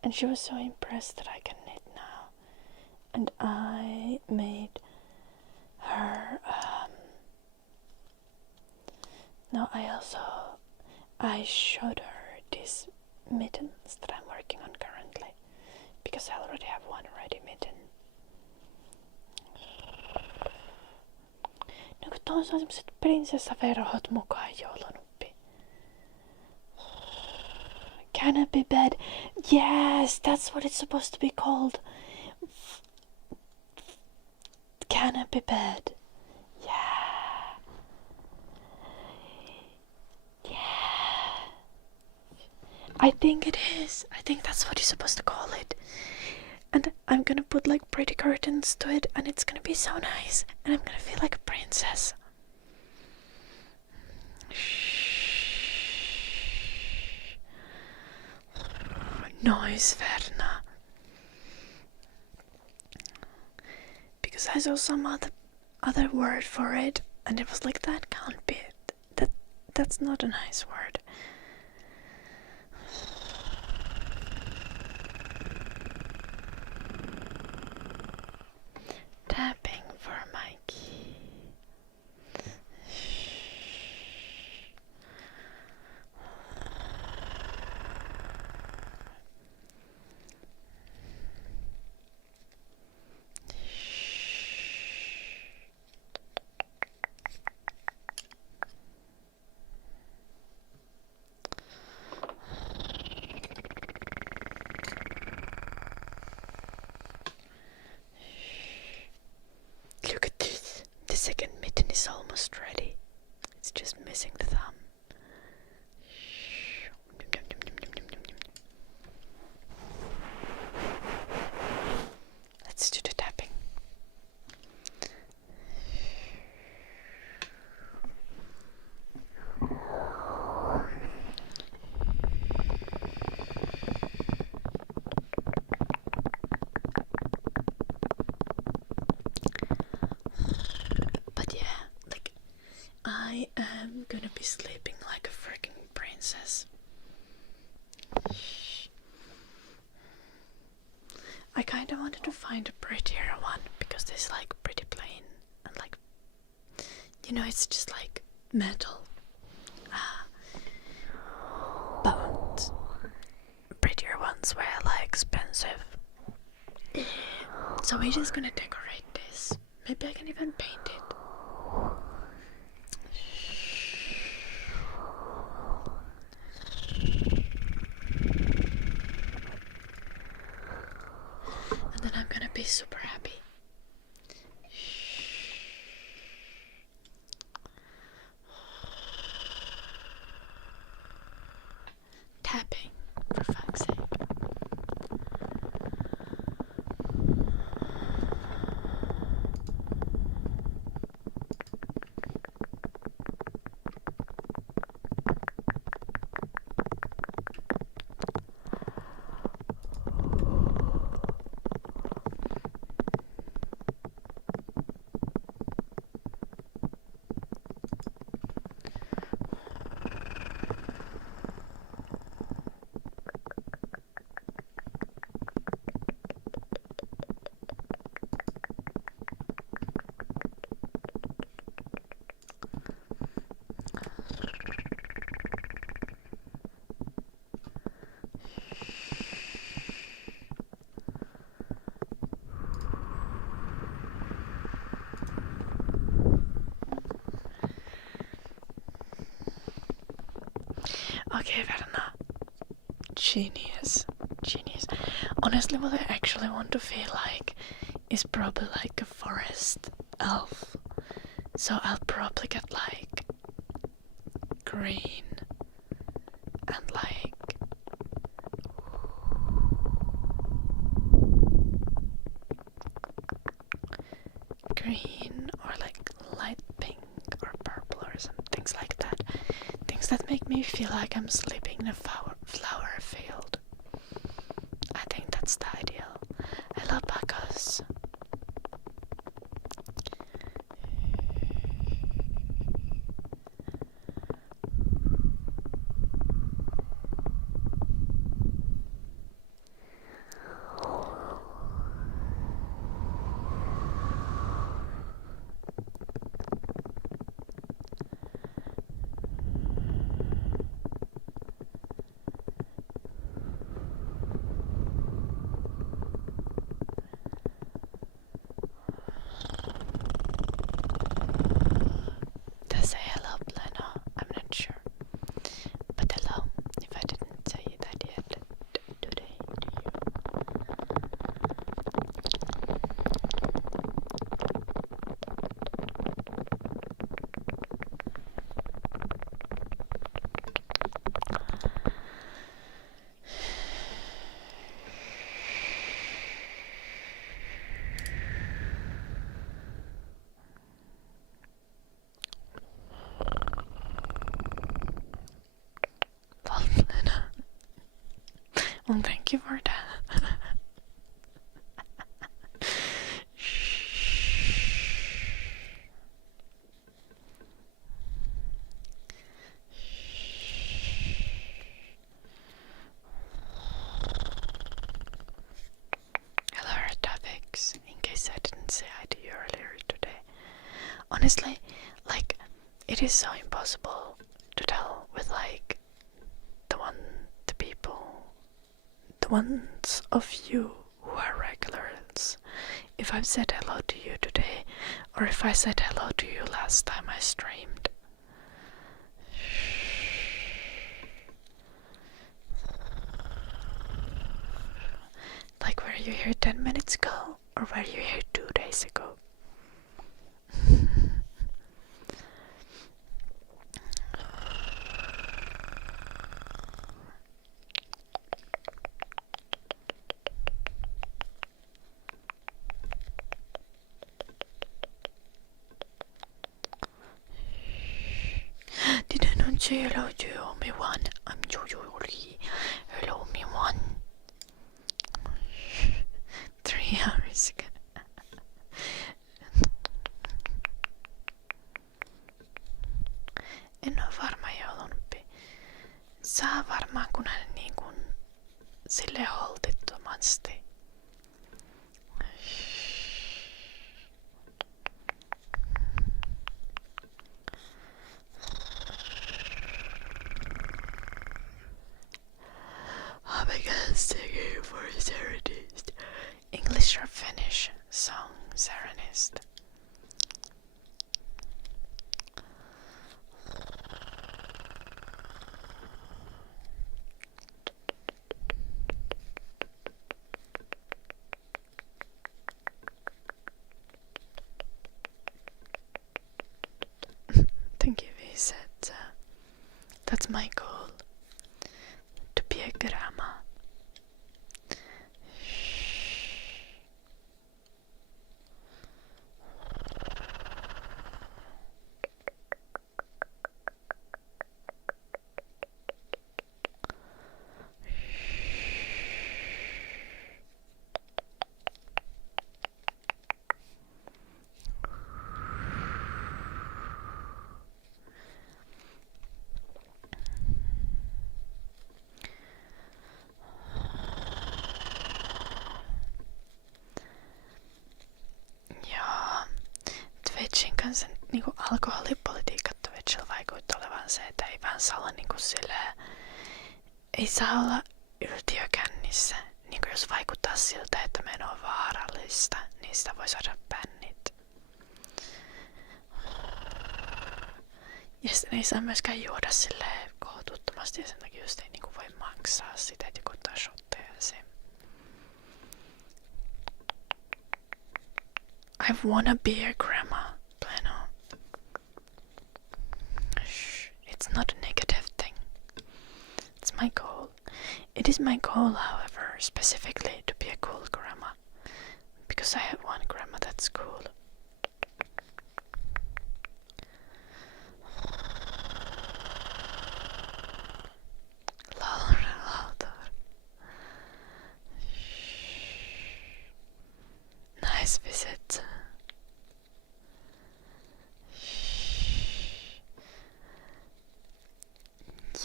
And she was so impressed that I can knit now. And I made her, I showed her these mittens that I'm working on currently. Because I already have one ready mitten. No kun tuossa on semmoset prinsessaverhot mukaan, joulunuppi. Canopy bed. Yes, that's what it's supposed to be called. Canopy bed. Yeah. Yeah. I think it is. I think that's what you're supposed to call it. And I'm gonna put like pretty curtains to it, and it's gonna be so nice. And I'm gonna feel like a princess. Noise, Verna. Because I saw some other word for it, and it was like, that can't be it. That's not a nice word. Tapping for my key. Look at this. The second mitten is almost ready. It's just missing the thumb. Let's do the tapping. But yeah, like, I am gonna be sleeping like a freaking princess. I kinda wanted to find a prettier one because because this is like pretty plain and like, you know, it's just like metal. But prettier ones were like expensive. So we're just gonna decorate this. Maybe I can even paint it. And then I'm gonna be super happy. Tapping, for fuck's sake. Okay, Verna. Genius. Genius. Honestly, what I actually want to feel like is probably like a forest elf. So I'll probably get like green and like green or like light pink or purple or some things like that. Things that make me feel like I'm sleeping in a flower field. I think that's the ideal. I love alpacas. To say hello, Lena. I'm not sure. But hello, if I didn't say that yet today to you. Love, Lena. Well, thank you for that. Hello, topics. In case I didn't say hi to you earlier today. Honestly, like, it is so impossible to tell with like the people, the ones of you who are regulars, if I've said hello to you today or if I said hello to you last time I streamed. Like, were you here 10 minutes ago or were you here 2 days ago? Did I not say hello to you, me one? I'm Jojo-ri. Hello, me one. 3 hours ago. En oo varma joulunpi. Saa varmaan kun hän niin kuin sille holtittomasti. Finnish song serenist. Thank you, he said. That's my goal. To be a grandma. Joo, Twitchin kanssa niinku alkoholipolitiikka Twitchillä vaikuttaa olevan se, että ei vaan saa olla niinku silleen, ei saa olla yltiökännissä. Niinku jos vaikuttaa siltä, että meno on vaarallista, niin sitä voi saada bännit. Ja sitten ei saa myöskään juoda silleen kohtuuttomasti ja sen takia just ei niinku voi maksaa sitä, että joku ottaa shotteja ja se. I wanna be a grandma, Pleno. Shh, it's not a negative thing. It's my goal. It is my goal, however, specifically to be a cool grandma. Because I have one grandma that's cool. Nice visit.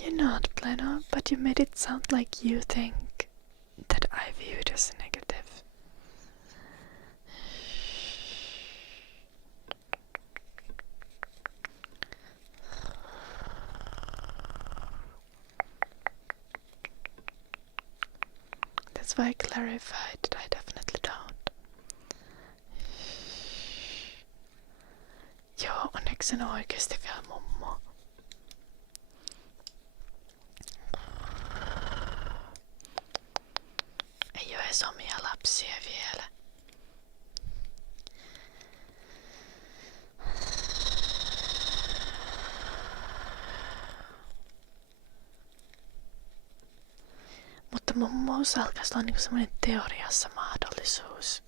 You're not, Pleno, but you made it sound like you think that I view it as a negative. That's why I clarified that I definitely don't. Joo, onneksi en oo oikeesti vielä mummo. Ei oo edes omia lapsia vielä. Mutta mummous alkaisi olla niinku semmonen teoriassa mahdollisuus.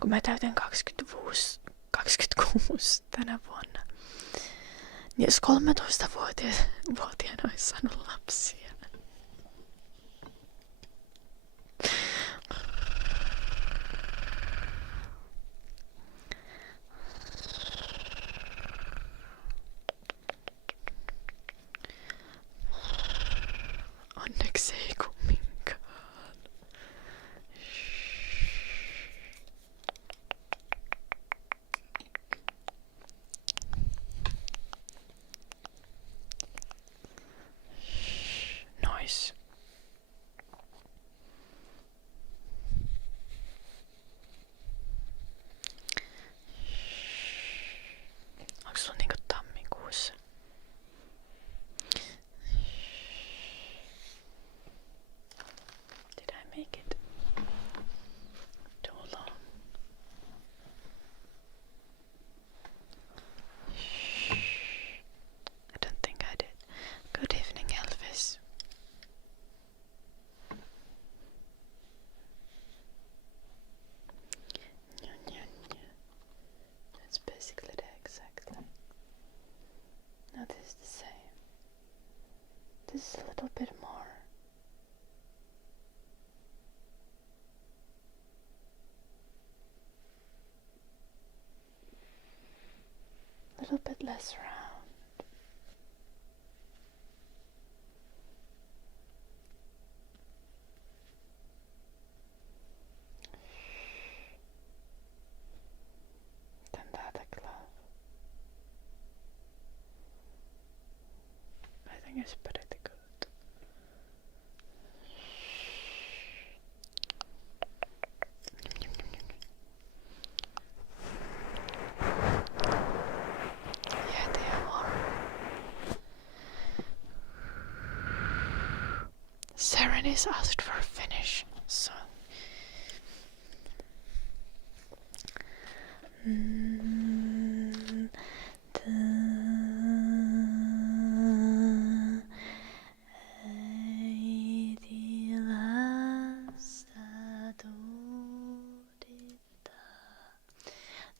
Kun mä täytän 26 tänä vuonna. Niin jos 13-vuotiaana olisi saanut lapsia. Onneksi ei kumminkaan. Nois. Onko sulla niinku tammikuussa? Did I make it too long? I don't think I did. Good evening, Elvis. That's basically the exact line. Now this is the same. This is a little bit more. A little bit less round. Then the other glove. I think it's pretty good. Chinese asked for Finnish, so.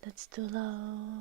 That's too low.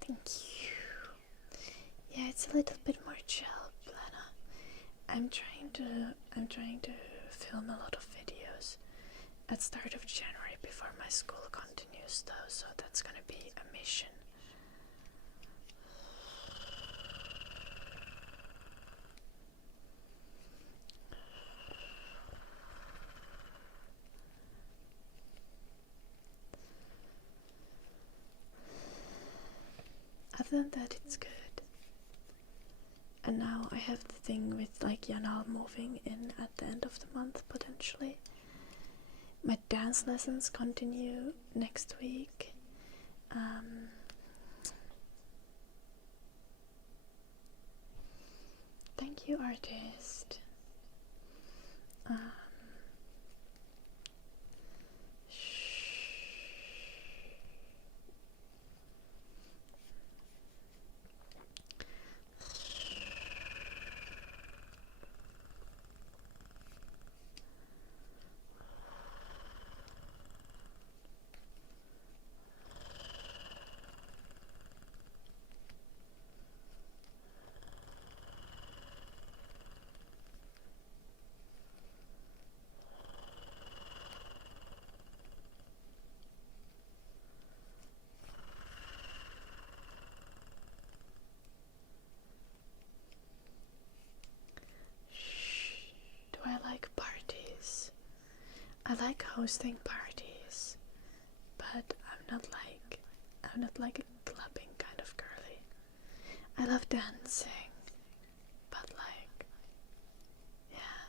Thank you. Yeah, it's a little bit more chill, Lena. I'm trying to film a lot of videos at start of January before my school continues though, so that's gonna be a mission. Other than that, it's good. And now I have the thing with like Janal moving in at the end of the month potentially. My dance lessons continue next week. Thank you, artist. I like hosting parties, but I'm not like a clubbing kind of girly. I love dancing, but like, yeah.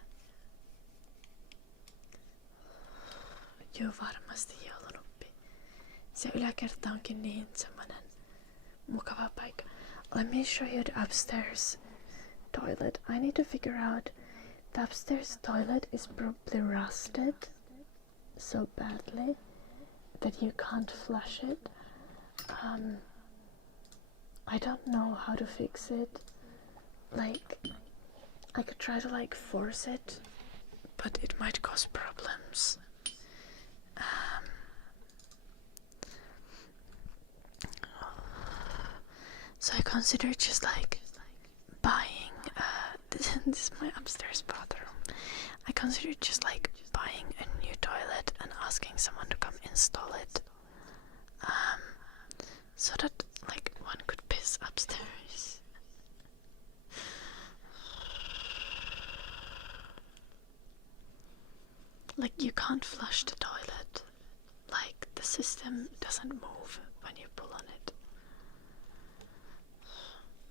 Juu, varmasti joulunuppi. Se yläkerta onkin niin semmonen mukava paikka. Let me show you the upstairs toilet. I need to figure out, the upstairs toilet is probably rusted so badly that you can't flush it. I don't know how to fix it. Like, I could try to like force it, but it might cause problems. So I considered just like buying, this is my upstairs bathroom. I considered just like buying a new toilet and asking someone to come install it. So that like one could piss upstairs. Like you can't flush the toilet. Like the system doesn't move when you pull on it.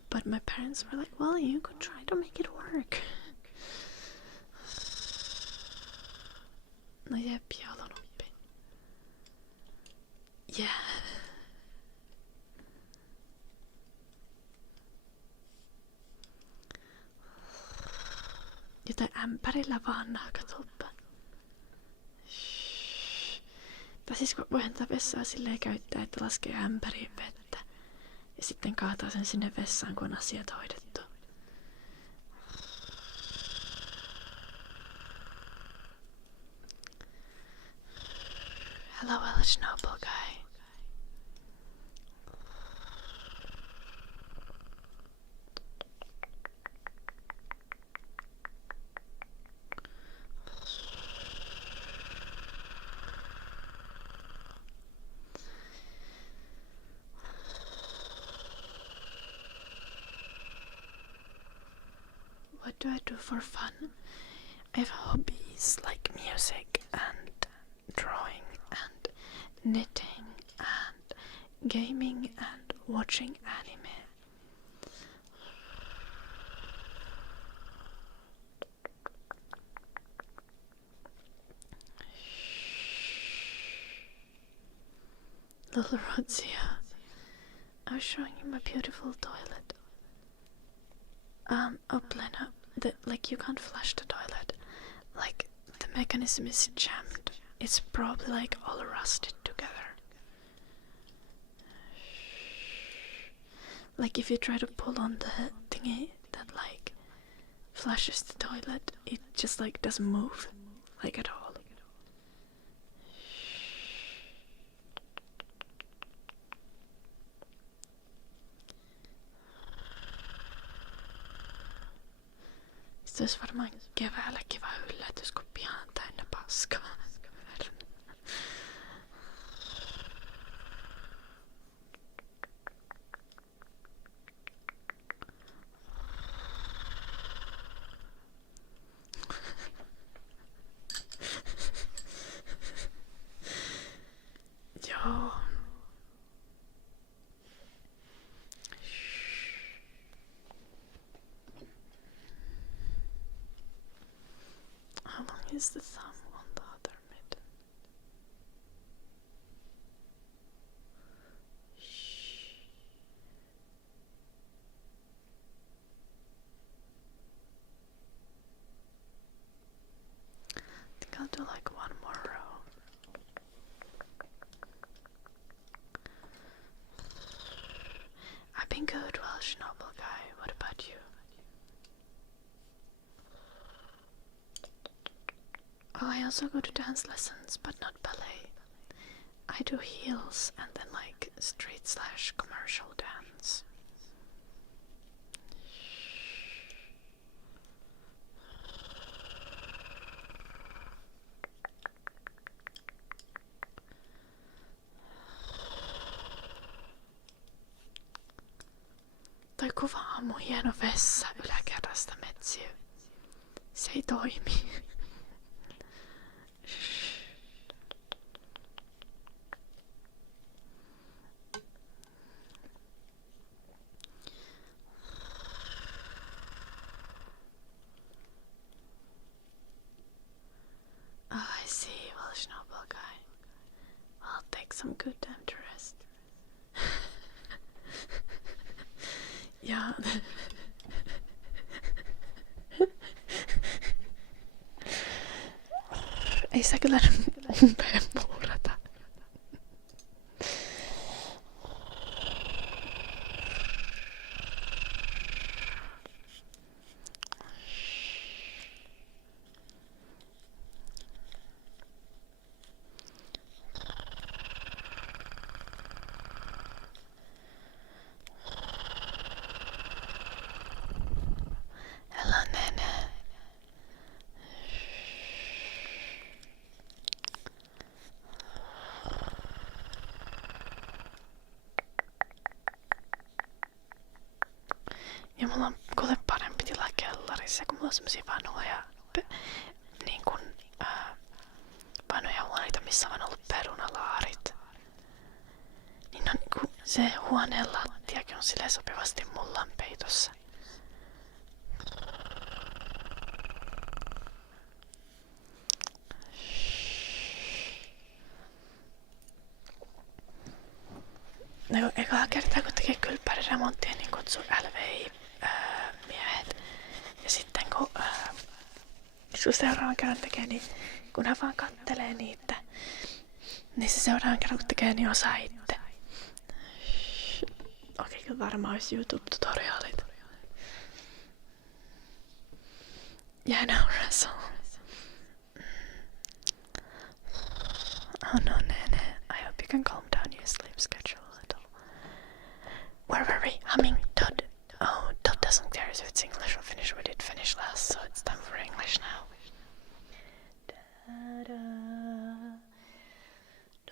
But my parents were like, well, you could try to make it work. No jep, joulunuppi. Yeah. Joten ämpärillä vaan naakatuppa. Tai siis voihan tätä vessaa silleen käyttää, että laskee ämpäriin vettä. Ja sitten kaataa sen sinne vessaan, kun on asiat hoidettu. Hello, eligible guy. What do I do for fun? I have hobbies like music and drawing and knitting and gaming and watching anime. Little Rodzia, I was showing you my beautiful toilet. Plena, like you can't flush the toilet. Like the mechanism is jammed. It's probably like all rusted together. Like if you try to pull on the thingy that like flushes the toilet, it just like doesn't move like at all. Se olisi varmaan keväällä kiva yllätys, kun pian täynnä paskaa. Joo. How long is the thumb on the other mid? I think I'll do like one more row. I've been good, Welsh noble guy. What about you? Oh, I also go to dance lessons, but not ballet. I do heels and then like street/commercial dance. Toi kuva on mun hieno vessa yläkerrasta metsiä. Se ei toimi. English noble guy. I'll take some good time to rest. Ja. Ei sä kyllä umpeen muurata. Hello, Nene. Ja mulla on kuule parempi tila kellarissa, kun mulla on semmosia vanhoja niin kun, vanhoja huoneita, missä on ollut perunalaarit. Niin on niinku se huoneen lattiakin on silleen sopivasti mullan peitossa. No, ekaa kertaa kun tekee kylppäriremonttia, niin kutsuu LVI-miehet. Ja sitten kun seuraavan kerran tekee, niin kun hän vaan kattelee niitä, niin se seuraavan kerran kun tekee, niin osaa itse. Okei, kyllä varmaan olisi YouTube-tutoriaalit. Yeah, no, Russell. Oh no, Nene. I hope you can calm down your sleep schedule a little. Where were we? Humming. Todd. Oh, Todd doesn't care if it's English or Finnish. We did Finnish last, so it's time for English now. Da-da.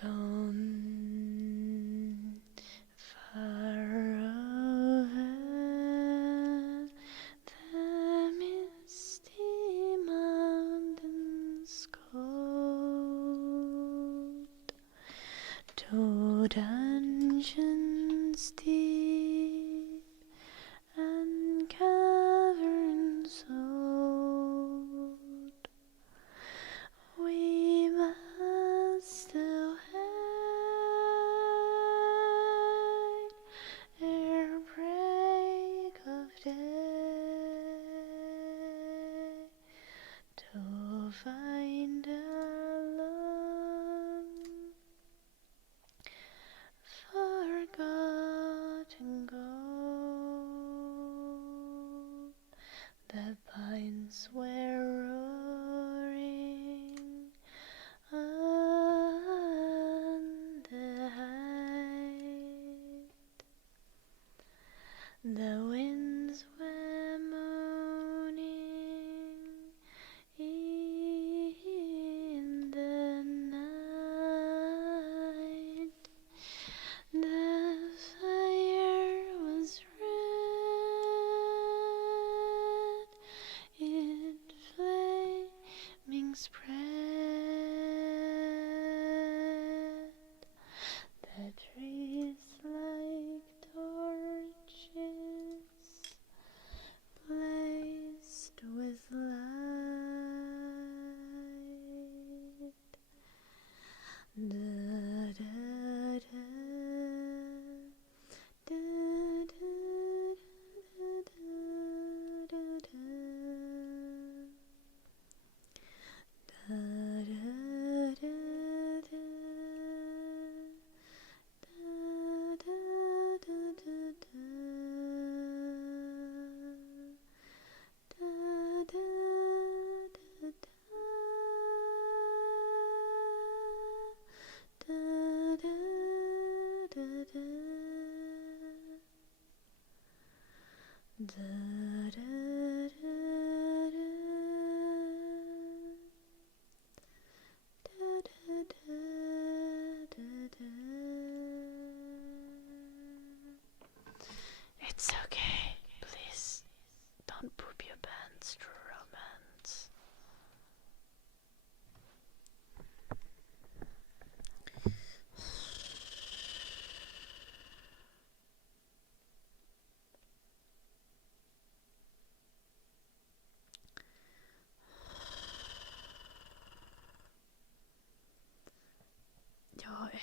Don't far over the misty mountains cold, to dungeons deep and caverns old. We must away ere break of day, to find our long forgotten gold. The pines were roaring on the height. The winds were moaning in the night. The fire was red, it flaming spread. The trees like torches blazed with light. Da-da-da.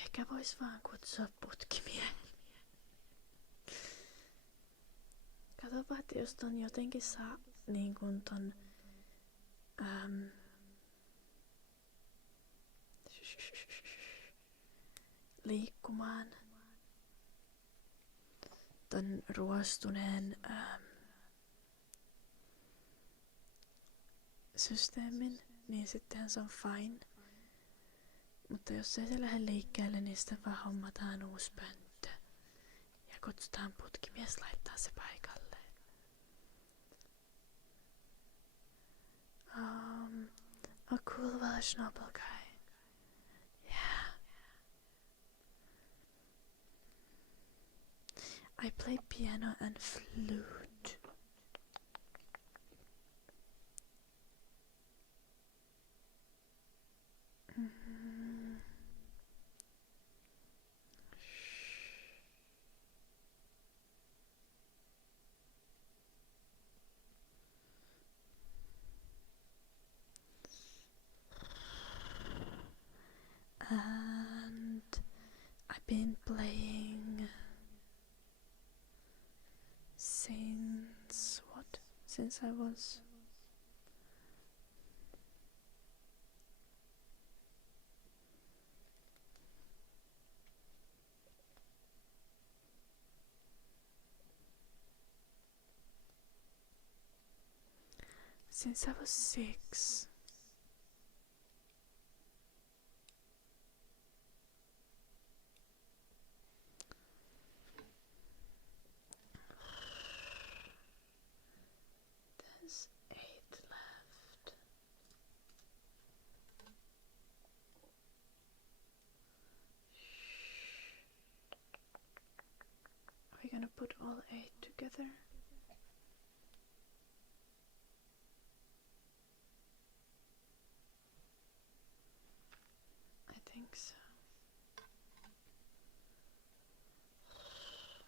Ehkä vois vaan kutsua putkimiehen. Katsopa, että jos ton jotenkin saa niin kuin ton liikkumaan ton ruostuneen systeemin, niin sittenhän se on fine. Mutta jos ei se lähde liikkeelle, niin sitten vaan hommataan uusi pönttö. Ja kutsutaan putkimies laittaa se paikalle. A cool Welsh noble guy. Yeah. I play piano and flute. And I've been playing since what? Since I was since I was 6. There's 8 left. Are we gonna put all 8 together? I think so.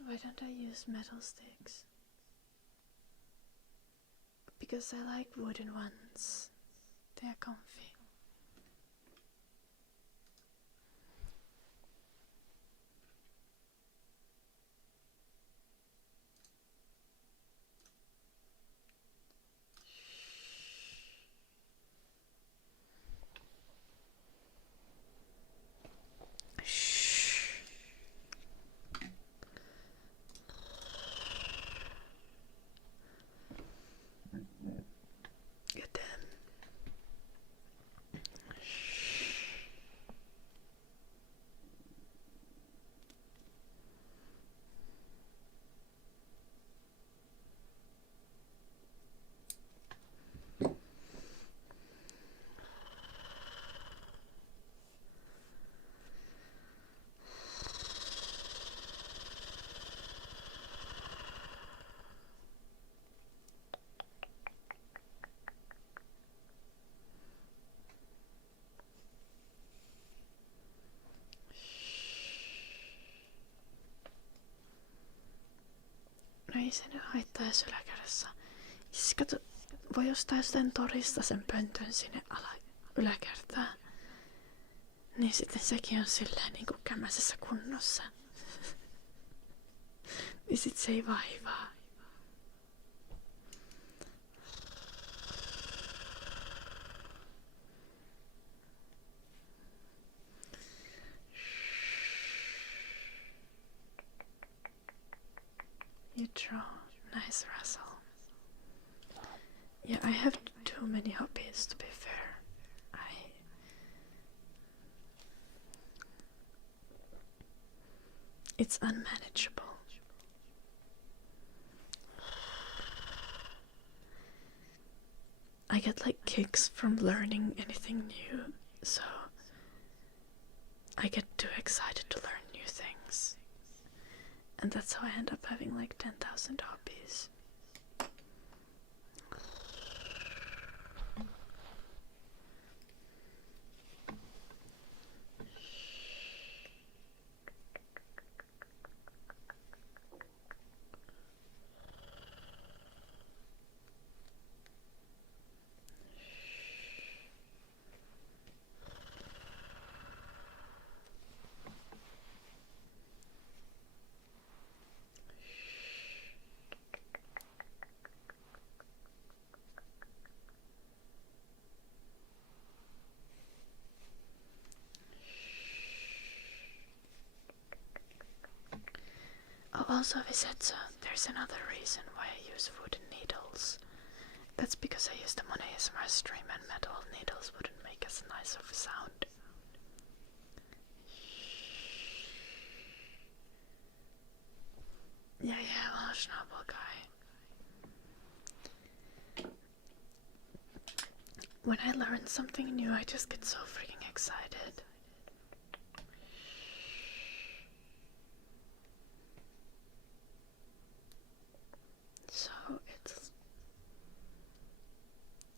Why don't I use metal sticks? Because I like wooden ones. They are comfy. No ei se nyt haittaa, jos yläkerrassa. Siis kato, voi ostaa jostain torista sen pöntön sinne yläkertaan. Niin sitten sekin on silleen niinku kämäisessä kunnossa. Niin sit se ei vaivaa. You draw. Nice Russell. Yeah, I have too many hobbies to be fair. It's unmanageable. I get like kicks from learning anything new, so I get too excited to learn new things. And that's how I end up having like 10,000 hobbies. also Visetsa, there's another reason why I use wooden needles. That's because I used them on ASMR stream and metal needles wouldn't make as nice of a sound. Yeah, well, Schnabel guy. When I learn something new, I just get so freaking excited. So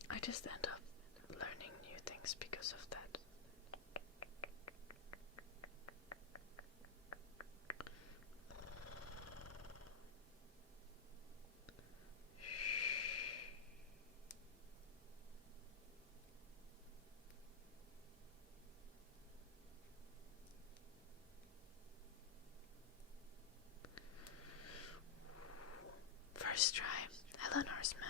I just end up learning new things because of that. First try, Eleanor's man.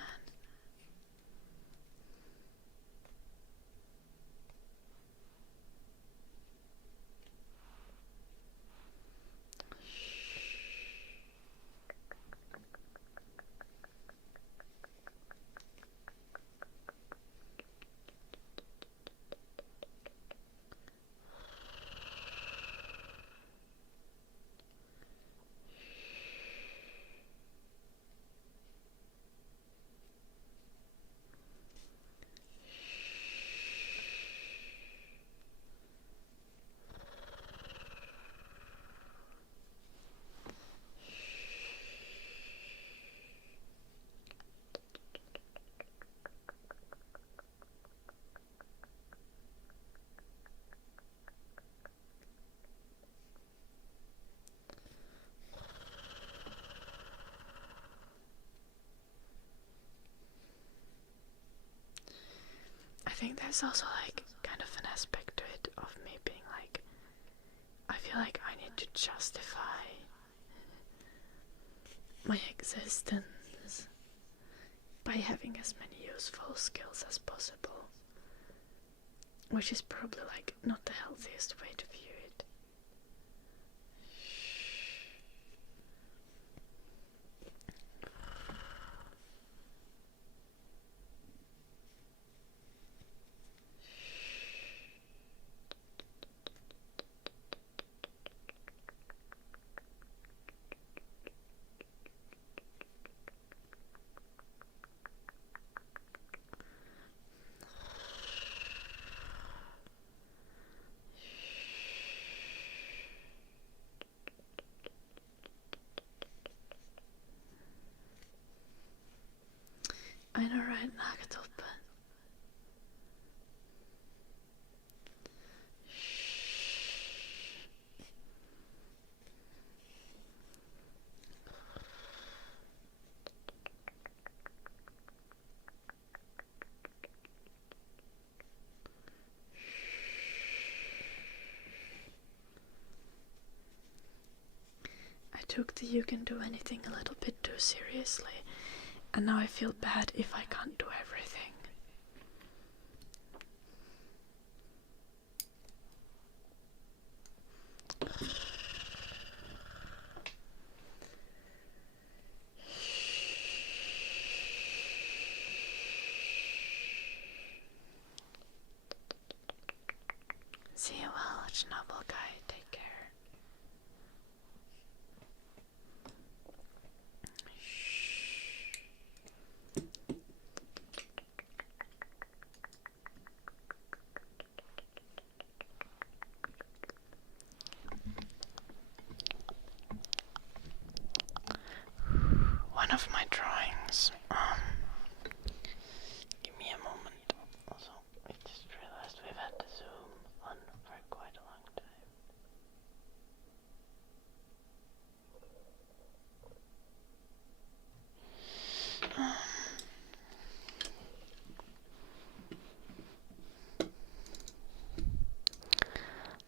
I think there's also like kind of an aspect to it of me being like, I feel like I need to justify my existence by having as many useful skills as possible, which is probably like not the healthiest way to view it. I know, right, Nagatoppe? I took the you can do anything a little bit too seriously, and now I feel bad if I can't do everything. See you well, Chernobyl guy. Take care. One of my drawings. Give me a moment. Also, I just realized we've had the Zoom on for quite a long time.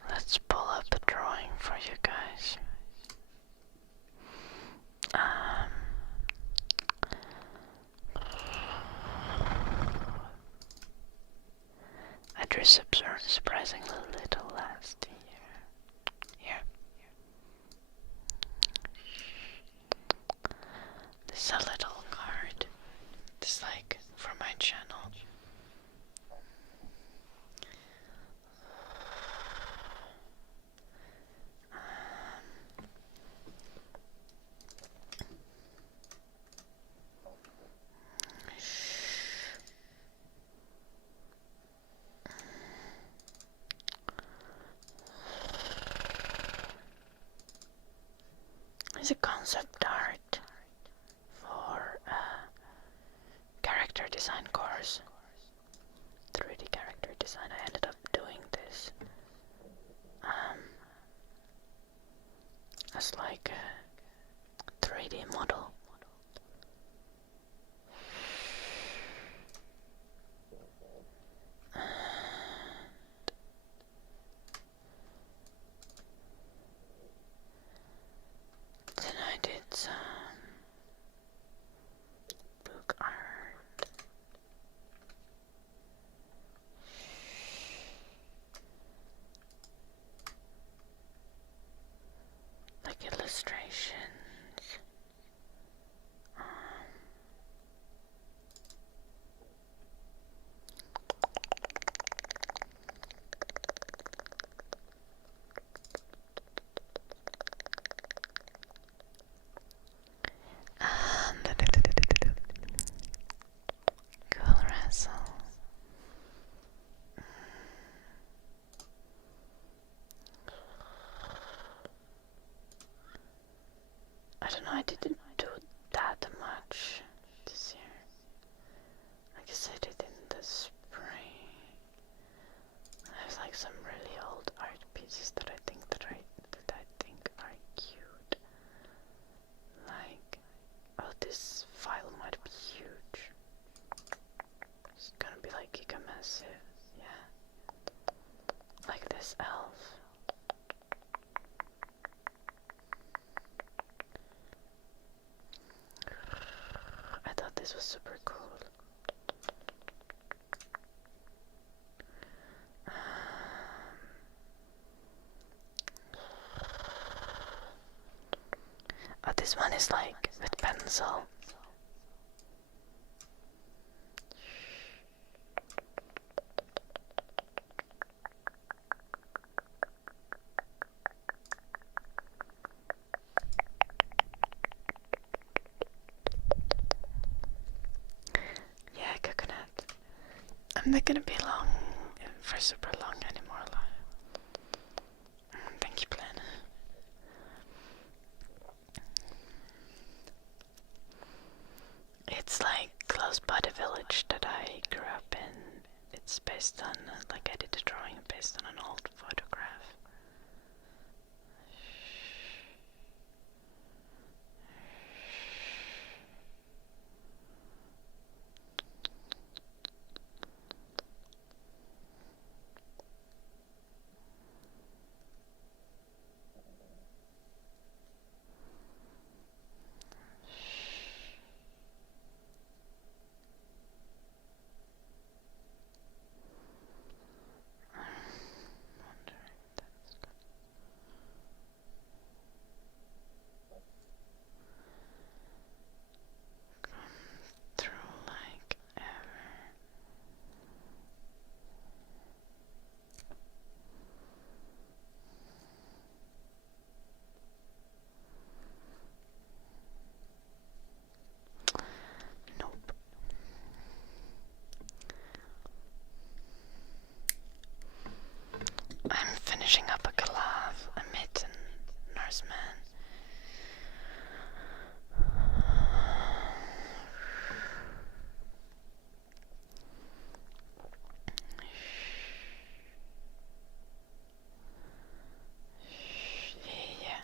Let's pull up a drawing for you guys. I drew surprisingly little last year. Here. is a concept art for a character design course. 3D character design. I ended up doing this as like a 3D model. Then I did some book art. Like illustrations. Cool Russell. I don't know, I didn't do that much this year. I guess I did in the spring. I have like some really old art pieces that I think are cute. Like, oh, this file might be huge. It's gonna be like giga massive, yeah. Like this elf. I thought this was super cool. This one is like with pencil. Yeah, coconut. I'm not gonna be long for super long anymore. Thank you, Plan. It's like close by the village that I grew up in. It's based on, like, I did a drawing based on an old photograph. Through like ever. Nope. I'm finishing up a glove, a mitten, nurseman. Yeah.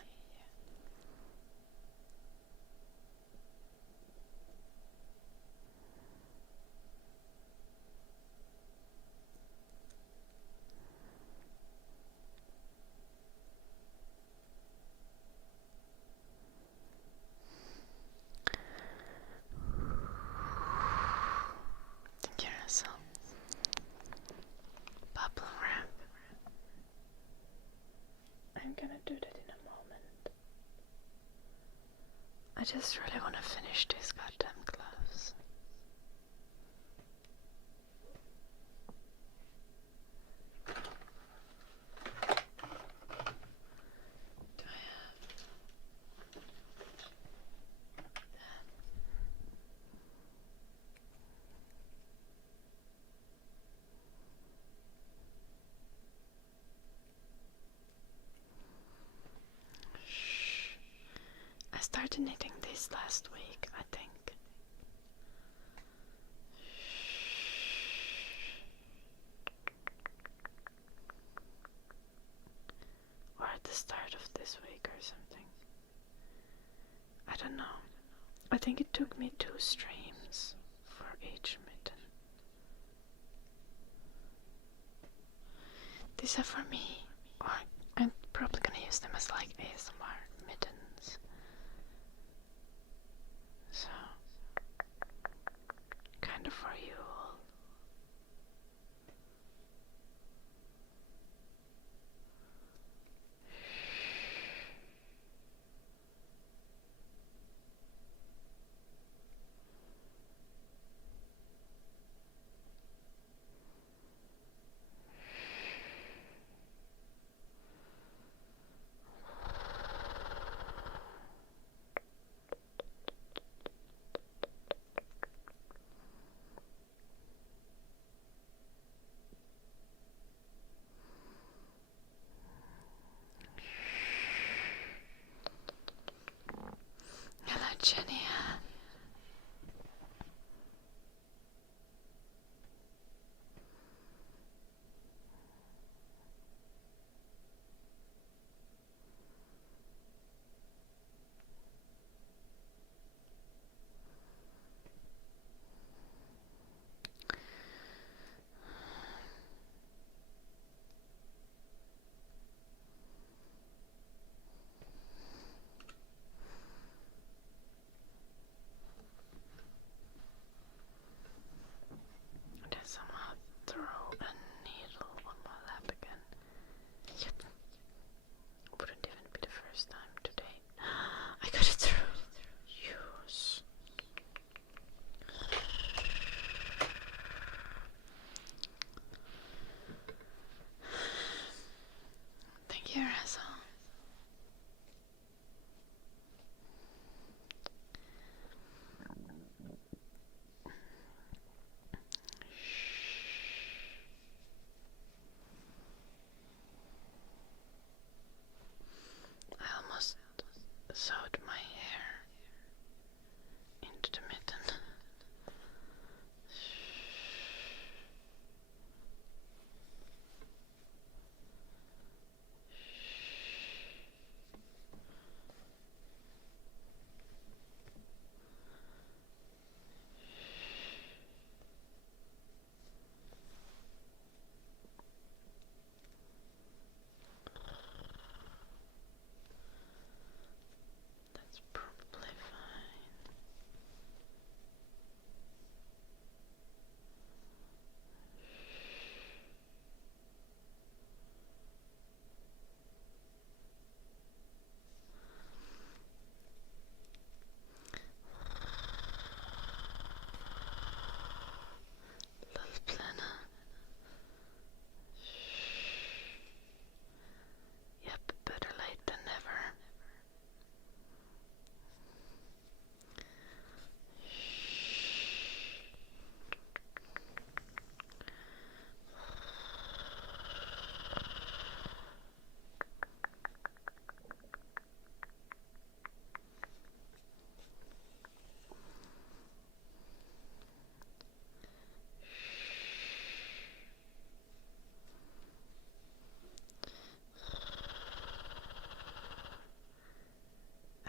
Thank you, Russell. Bubble wrap. I'm gonna do that in a moment. I just really want to finish these goddamn gloves. Do I have that? I started knitting this last week, I think. Or at the start of this week or something. I don't know. I think it took me 2 streams for each mitten. These are for me, or I'm probably gonna use them as like ASMR mittens. So, kind of for you all. Hello, Jenny. Did somehow throw a needle on my lap again? Yep. Wouldn't even be the first time today. I got it through. Yes. Thank you, Russell. I almost sewed my hair into the mitten. That's probably fine. Little planner. Yep, better late than never.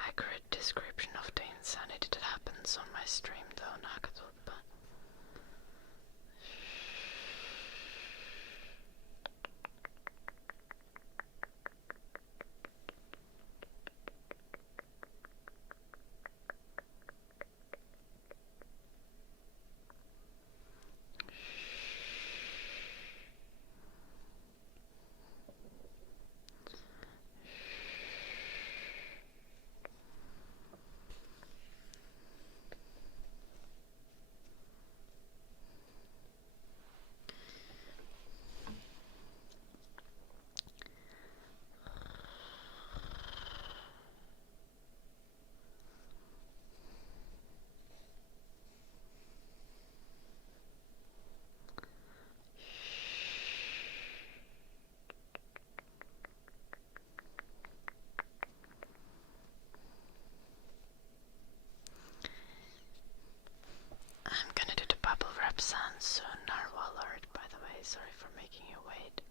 Accurate description of the insanity that happens on my stream though, Nakatulpa. sorry for making you wait.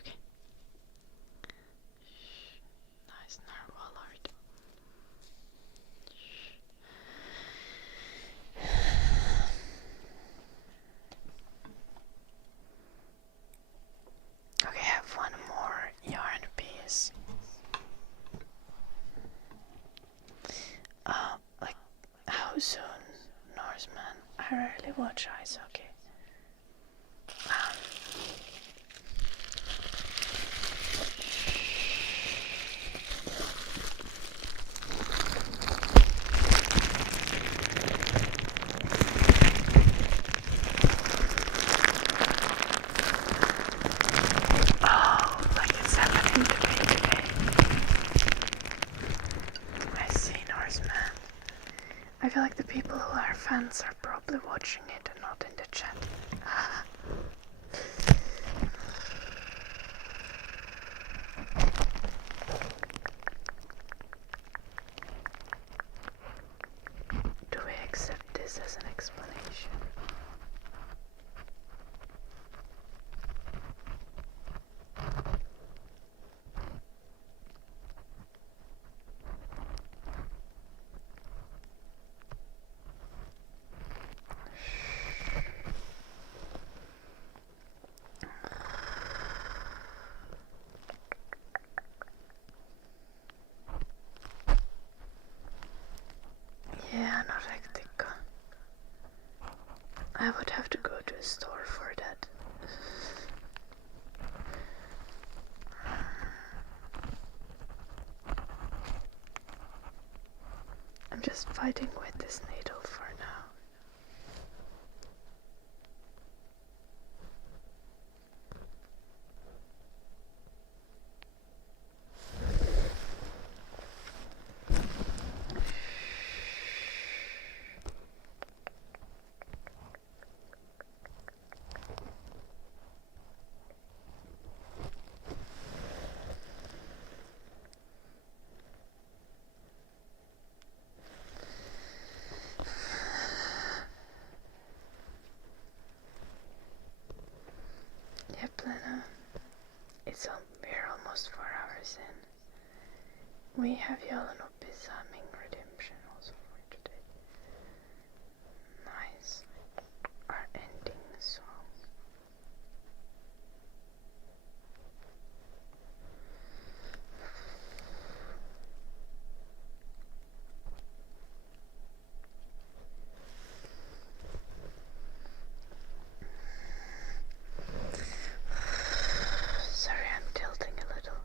Okay. Nice narwhal art. Okay, I have one more yarn piece. Like, how soon, Norseman? I rarely watch ice hockey. Oh, like it's happening today. I see, Norseman. I feel like the people who are fans are probably watching it and not in the chat. Do we accept this as an explanation? Yeah, not hectic. I would have to go to a store for that. I'm just fighting with this needle for now. Yep, Lena. We're almost 4 hours in. We have Yalanopis Ming Redemption also for today. Nice. Our ending song. Sorry, I'm tilting a little.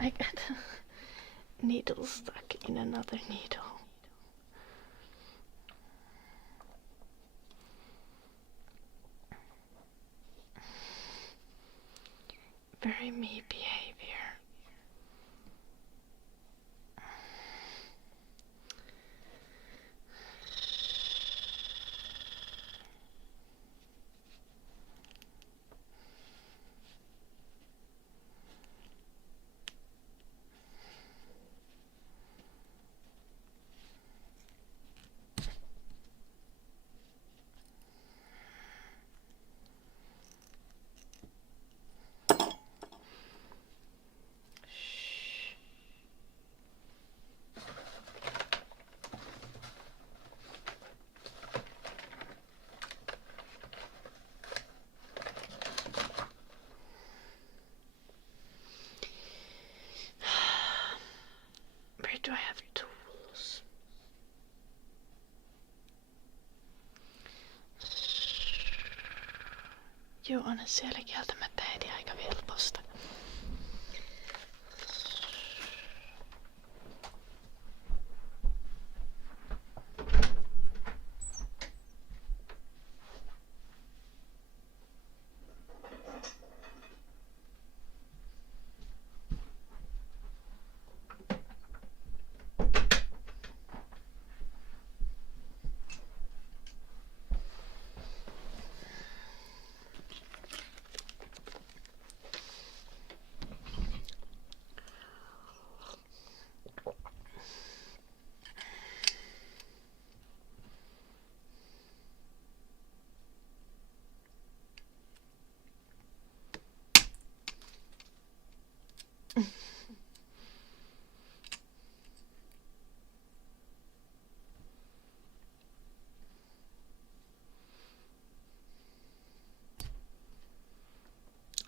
I got a needle stuck in another needle. Very me behavior. Where do I have tools? Joo, on siellä kieltämättä heti aika helposta.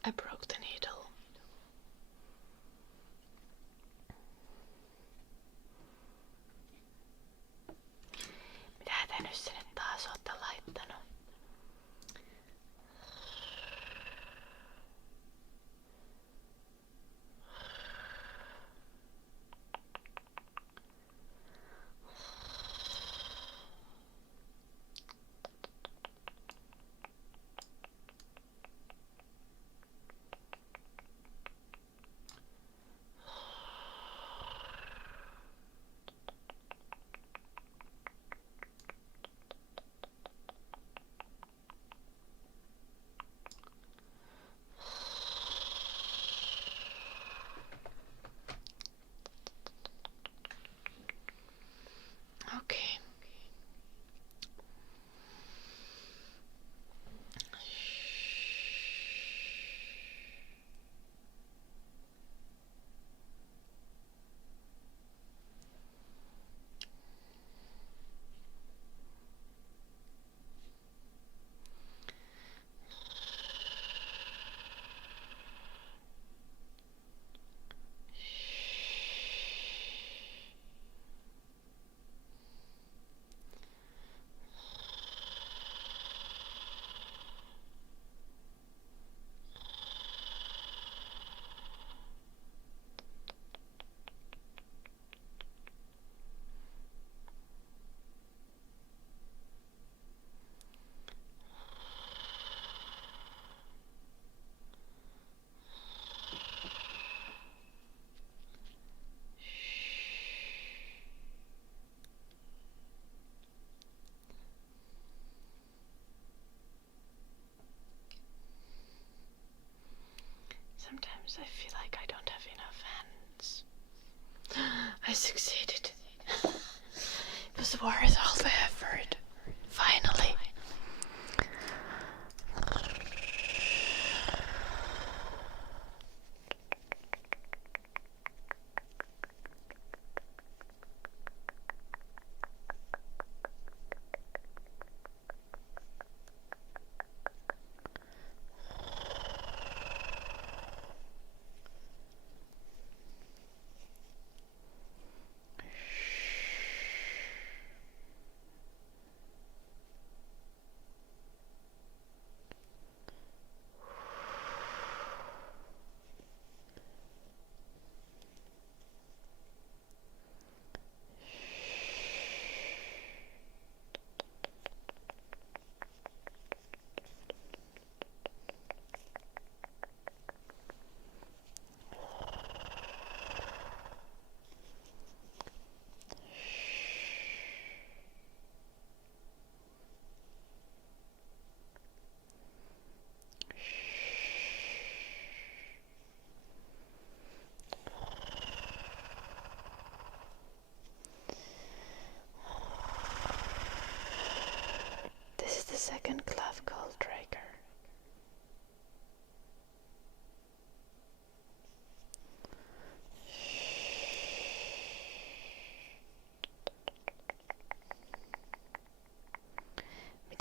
I broke the needle. Mitä te nyt sinne taas ootte laittanut? Okay. Sometimes I feel like I don't have enough hands. I succeeded. It was worth all the effort. Finally.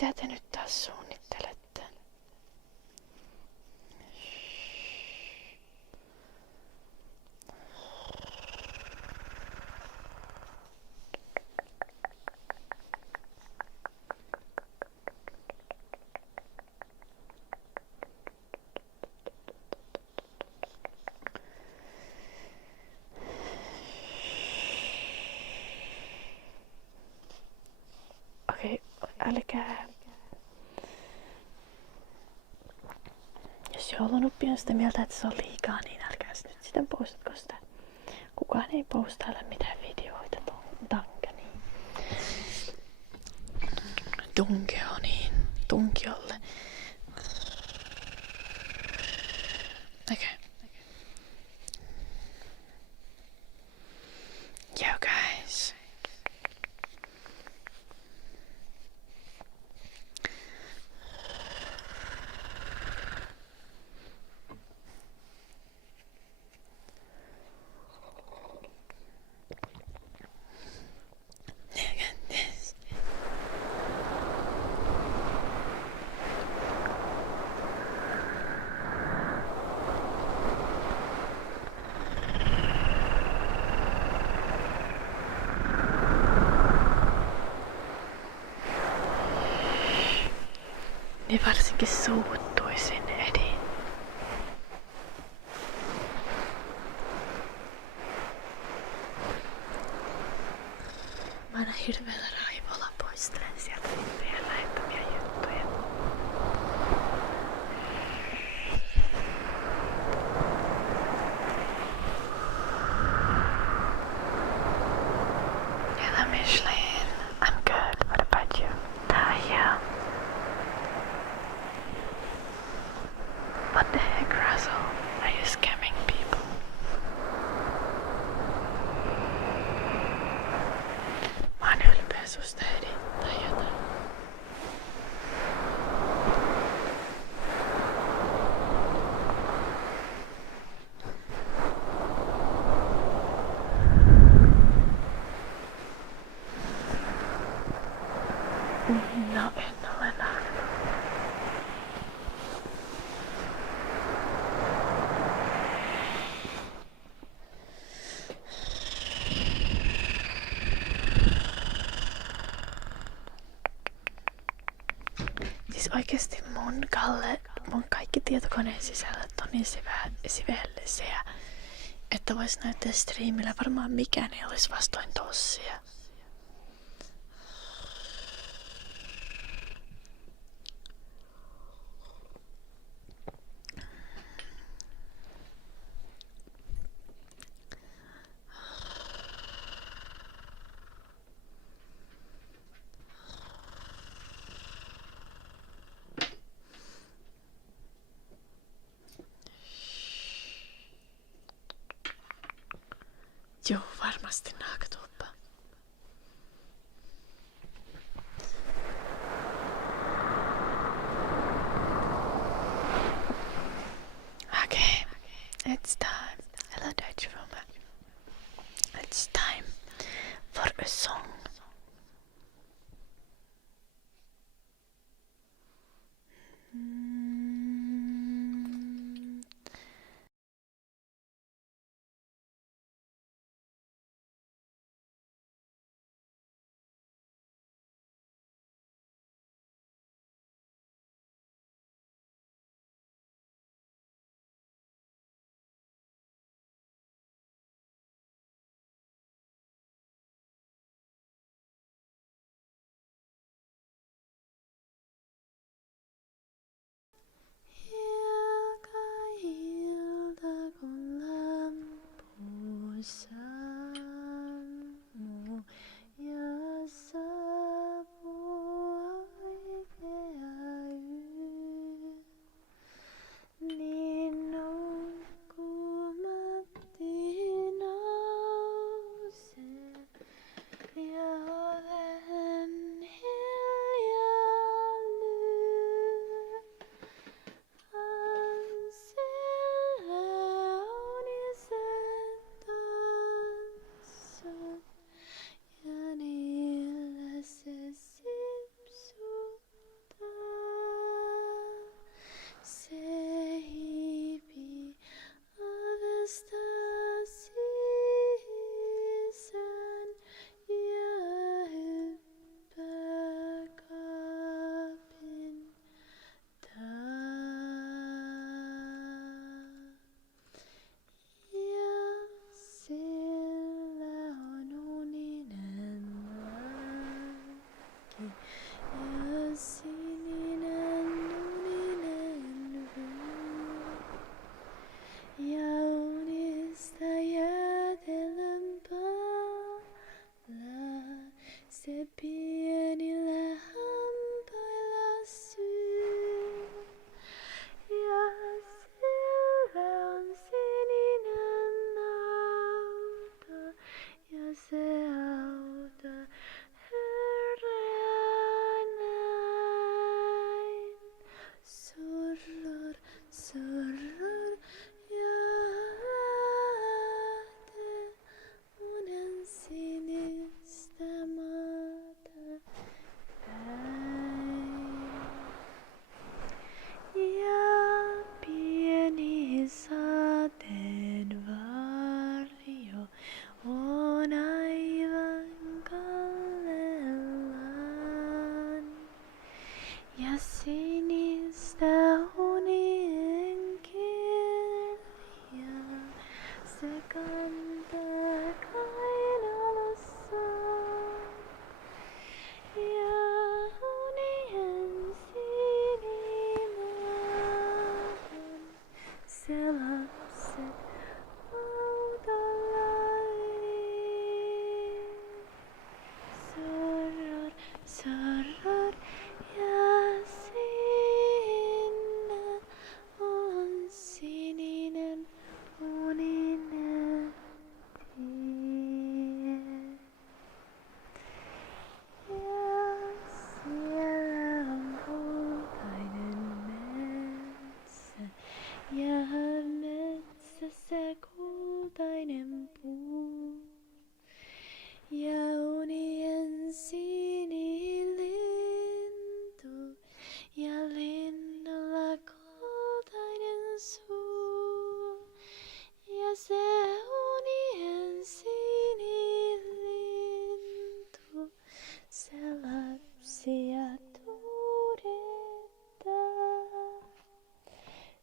Mitä te nyt taas suunnittelette? Okei, älkää. Jos joulunuppi on sitä mieltä, että se on liikaa, niin älkää nyt sitä postatko sitä. Kukaan ei postaile mitään videoita Dankaniin. Dunkeoniin. Tunkiolle. Okei. Yo guys. Look at this. Niin varsinkin suuttuisin, Edi. Mä aina hirveellä raivolla poistelen sieltä teidän lähettämiä juttuja. Hello, Micheline. I'm good. What about you? Taya. What the heck, Russell? Are you scamming people? Mä oon ylpeä susta, Edi. Tai jotain. No, en ole nähnyt. Siis oikeesti mun kaikki tietokoneen sisällöt on niin sivellisiä, että vois näyttää striimillä varmaan mikään ei olisi vastoin tossia. Joo, varmasti naakatuoppa. Okay, it's time. Hello, Dutch woman. It's time for a song. Yasininan nuninan Yaunista yadelam pala Sepianilaham palasu Yasilam sininan nauta Yaseauta heranain Surur surur yate unan sinista mata Yapping den varjo onaivan Yasinista unienkirja sekanta kainalosan Ja unien sinimahan selapset autalain Soror, soror, yasinna on sininen uninen tie Yasielam deinen Metze Metze sekul deinem Buch Jaunien sinilintu Ja linnalla kultainen suu Ja se unien sinilintu Se lapsia tuudettaa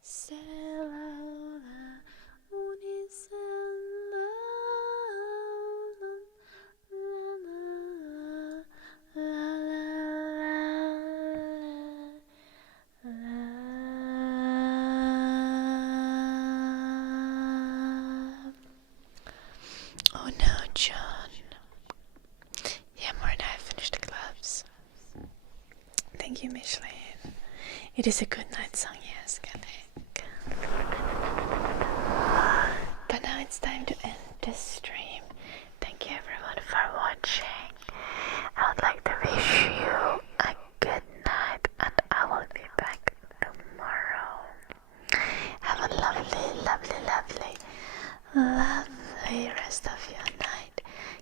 Se laulaa unisen laulun La la la la Oh no, John. Yeah, more than I finished the gloves. Thank you, Micheline. It is a good night song, yes, Kelly. But now it's time to end the stream. Thank you everyone for watching. I would like to wish you a good night and I will be back tomorrow. Have a lovely, lovely, lovely, lovely rest of your night.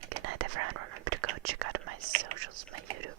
Good night everyone. Remember to go check out my socials, my YouTube